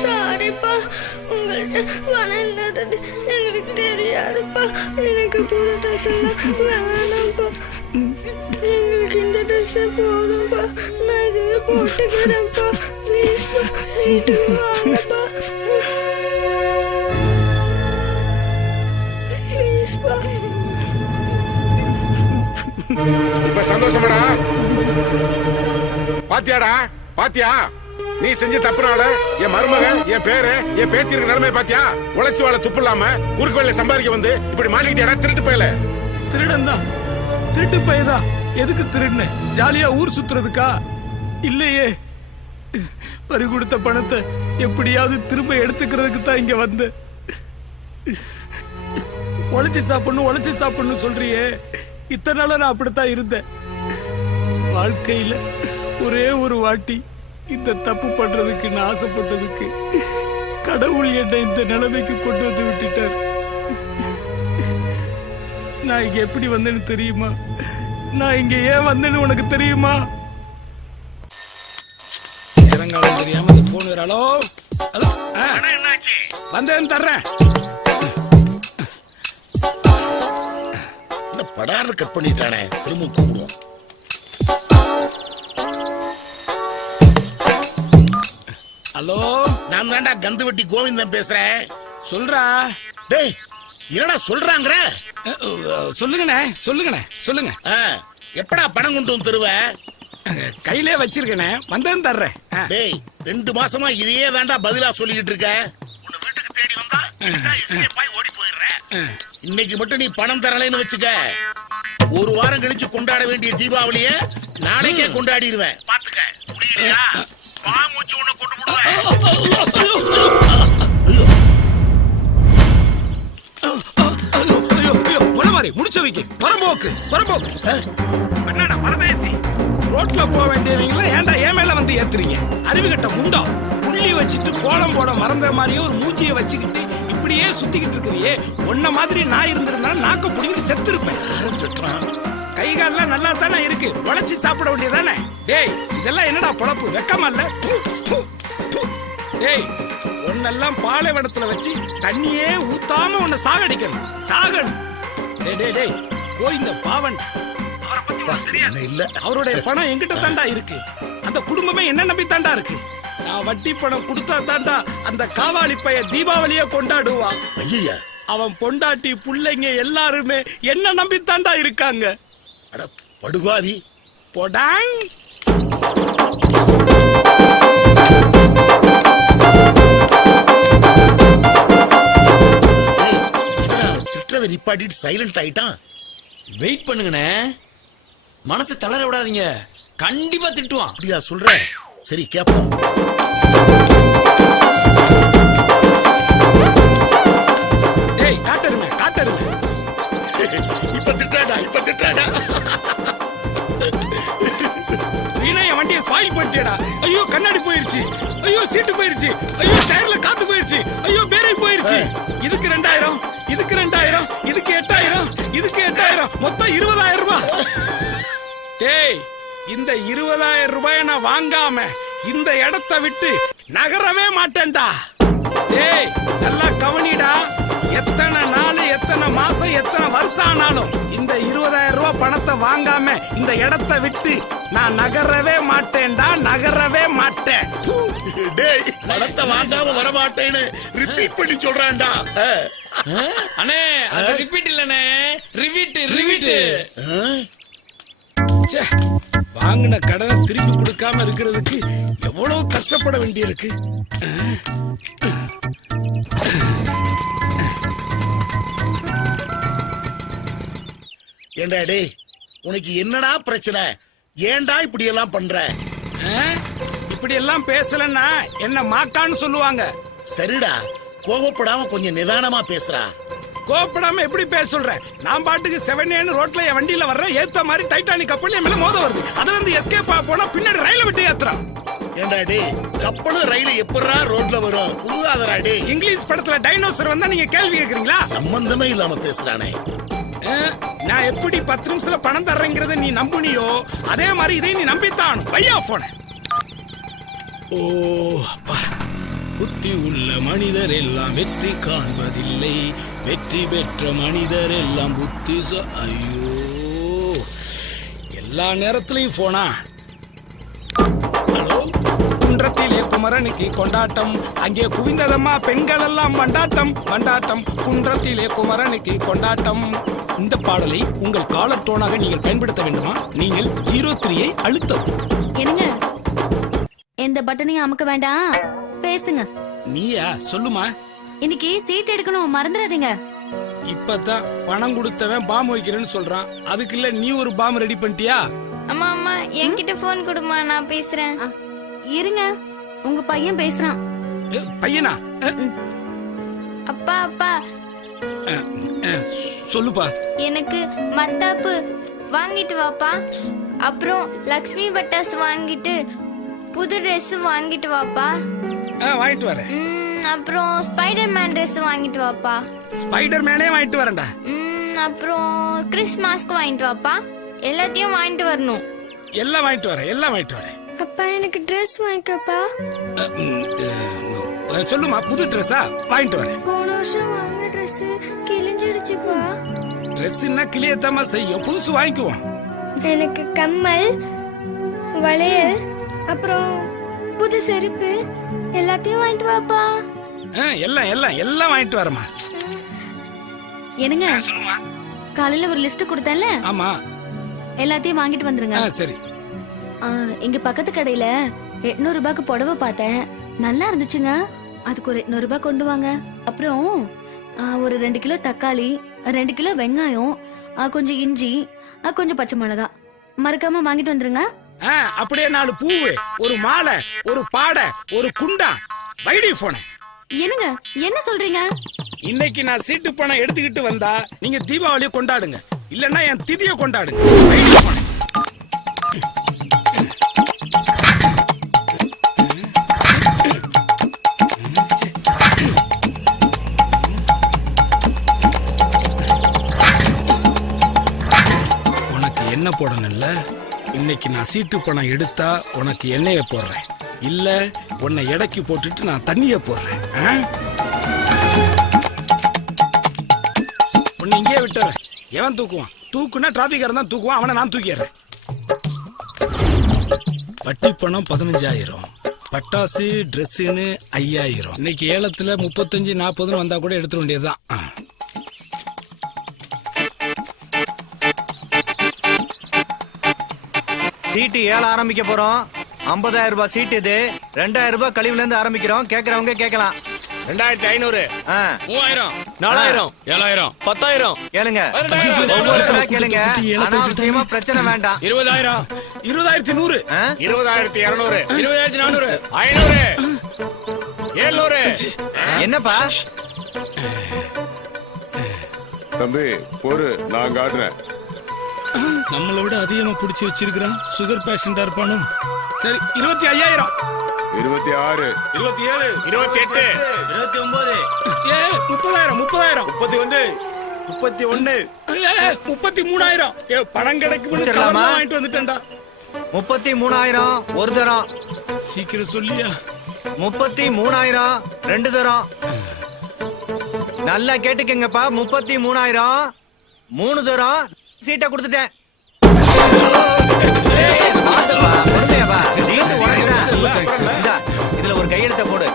சாரிப்பா, உங்கள்கிட்ட பணம் இல்லாதது எங்களுக்கு தெரியாதுப்பா. எனக்கு புது ட்ரெஸ் வேணாம்ப்பா. எங்களுக்கு இந்த ட்ரெஸ் போதும்பா. நான் இதுவே போட்டுக்கிறேன்ப்பா. ப்ளீஸ்ப்பா வீட்டுக்கு வாங்கப்பா. ப்ளீஸ்ப்பா. இப்ப சந்தோஷமாடா? பாத்தியாடா பாத்தியா? நீ செஞ்ச தப்புனால என் மருமக, என் பேரு, என் பேத்தி இருக்கிற நிலைமை பாத்தியா? உழைச்சு வாழ துப்பு இல்லாம குறுக்கு வேலை சம்பாதிக்க வந்து இப்படி மாட்டிக்கிட்டேடா. திருட்டு போயல. திருடன் தான், திருட்டு பையதான். எதுக்கு திருடுன? ஜாலியா ஊர் சுத்துறதுக்கா? இல்லையே, பறி கொடுத்த பணத்தை எப்படியாவது திரும்ப எடுத்துக்கிறதுக்கு தான் இங்க வந்து. உழைச்சு சாப்பிடணும் சொல்றியே. இத்தனை நாள நான் அப்படித்தான் இருந்தேன். வாழ்க்கையில ஒரே ஒரு வாட்டி இந்த தப்பு பண்றதுக்கு நான் ஆசைப்பட்டதுக்கு கடவுள் என்னை இந்த நிலைமைக்கு கொண்டு வந்து விட்டுட்டார். நான் இங்க எப்படி வந்தேன்னு தெரியுமா? நான் இங்க ஏன் வந்தேன்னு உனக்கு தெரியுமா? இறங்காலம் தெரியாம போன் வேற. ஹலோ ஹலோ, வந்தேன்னு தர்றேன். படார கட் பண்ணிட்டானே, திரும்ப கூப்பிடுவோம். ஹலோ, நான் தான்டா கந்து வெட்டி கோவிந்தன் பேசுறேன். சொல்றா. டேய் என்னடா சொல்றாங்கற? சொல்லுங்கண்ணே. சொல்லுங்க. எப்படா பணம் கொண்டு வந்து தருவ? கையிலே வச்சிருக்கேனே, வந்தேன் தர்றேன். டேய் 2 மாசமா இதையே தாண்டா பதிலா சொல்லிக்கிட்டு இருக்க. இன்னைக்கு மட்டும் நீ பணம் தரலைன்னு வச்சுக்க, ஒரு வாரம் கழிச்சு கொண்டாட வேண்டிய தீபாவளிய நாளைக்கே கொண்டாடிடுவேன். முடிச்ச வைக்க வரம்போக்கு ரோட்ல போக வேண்டியவங்கள ஏன்டா ஏன் மேல வந்து ஏத்துறீங்க? அறிவுகட்ட முண்டா புள்ளி வச்சுட்டு கோலம் போட மறந்த மாதிரியே ஒரு மூஞ்சியை வச்சுக்கிட்டு இப்படியே சுத்திக்கிட்டு இருக்கிறியே. உன்ன மாதிரி நான் இருந்திருந்தா நாக்க புடிங்கிட்டு செத்து இருப்பேன். கை கால்லாம் நல்லா தானே இருக்கு, உழைச்சி சாப்பிட வேண்டியதானே? டேய் இதெல்லாம் என்னடா பொழப்பு, வெக்கமா இல்ல? டேய் உன்னெல்லாம் பாலைவனத்துல வச்சு தண்ணியே ஊத்தாம உன்னை சாகடிக்கணும். டேய் டேய் டேய் கோயிந்த பாவன் இல்ல, அவருடைய பணம் எங்கிட்ட தாண்டா இருக்கு. அந்த குடும்பமே என்ன நம்பி தாண்டா இருக்கு. நான் வட்டி பணம் கொடுத்தா தாண்டா அந்த காவாலி பைய தீபாவளிய கொண்டாடுவான். ஐயா, அவன் பொண்டாட்டி புள்ளைங்க எல்லாருமே என்ன நம்பி தாண்டா இருக்காங்க. அட படுபாவி போடாங். திட்டத்தை நிப்பாட்டிட்டு சைலண்ட் ஆயிட்டான். வெயிட் பண்ணுங்கண்ணே, மனசு தளர விடாதீங்க, கண்டிப்பா திட்டுவான். அப்படியா சொல்ற? சரி கேப்போம். டேய் காட்டருமே இப்ப திட்டாடா. வீணா என் வண்டியை ஸ்பாயில் பண்ணிட்டேடா. ஐயோ கண்ணாடி போயிருச்சு, ஐயோ சீட்டு போயிருச்சு, ஐயோ டயர்ல காத்து போயிருச்சு, ஐயோ பேரிங் போயிருச்சு. இதுக்கு 2000, இதுக்கு 2000, இதுக்கு 8000, இதுக்கு 8000, மொத்தம் 20000 ரூபாய். டேய் இந்த 20000 ரூபாயை நான் வாங்காம இந்த இடத்தை விட்டு நகரவே மாட்டேன்டா. டேய் நல்லா கவனிடா, எத்தனை நாள், எத்தனை மாசம், எத்தனை வருஷம் ஆனாலும் இந்த 20000 ரூபாய் பணத்தை வாங்காம இந்த இடத்தை விட்டு நான் நகரவே மாட்டேன்டா, நகரவே மாட்டேன். டேய் பணத்தை வாங்காம வர மாட்டேன்னு ரிப்பீட் பண்ணி சொல்றான்டா. அண்ணே அது ரிப்பீட் இல்லனே, ரிவீட். வாங்கின கடனை திருப்பி கொடுக்காம இருக்கிறதுக்கு எவ்வளவு கஷ்டப்பட வேண்டியிருக்கு. ஏண்டா டேய், உனக்கு என்னடா பிரச்சனை? ஏன்டா இப்படி எல்லாம் பண்ற? இப்படி எல்லாம் பேசலன்னா என்ன மாக்கான்னு சொல்லுவாங்க. சரிடா, கோபப்படாம கொஞ்சம் நிதானமா பேசுறா. கோபப்படாம எப்படி பேச சொல்ற? நான் பாட்டுக்கு 7 ரோட்ல என் வண்டியில வர்றேன், ஏத்த மாதிரி டைட்டானிக் கப்பல் என் மேல மோத வருது. அது வந்து எஸ்கேப் போனா பின்னாடி ரயில விட்டு ஏத்துறான். ஏண்டா டேய், கப்பலும் ரயிலும் எப்படா ரோட்ல வரும்? புதுதாதரா டேய். இங்கிலீஷ் படத்துல டைனோசர் வந்தா நீங்க கேள்வி கேக்குறீங்களா? சம்பந்தமே இல்லாம பேசுறானே. நான் எப்படி 10 நிமிஷத்துல பணம் தர்றேங்கிறத நீ நம்புனியோ அதே மாதிரி இதை நீ நம்பித்தான். பையா போன. ஓ அப்பா, புத்தி உள்ள மனிதர் எல்லாம் வெற்றி காண்பதில்லை, வெற்றி பெற்ற மனிதர் எல்லாம் புத்தி. ஐயோ எல்லா நேரத்திலையும் போனா. ஹலோ, குன்றத்திலே குமரனுக்கு கொண்டாட்டம், அங்கே குவிந்ததம்மா பெண்கள் எல்லாம் மண்டாட்டம். குன்றத்திலே குமரனுக்கு கொண்டாட்டம். இந்த பாடலை உங்கள் காலர் டோனாக நீங்கள் பயன்படுத்த வேண்டுமா? நீங்கள் 03ஐ அழுத்தவும். என்னங்க, எந்த பட்டனையும் அமுக்க வேண்டாம், பேசுங்க. நீயா? சொல்லுமா. இன்னைக்கு சீட் எடுக்கணும், மறந்துடாதீங்க. இப்பதான் பணம் கொடுத்தவன் பாம் வைக்கிறேன்னு சொல்றான், அதுக்குள்ள நீ ஒரு பாம் ரெடி பண்ணிட்டியா? அம்மா என்கிட்ட போன் கொடுமா, நான் பேசுறேன். இருங்க, உங்க பையன் பேசுறான். பையனா? அப்பா சொல்லுப்பா. எனக்கு மத்தாப்பு வாங்கிட்டு வாப்பா. அப்புறம் லக்ஷ்மி பட்டாசு வாங்கிட்டு புது ட்ரெஸ் வாங்கிட்டு வாப்பா. வாங்கிட்டு வரேன். அப்புறம் ஸ்பைடர் மேன் ட்ரெஸ் வாங்கிட்டு வாப்பா. ஸ்பைடர் மேனே வாங்கிட்டு வரேன்டா. அப்புறம் கிறிஸ்மஸ்க்கு வாங்கிட்டு வாப்பா. எல்லாத்தையும் வாங்கிட்டு வரணும். எல்லாம் வாங்கிட்டு வரேன். அப்பா எனக்கு ட்ரெஸ் வாங்கிக்கப்பா. சொல்லுமா, புது ட்ரெஸ்ஸா? வாங்கிட்டு வரேன். போன வருஷம் வாங்கின ட்ரெஸ் கிழிஞ்சிடுச்சுப்பா. ட்ரெஸ்னா கிளியத்தாமா செய்யும், புதுசு வாங்கிக்குவோம். எனக்கு கம்மல், வளையல், அப்புறம் புது செருப்பு எல்லாத்தையும் வாங்கிட்டு வாப்பா. எல்லாம் வாங்கிட்டு வரமா. என்னங்க, காலையில ஒரு லிஸ்ட் கொடுத்தேன்ல? ஆமா. எல்லாத்தையும் வாங்கிட்டு வந்துருங்க. சரி. இங்க பக்கத்து கடையில 800 ரூபாய்க்கு புடவை பார்த்தேன், நல்லா இருந்துச்சுங்க. அதுக்கு ஒரு 800 ரூபாய் கொண்டு வாங்க. அப்புறம் ஒரு 2 கிலோ தக்காளி, 2 கிலோ வெங்காயம், கொஞ்சம் இஞ்சி, கொஞ்சம் பச்சை மிளகா மறக்காம வாங்கிட்டு வந்துருங்க. அப்படியே 4 பூவு, ஒரு மாலை, ஒரு பாடை, ஒரு குண்டா. வைடி போன. என்னங்க என்ன சொல்றீங்க? இன்னைக்கு நான் சீட்டு பணம் எடுத்துக்கிட்டு வந்தா நீங்க தீபாவளியை கொண்டாடுங்க, இல்லன்னா என் திதியை கொண்டாடுங்க. வைடி போன. உனக்கு என்ன போடணும்ல? இன்னைக்கு நான் சீட்டு பணம் எடுத்தா உனக்கு எண்ணெய போடுறேன், இல்ல உன்னை எடைக்கு போட்டுட்டு நான் தண்ணிய போடுறேன். உன்னை இங்கே விட்டுறேன். எவன் தூக்குவான்? தூக்குனா டிராபிக்காரன் தான் தூக்குவான், அவனை நான் தூக்கிடுறேன். வட்டி பணம் 15,000, பட்டாசு ட்ரெஸ்ஸுன்னு 5,000. இன்னைக்கு ஏலத்துல 35-40 வந்தா கூட எடுத்துட வேண்டியதுதான். சீட்டு ஏல ஆரம்பிக்க போறோம். 50,000 ரூபாய் சீட்டு இது. 2,000 ரூபாய் கழிவுல இருந்து ஆரம்பிக்கிறோம். கேக்குறவங்க கேட்கலாம். 2,500, 3,000, 4,000, 7,000, 10,000 கேளுங்க. ஒவ்வொருத்தரா கேளுங்க. அனாவசியமா பிரச்சனை வேண்டாம். 20,000, 20,100, 20,200, 20,400, 500, 700. என்னப்பா தம்பி பொறு, நான் காட்டுறேன். நம்மளை விட அதிகமா புடிச்சு வச்சிருக்கிறான். சுகர் பேஷண்டா இருப்பானோ? சரி, 25,000, 26, 27, 28, 29, 30,000, 30,000, 31, 31, 33,000. பணம் கிடைக்கும் வாங்கிட்டு வந்துட்டேன்டா. 33,000 ஒரு தரம். சீக்கிரம் சொல்லியா? 33,000 2 தரம். நல்லா கேட்டுக்கங்கப்பா. 33,000 3 தரம். சீட்டை கொடுத்துட்டேன். இதுல ஒரு கையெழுத்த போடு.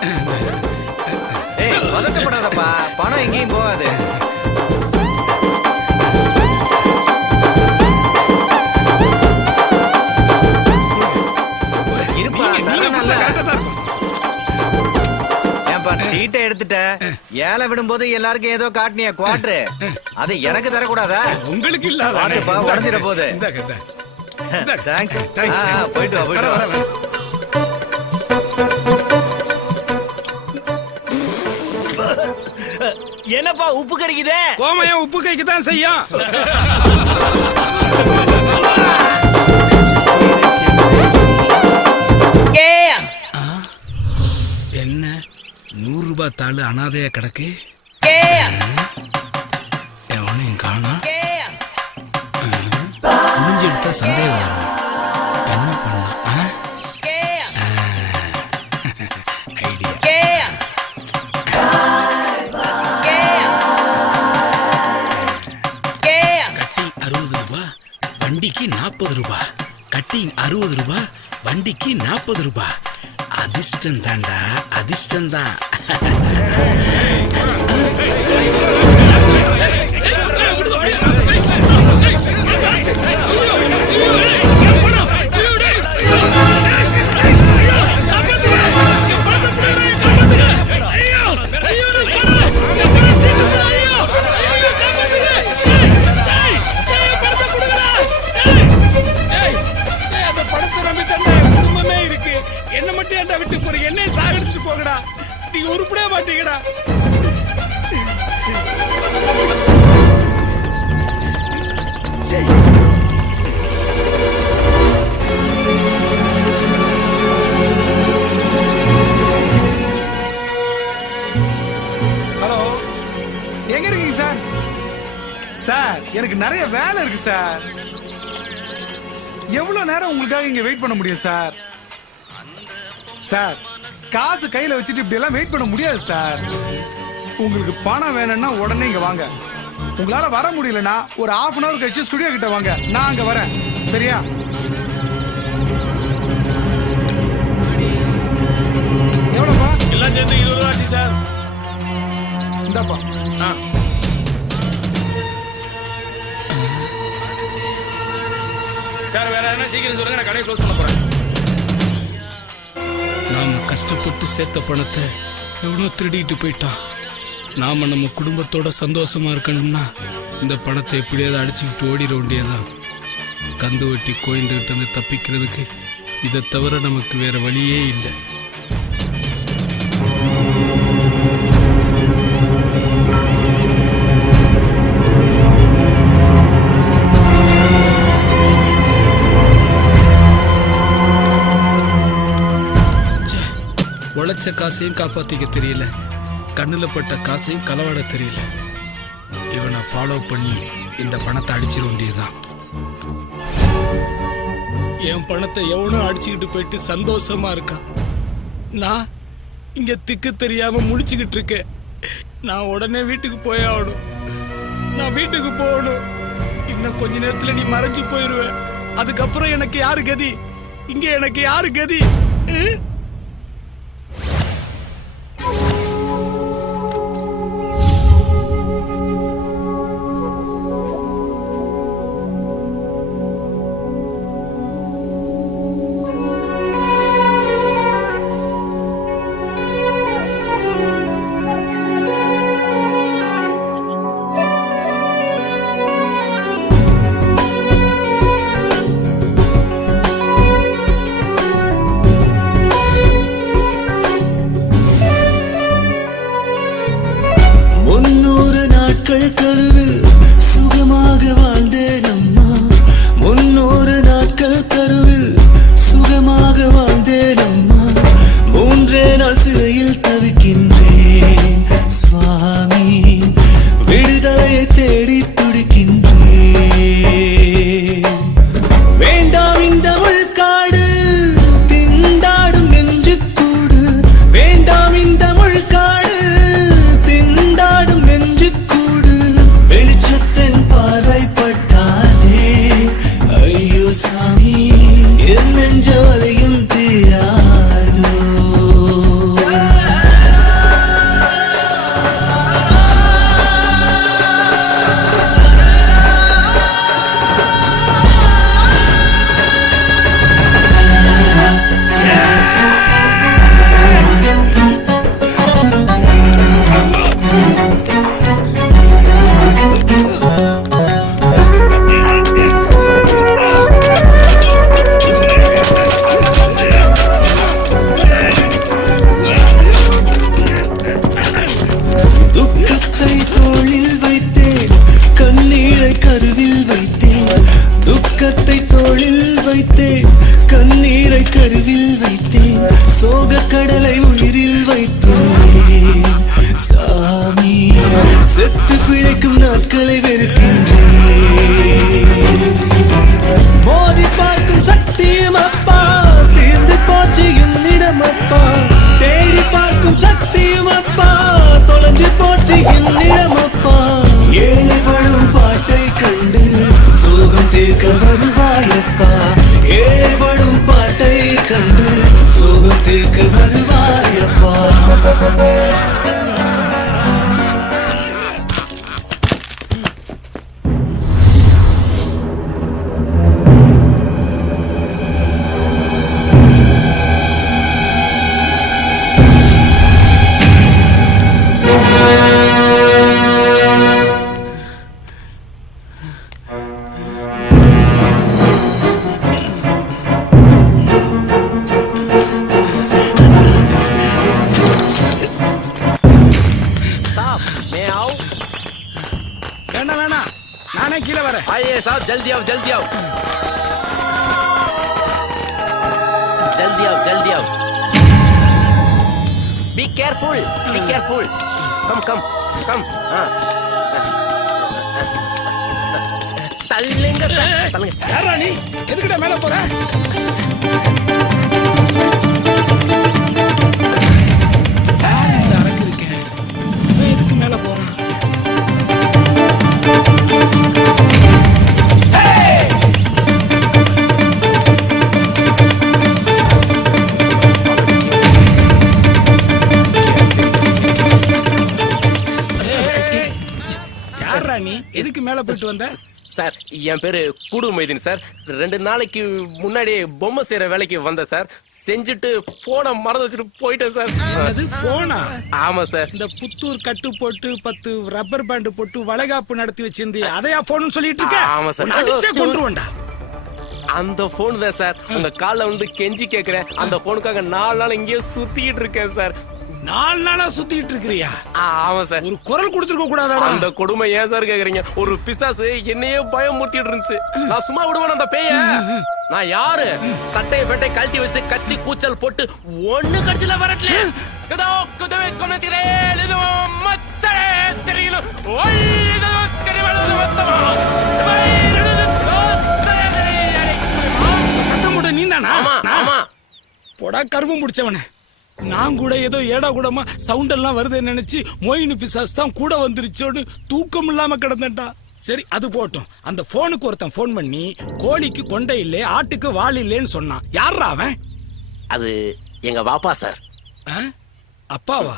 ஏய், பதட்டப்படாதப்பா, பணம் எங்கேயும் போகாது. சீட்டை எடுத்துட்ட. ஏழை விடும்போது எல்லாருக்கும் ஏதோ காட்டினிய குவாட்ரு, அது எனக்கு தரக்கூடாதா? உங்களுக்கு இல்லாத உடஞ்சிட போகுது. போயிட்டு வா, போயிட்டு வா. என்னப்பா உப்பு கறிக்குதே? கோமயம் உப்பு கைக்குதான் செய்யும். என்ன 100 ரூபாய் தாள் அனாதையா கிடக்கு? எவனையும் காணா. குனிஞ்சு எடுத்தா சந்தேகம் வரும். என்ன பண்ணலாம்? ஐடியா. கட்டிங் 60 ரூபாய், வண்டிக்கு 40 ரூபாய். கட்டிங் 60 ரூபாய், வண்டிக்கு 40 ரூபாய். அதிர்ஷ்டம் தாண்டா, அதிர்ஷ்டம் தான். என்ன மட்டும் ஏன்டா விட்டு போற? என்னைய சாகடிச்சுட்டு போகடா. நீங்க உருப்படவே மாட்டீங்கடா. ஹலோ, எங்க இருக்கீங்க சார்? சார், எனக்கு நிறைய வேலை இருக்கு சார். எவ்வளவு நேரம் உங்களுக்காக இங்க வெயிட் பண்ண முடியும் சார்? சார், காசு கையில வச்சுட்டு இப்படி எல்லாம் வெயிட் பண்ண முடியாது சார். உங்களுக்கு பணம் வேணும்னா உடனே இங்க வாங்க. உங்களால வர முடியலன்னா ஒரு 1/2 hour கழிச்சு ஸ்டுடியோ கிட்ட வாங்க, நான் அங்க வரேன். சரியா? எவ்வளவுப்பா? எல்லாம் சேர்ந்து 20 ரூபா ஆச்சு சார். இந்தாப்பா. வேணா சீக்கிரம் சொல்லுங்க, நான் கடையை க்ளோஸ் பண்ண போறேன். நாம கஷ்டப்பட்டு சேர்த்த பணத்தை எவனோ திருடிட்டு போயிட்டான். நாம நம்ம குடும்பத்தோட சந்தோஷமா இருக்கணும்னா இந்த பணத்தை எப்படியாவது அடிச்சுக்கிட்டு ஓடிட வேண்டியதான். கந்து வெட்டி கோயந்துகிட்டு வந்து தப்பிக்கிறதுக்கு இதை தவிர நமக்கு வேற வழியே இல்லை. உழைச்ச காசையும் காப்பாத்திக்க தெரியல, கண்ணுல பட்ட காசையும் களவாட தெரியல. இவனை ஃபாலோ பண்ணி இந்த பணத்தை அடிச்சிட வேண்டியதுதான். என் பணத்தை எவனும் அடிச்சுக்கிட்டு போயிட்டு சந்தோஷமா இருக்கான். நான் இங்க திக்கு தெரியாம முழிச்சுக்கிட்டு இருக்கேன். நான் உடனே வீட்டுக்கு போய் ஆகணும். நான் வீட்டுக்கு போகணும். இன்னும் கொஞ்ச நேரத்துல நீ மறைஞ்சு போயிருவ. அதுக்கப்புறம் எனக்கு யாரு கதி? இங்க எனக்கு யாரு கதி? கருவில் சுகமாக வாழ்ந்தேன் அம்மா. 300 நாட்கள் கருவில் சுகமாக வாழ்ந்தேன் அம்மா. 3 நாள் சிறையில் தவிக்கின்றேன் சுவாமி. விடுதலையை தேடி துடிக்கின்றேன். வேண்டாம் இந்த உள்காடு, திண்டாடும் நெஞ்சு கூடு. வேண்டாம் இந்த உள்காடு, திண்டாடும் நெஞ்சு கூடு. வெளிச்சத்தின் பார்வைப்பட்டாலே ஐயோ சாமி, என் நெஞ்ச வதையும் தீராதோ. துக்கத்தை தோளில் வைத்தேன், கண்ணீரை கருவில் வைத்தேன். துக்கத்தை தோளில் வைத்தேன், கண்ணீரை கருவில் வைத்தேன். சோக கடலை உயிரில் வைத்தேன் சாமி. செத்து பிழைக்கும் நாட்களை வெறுக்கின்றேன். மோதி பார்க்கும் சக்தியும் அப்பா, தீர்ந்து போச்சு என்னிடம் அப்பா. தேடி பார்க்கும் சக்தியும் அப்பா, தொலைஞ்சு போச்சு என்னிடம் அப்பா. ஏழைப்படும் பாட்டை கண்டு சோகம் தீர்க்க வருவாயப்பா. ஏழைப்படும் பாட்டை கண்டு சோகம் தீர்க்க வருவாயப்பா. வேணாம் வேணாம், நானே கீழே வரேன். आइए साहब, जल्दी आओ जल्दी आओ जल्दी आओ जल्दी आओ. Be careful, be careful. Come come come. தள்ளுங்க சார், தள்ளுங்க. யாரா நீ? எதுக்குடா மேல போற? யார் இந்த அரக்கு இருக்கேன்? எதுக்கு மேல போறான்? யாரா நீ? எதுக்கு மேல போயிட்டு வந்த? சார் என் பேரு கூடு மைதீன் சார். 2 நாளைக்கு முன்னாடி பொம்மை செய்யற வேலைக்கு வந்தேன் சார். செஞ்சுட்டு போனை மறந்து வச்சுட்டு போயிட்டேன் சார். அது போனா? ஆமா சார். இந்த புத்தூர் கட்டு போட்டு 10 ரப்பர் பேண்ட் போட்டு வளைகாப்பு நடத்தி வச்சிருந்தே அதையா போன் சொல்லிட்டு இருக்க? ஆமா சார். அடிச்சே கொன்றுவேன்டா. அந்த போன் தான் சார். உங்க கால்ல வந்து கெஞ்சி கேக்குறேன். அந்த போனுக்காக 4 நாள் இங்கேயே சுத்திக்கிட்டு இருக்கேன் சார். 4 நாளா சுத்திட்டு இருக்கிறியா? ஆமா சார். ஒரு குரல் கொடுத்துருக்க கூடாதா? அந்த கொடுமை ஏன் சார் கேக்குறீங்க? ஒரு பிசாசு என்னையே பயமுறுத்திட்டு இருந்துச்சு. நான் சும்மா விடுவேன் அந்த பேய? நான் யாரு? சட்டையை பெட்டை கழட்டி வச்சுட்டு கத்தி கூச்சல் போட்டு ஒண்ணு கடிச்சல வரட்ல. கதோ கதவே கொன்னதிரே இது மச்சரே தெரியல. ஓய் இது கரிவளது மத்தமா. சத்தம் போட நீதானா? ஆமா. போடா கருவம் முடிச்சவனே. நான் கூட ஏதோ ஏடா கூடமா சவுண்ட் எல்லாம் வருதுன்னு நினைச்சு மோயினி பிசாஸ் தான் கூட வந்துருச்சோன்னு தூக்கம் இல்லாம கிடந்தேன்டா. சரி அது போட்டும். அந்த போனுக்கு ஒருத்தன் போன் பண்ணி கோழிக்கு கொண்டை இல்லை ஆட்டுக்கு வால் இல்லைன்னு சொன்னான். யாரா அவன்? அது எங்க வாப்பா சார். அப்பாவா?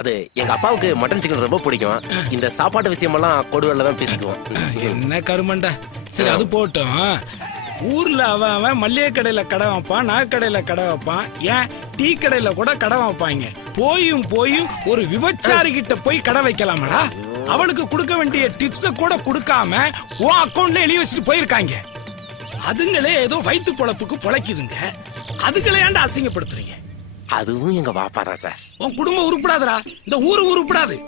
அது எங்க அப்பாவுக்கு மட்டன் சிக்கன் ரொம்ப பிடிக்கும். இந்த சாப்பாட்டு விஷயமெல்லாம் கொடுவல்ல தான் பேசிக்குவோம். என்ன கருமண்டா. சரி அது போட்டும். ஊர்ல அவன் மல்லிகை கடையில கடை வைப்பான், நகைக்கடையில கடை வைப்பான், ஏன் டீ கடையில கூட கடை வைப்பாங்க. போயும் ஒரு விபச்சாரி கிட்ட போய் கடை வைக்கலாமடா? அவளுக்கு கொடுக்க வேண்டிய டிப்ஸ கூட கொடுக்காம உன் அக்கௌண்ட்ல எழுதி வச்சுட்டு போயிருக்காங்க. அதுங்களே ஏதோ வயிற்று பொழப்புக்கு பொழைக்குதுங்க. அதுங்களே ஏன்டா அசிங்கப்படுத்துறீங்க? அதுவும் எங்க வாப்பா தான் சார். உன் குடும்பம் உருப்படாதடா. இந்த ஊரு உருப்படாது.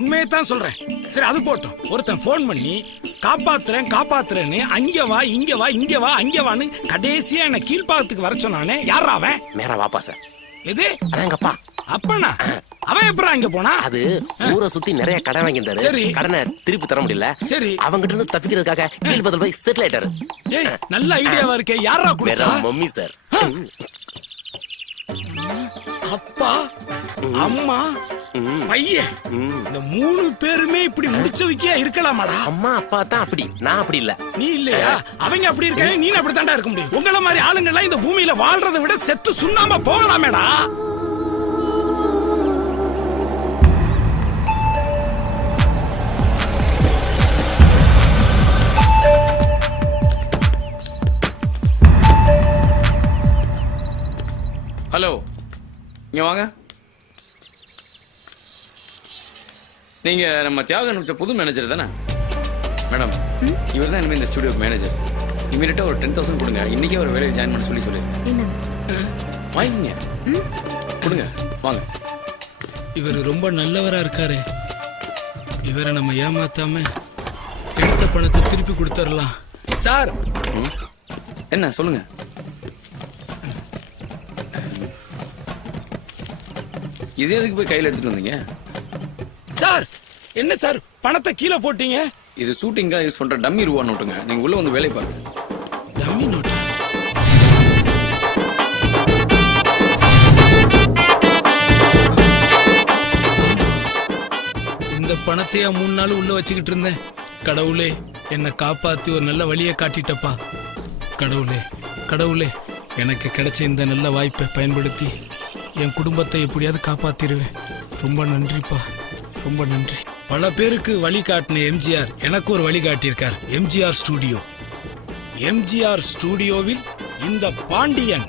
உண்மையை தான் சொல்றேன். சரி அது போட்டோம். ஒருத்தன் போன் பண்ணி காப்பாத்துறேன்னு அங்க வா இங்க வா அங்க வான்னு கடைசியா என்ன கீழ்பாகத்துக்கு வர சொன்னானே. யாரா அவன்? மேரா வாப்பா சார். எது? அதாங்கப்பா. அப்பனா அவன் எப்படா அங்க போனா? அது ஊரை சுத்தி நிறைய கடை வாங்கியிருந்தாரு. சரி. கடனை திருப்பி தர முடியல. சரி. அவங்கிட்ட இருந்து தப்பிக்கிறதுக்காக கீழ்பதல் போய் செட்டில் ஆயிட்டாரு. ஏய் நல்ல ஐடியாவா இருக்கே. யாரா கொடுத்தா? Mummy sir. அப்பா அம்மா பையன் இந்த 3 பேருமே இப்படி முடிச்சவைக்கியா இருக்கலாமாடா? அம்மா அப்பா தான் அப்படி, நான் அப்படி இல்ல. நீ இல்லையா? அவங்க அப்படி இருக்காங்க, நீ அப்படி தாண்டா இருக்க முடியும். உங்கள மாதிரி ஆளுங்க எல்லாம் இந்த பூமியில வாழ்றதை விட செத்து சுண்ணாம போகலாமேடா. ஹலோ, இங்க வாங்க. நீங்க நம்ம தியாகம் நிமிஷம் புது மேனேஜர் தானே? மேடம், இவர் தான் இனிமே இந்த ஸ்டுடியோக்கு மேனேஜர். இமீடியட்டா ஒரு 10,000 கொடுங்க. இன்னைக்கே ஒரு வேலையை ஜாயின் பண்ண சொல்லி வாங்கிங்க. கொடுங்க, வாங்க. இவர் ரொம்ப நல்லவரா இருக்காரு. இவரை நம்ம ஏமாத்தாம எடுத்த பணத்தை திருப்பி கொடுத்துடலாம். சார் என்ன சொல்லுங்க. இது எதுக்கு போய் கையில் எடுத்துட்டு வந்தீங்க? சார் என்ன சார் பணத்தை கீழே போட்டீங்க? இது ஷூட்டிங்கா யூஸ் பண்ற டம்மி ரூபா நோட்டுங்க. நீங்க உள்ள வந்து வேலை பாருங்க. Dummy note? இந்த பணத்தையா 3 நாள் உள்ள வச்சுக்கிட்டு இருந்தேன். கடவுளே என்னை காப்பாத்தி ஒரு நல்ல வழியை காட்டிட்டப்பா. கடவுளே எனக்கு கிடைச்ச இந்த நல்ல வாய்ப்பை பயன்படுத்தி என் குடும்பத்தை எப்படியாவது காப்பாத்திடுவேன். ரொம்ப நன்றிப்பா, ரொம்ப நன்றி. பல பேருக்கு வழி காட்டின எம்ஜிஆர் எனக்கு ஒரு வழி காட்டியிருக்கார். எம்ஜிஆர் ஸ்டுடியோவில் இந்த பாண்டியன்